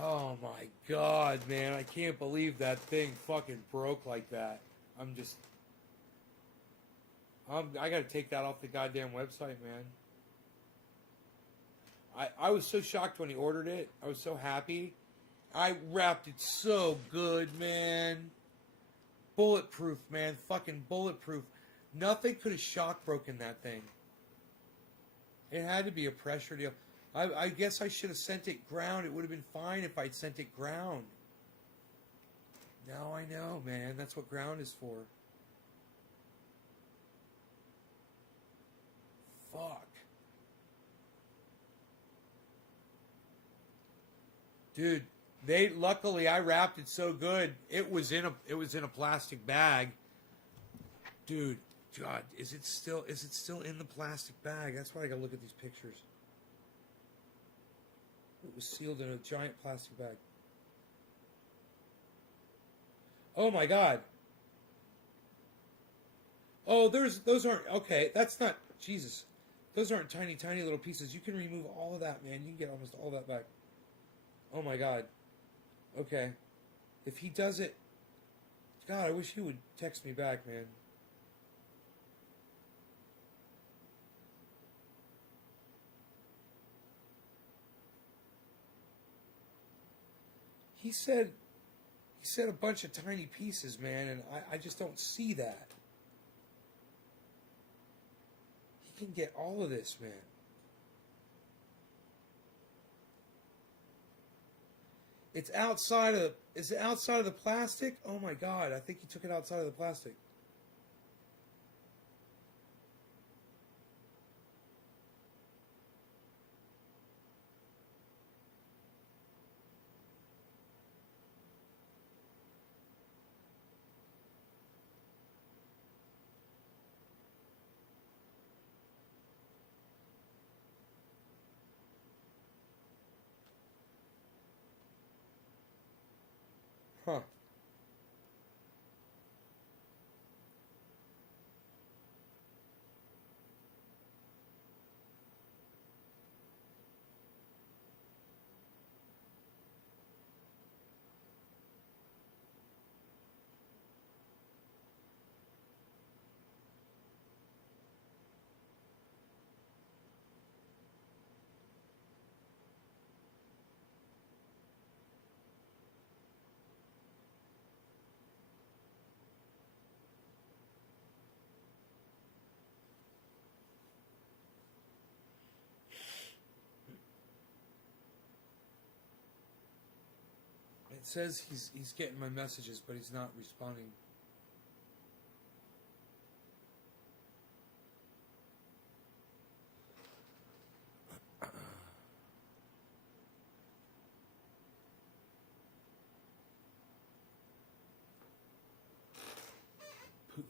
Oh my God, man. I can't believe that thing fucking broke like that. I gotta take that off the goddamn website, man. I was so shocked when he ordered it. I was so happy. I wrapped it so good, man. Bulletproof, man. Fucking bulletproof. Nothing could have shock broken that thing. It had to be a pressure deal. I guess I should have sent it ground. It would have been fine if I'd sent it ground. Now I know, man. That's what ground is for. Fuck. Dude, luckily I wrapped it so good. It was in a plastic bag. Dude, God, is it still in the plastic bag? That's why I gotta look at these pictures. It was sealed in a giant plastic bag. Oh my God. Oh, those aren't, okay, that's not, Jesus. Those aren't tiny, tiny little pieces. You can remove all of that, man. You can get almost all that back. Oh my God. Okay. If he does it, God, I wish he would text me back, man. He said He said a bunch of tiny pieces, man, and I just don't see that. He can get all of this, man. It's outside of. Is it outside of the plastic? Oh my God! I think he took it outside of the plastic. Huh. It says he's getting my messages, but he's not responding. Poof.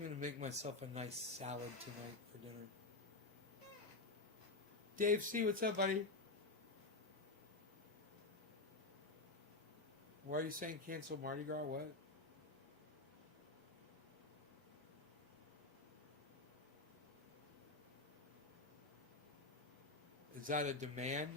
I'm gonna make myself a nice salad tonight for dinner. Dave C, what's up, buddy? Why are you saying cancel Mardi Gras? What? Is that a demand?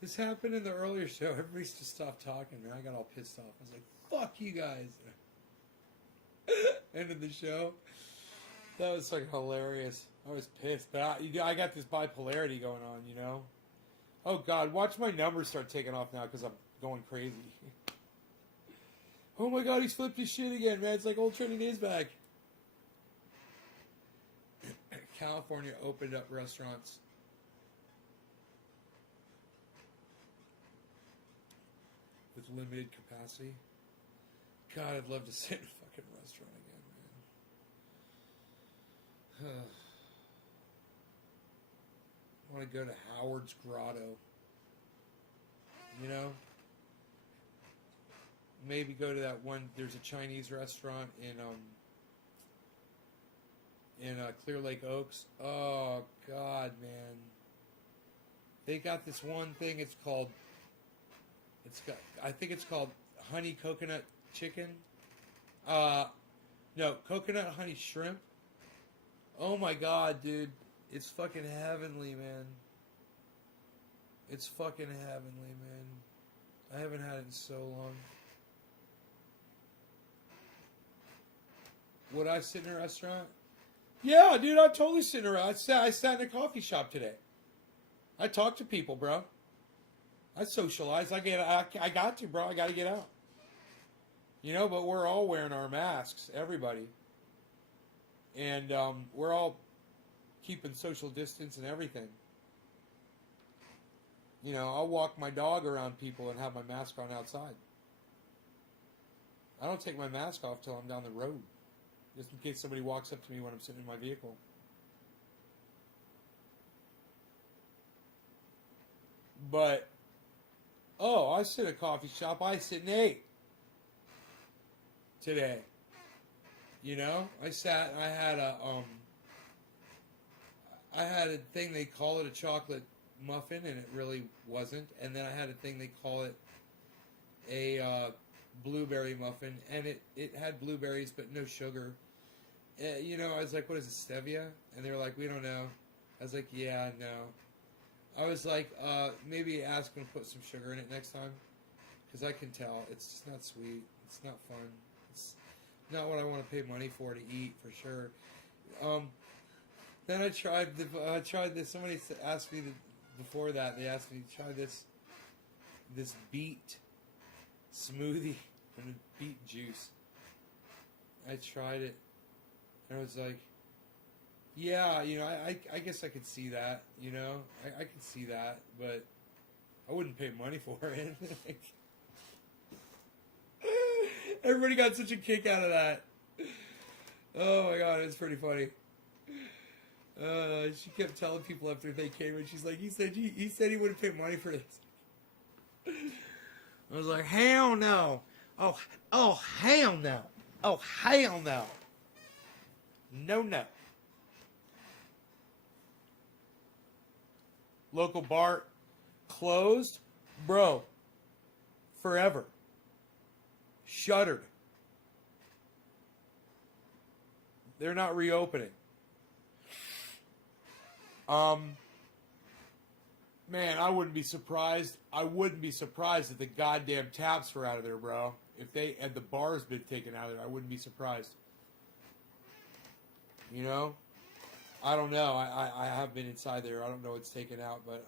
This happened in the earlier show. Everybody just stopped talking, man. I got all pissed off. I was like, fuck you guys. Ended the show. That was like hilarious. I was pissed. But I got this bipolarity going on, you know? Oh, God. Watch my numbers start taking off now because I'm going crazy. Oh, my God. He's flipped his shit again, man. It's like old trending days back. California opened up restaurants. With limited capacity. God, I'd love to sit in a fucking restaurant again, man. I want to go to Howard's Grotto. You know? Maybe go to that one. There's a Chinese restaurant in Clear Lake Oaks. Oh, God, man. They got this one thing. It's called... I think it's called honey coconut chicken. No, coconut honey shrimp. Oh my God, dude. It's fucking heavenly, man. It's fucking heavenly, man. I haven't had it in so long. Would I sit in a restaurant? Yeah, dude, I'd totally sit in a restaurant. I sat in a coffee shop today. I talked to people, bro. I socialize. I got to, bro. I got to get out. You know, but we're all wearing our masks, everybody. And we're all keeping social distance and everything. You know, I'll walk my dog around people and have my mask on outside. I don't take my mask off till I'm down the road. Just in case somebody walks up to me when I'm sitting in my vehicle. But, oh, I sit at a coffee shop. I sit and ate today. You know, I sat. I had a thing. They call it a chocolate muffin, and it really wasn't. And then I had a thing. They call it a blueberry muffin, and it had blueberries but no sugar. You know, I was like, what is it, stevia? And they were like, we don't know. I was like, yeah, no. I was like, maybe ask them to put some sugar in it next time, because I can tell it's just not sweet. It's not fun. It's not what I want to pay money for to eat, for sure. Then I tried this. Somebody asked me before that. They asked me to try this beet smoothie and beet juice. I tried it, and I was like, yeah, you know, I guess I could see that. You know, I could see that, but I wouldn't pay money for it. Everybody got such a kick out of that. Oh my god, it's pretty funny. She kept telling people after they came, and she's like, he said he wouldn't pay money for this. I was like, hell no. Oh, hell no. Oh, hell no. No. Local bar closed, bro. Forever. Shuttered. They're not reopening. Man, I wouldn't be surprised. I wouldn't be surprised if the goddamn taps were out of there, bro. If they had the bars been taken out of there, I wouldn't be surprised. You know? I don't know. I have been inside there. I don't know what's taken out, but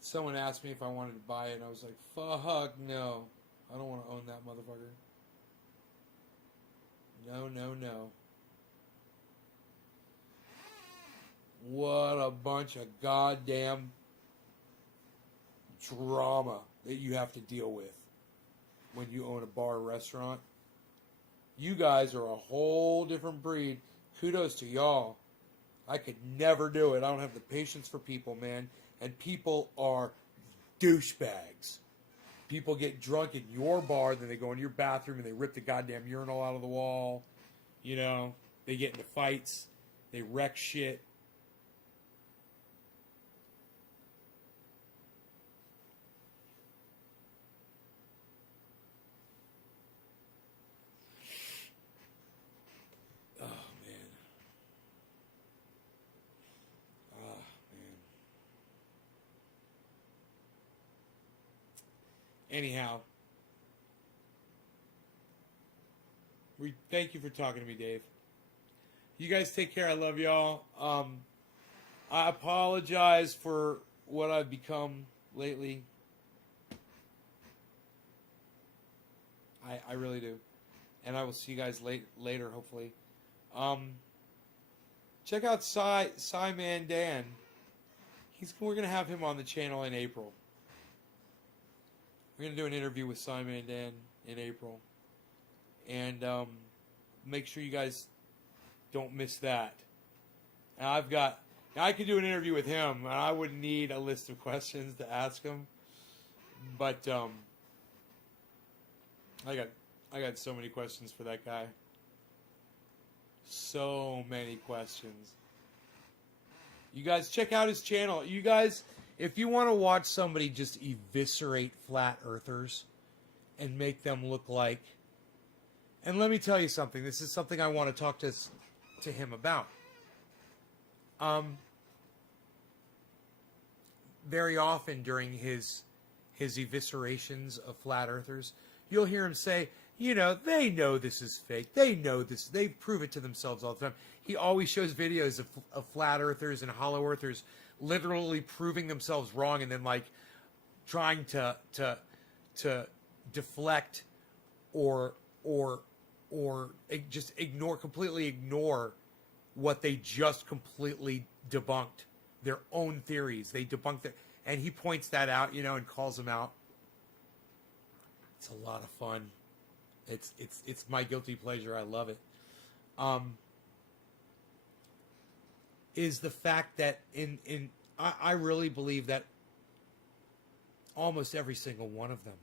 someone asked me if I wanted to buy it, and I was like, fuck no. I don't want to own that motherfucker. No. What a bunch of goddamn drama that you have to deal with when you own a bar or restaurant. You guys are a whole different breed. Kudos to y'all. I could never do it. I don't have the patience for people, man. And people are douchebags. People get drunk in your bar, then they go in your bathroom and they rip the goddamn urinal out of the wall. You know, they get into fights. They wreck shit. Oh, man. Anyhow, we thank you for talking to me, Dave. You guys take care. I love y'all. I apologize for what I've become lately. I really do. And I will see you guys later, hopefully. Check out Man Dan. We're going to have him on the channel in April. We're going to do an interview with Man Dan in April. And make sure you guys don't miss that. And I could do an interview with him, and I wouldn't need a list of questions to ask him. But I got so many questions for that guy. So many questions. You guys check out his channel. You guys, if you want to watch somebody just eviscerate flat earthers, and make them look like. And let me tell you something. This is something I want to talk to him about. Very often during his eviscerations of flat earthers, you'll hear him say, you know, they know this is fake. They know this. They prove it to themselves all the time. He always shows videos of flat earthers and hollow earthers literally proving themselves wrong, and then like trying to deflect or just completely ignore what they just completely debunked, their own theories. They debunked it, and he points that out, you know, and calls them out. It's a lot of fun. It's my guilty pleasure. I love it. Is the fact that I really believe that almost every single one of them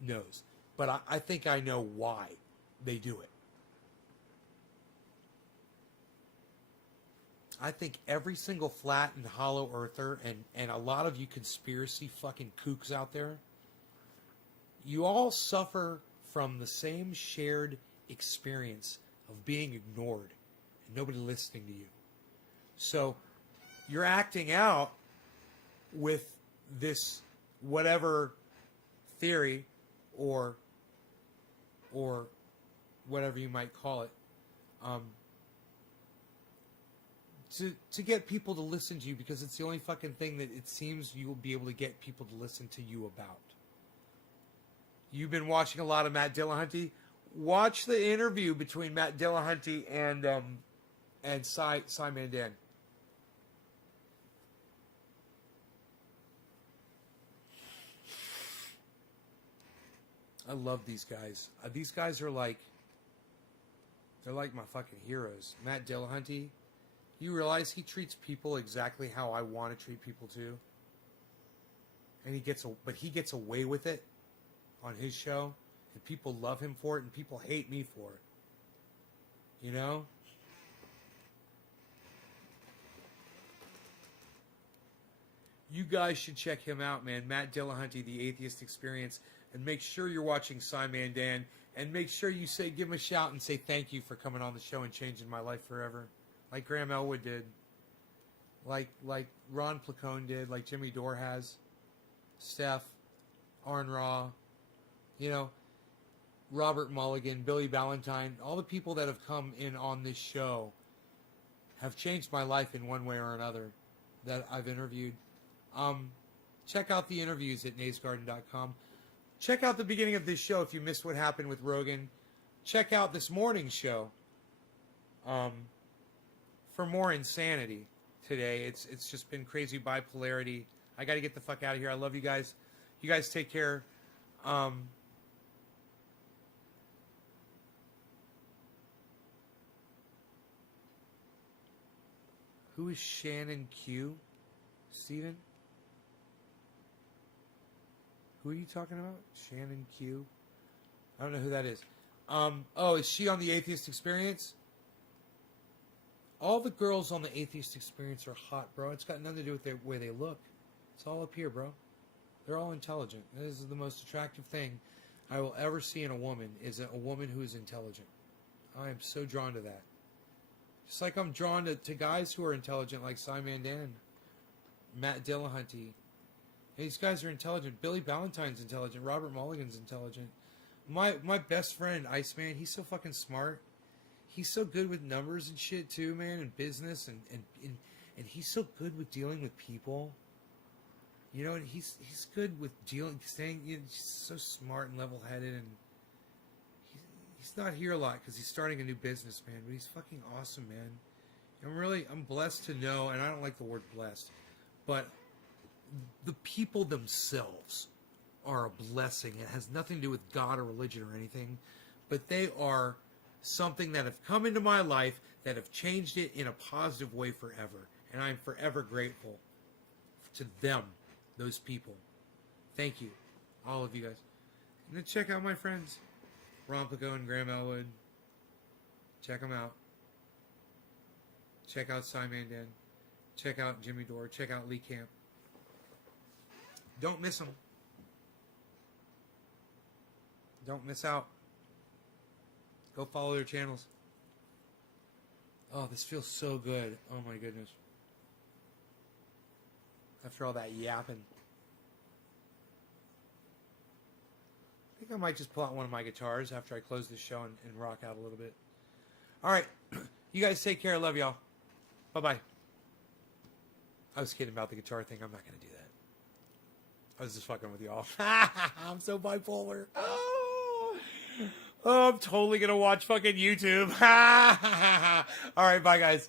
knows. But I think I know why they do it. I think every single flat and hollow earther and a lot of you conspiracy fucking kooks out there, you all suffer from the same shared experience of being ignored and nobody listening to you. So you're acting out with this whatever theory or whatever you might call it, to get people to listen to you, because it's the only fucking thing that it seems you will be able to get people to listen to you about. You've been watching a lot of Matt Dillahunty. Watch the interview between Matt Dillahunty and Cy Mandan. I love these guys. These guys are like, they're like my fucking heroes. Matt Dillahunty, you realize he treats people exactly how I want to treat people too. And he gets away with it on his show, and people love him for it, and people hate me for it. You know? You guys should check him out, man. Matt Dillahunty, The Atheist Experience. And make sure you're watching Cy Mandan. And make sure you give him a shout and say thank you for coming on the show and changing my life forever. Like Graham Elwood did. Like Ron Placone did. Like Jimmy Dore has. Steph. Arn Ra. You know, Robert Mulligan, Billy Ballantyne. All the people that have come in on this show have changed my life in one way or another that I've interviewed. Check out the interviews at naysgarden.com. Check out the beginning of this show if you missed what happened with Rogan. Check out this morning's show for more insanity today. It's just been crazy bipolarity. I got to get the fuck out of here. I love you guys. You guys take care. Who is Shannon Q? Steven? Who are you talking about? Shannon Q? I don't know who that is. Oh, is she on the Atheist Experience? All the girls on the Atheist Experience are hot, bro. It's got nothing to do with the way they look. It's all up here, bro. They're all intelligent. This is the most attractive thing I will ever see in a woman, is a woman who is intelligent. I am so drawn to that. Just like I'm drawn to guys who are intelligent, like Cy Mandan, Matt Dillahunty. These guys are intelligent. Billy Ballantyne's intelligent. Robert Mulligan's intelligent. My best friend, Iceman, he's so fucking smart. He's so good with numbers and shit too, man, and business, and he's so good with dealing with people. You know, and he's good with staying, you know, he's so smart and level-headed, and he's not here a lot because he's starting a new business, man, but he's fucking awesome, man. I'm blessed to know, and I don't like the word blessed, but the people themselves are a blessing. It has nothing to do with God or religion or anything, but they are something that have come into my life that have changed it in a positive way forever, and I'm forever grateful to them, those people. Thank you, all of you guys. And then check out my friends, Ron Placone and Graham Elwood. Check them out. Check out Cy Mandan. Check out Jimmy Dore. Check out Lee Camp. Don't miss them. Don't miss out. Go follow their channels. Oh, this feels so good. Oh my goodness. After all that yapping. I think I might just pull out one of my guitars after I close this show and rock out a little bit. All right. You guys take care. I love y'all. Bye-bye. I was kidding about the guitar thing. I'm not going to do that. I was just fucking with y'all. I'm so bipolar. Oh, I'm totally going to watch fucking YouTube. All right. Bye, guys.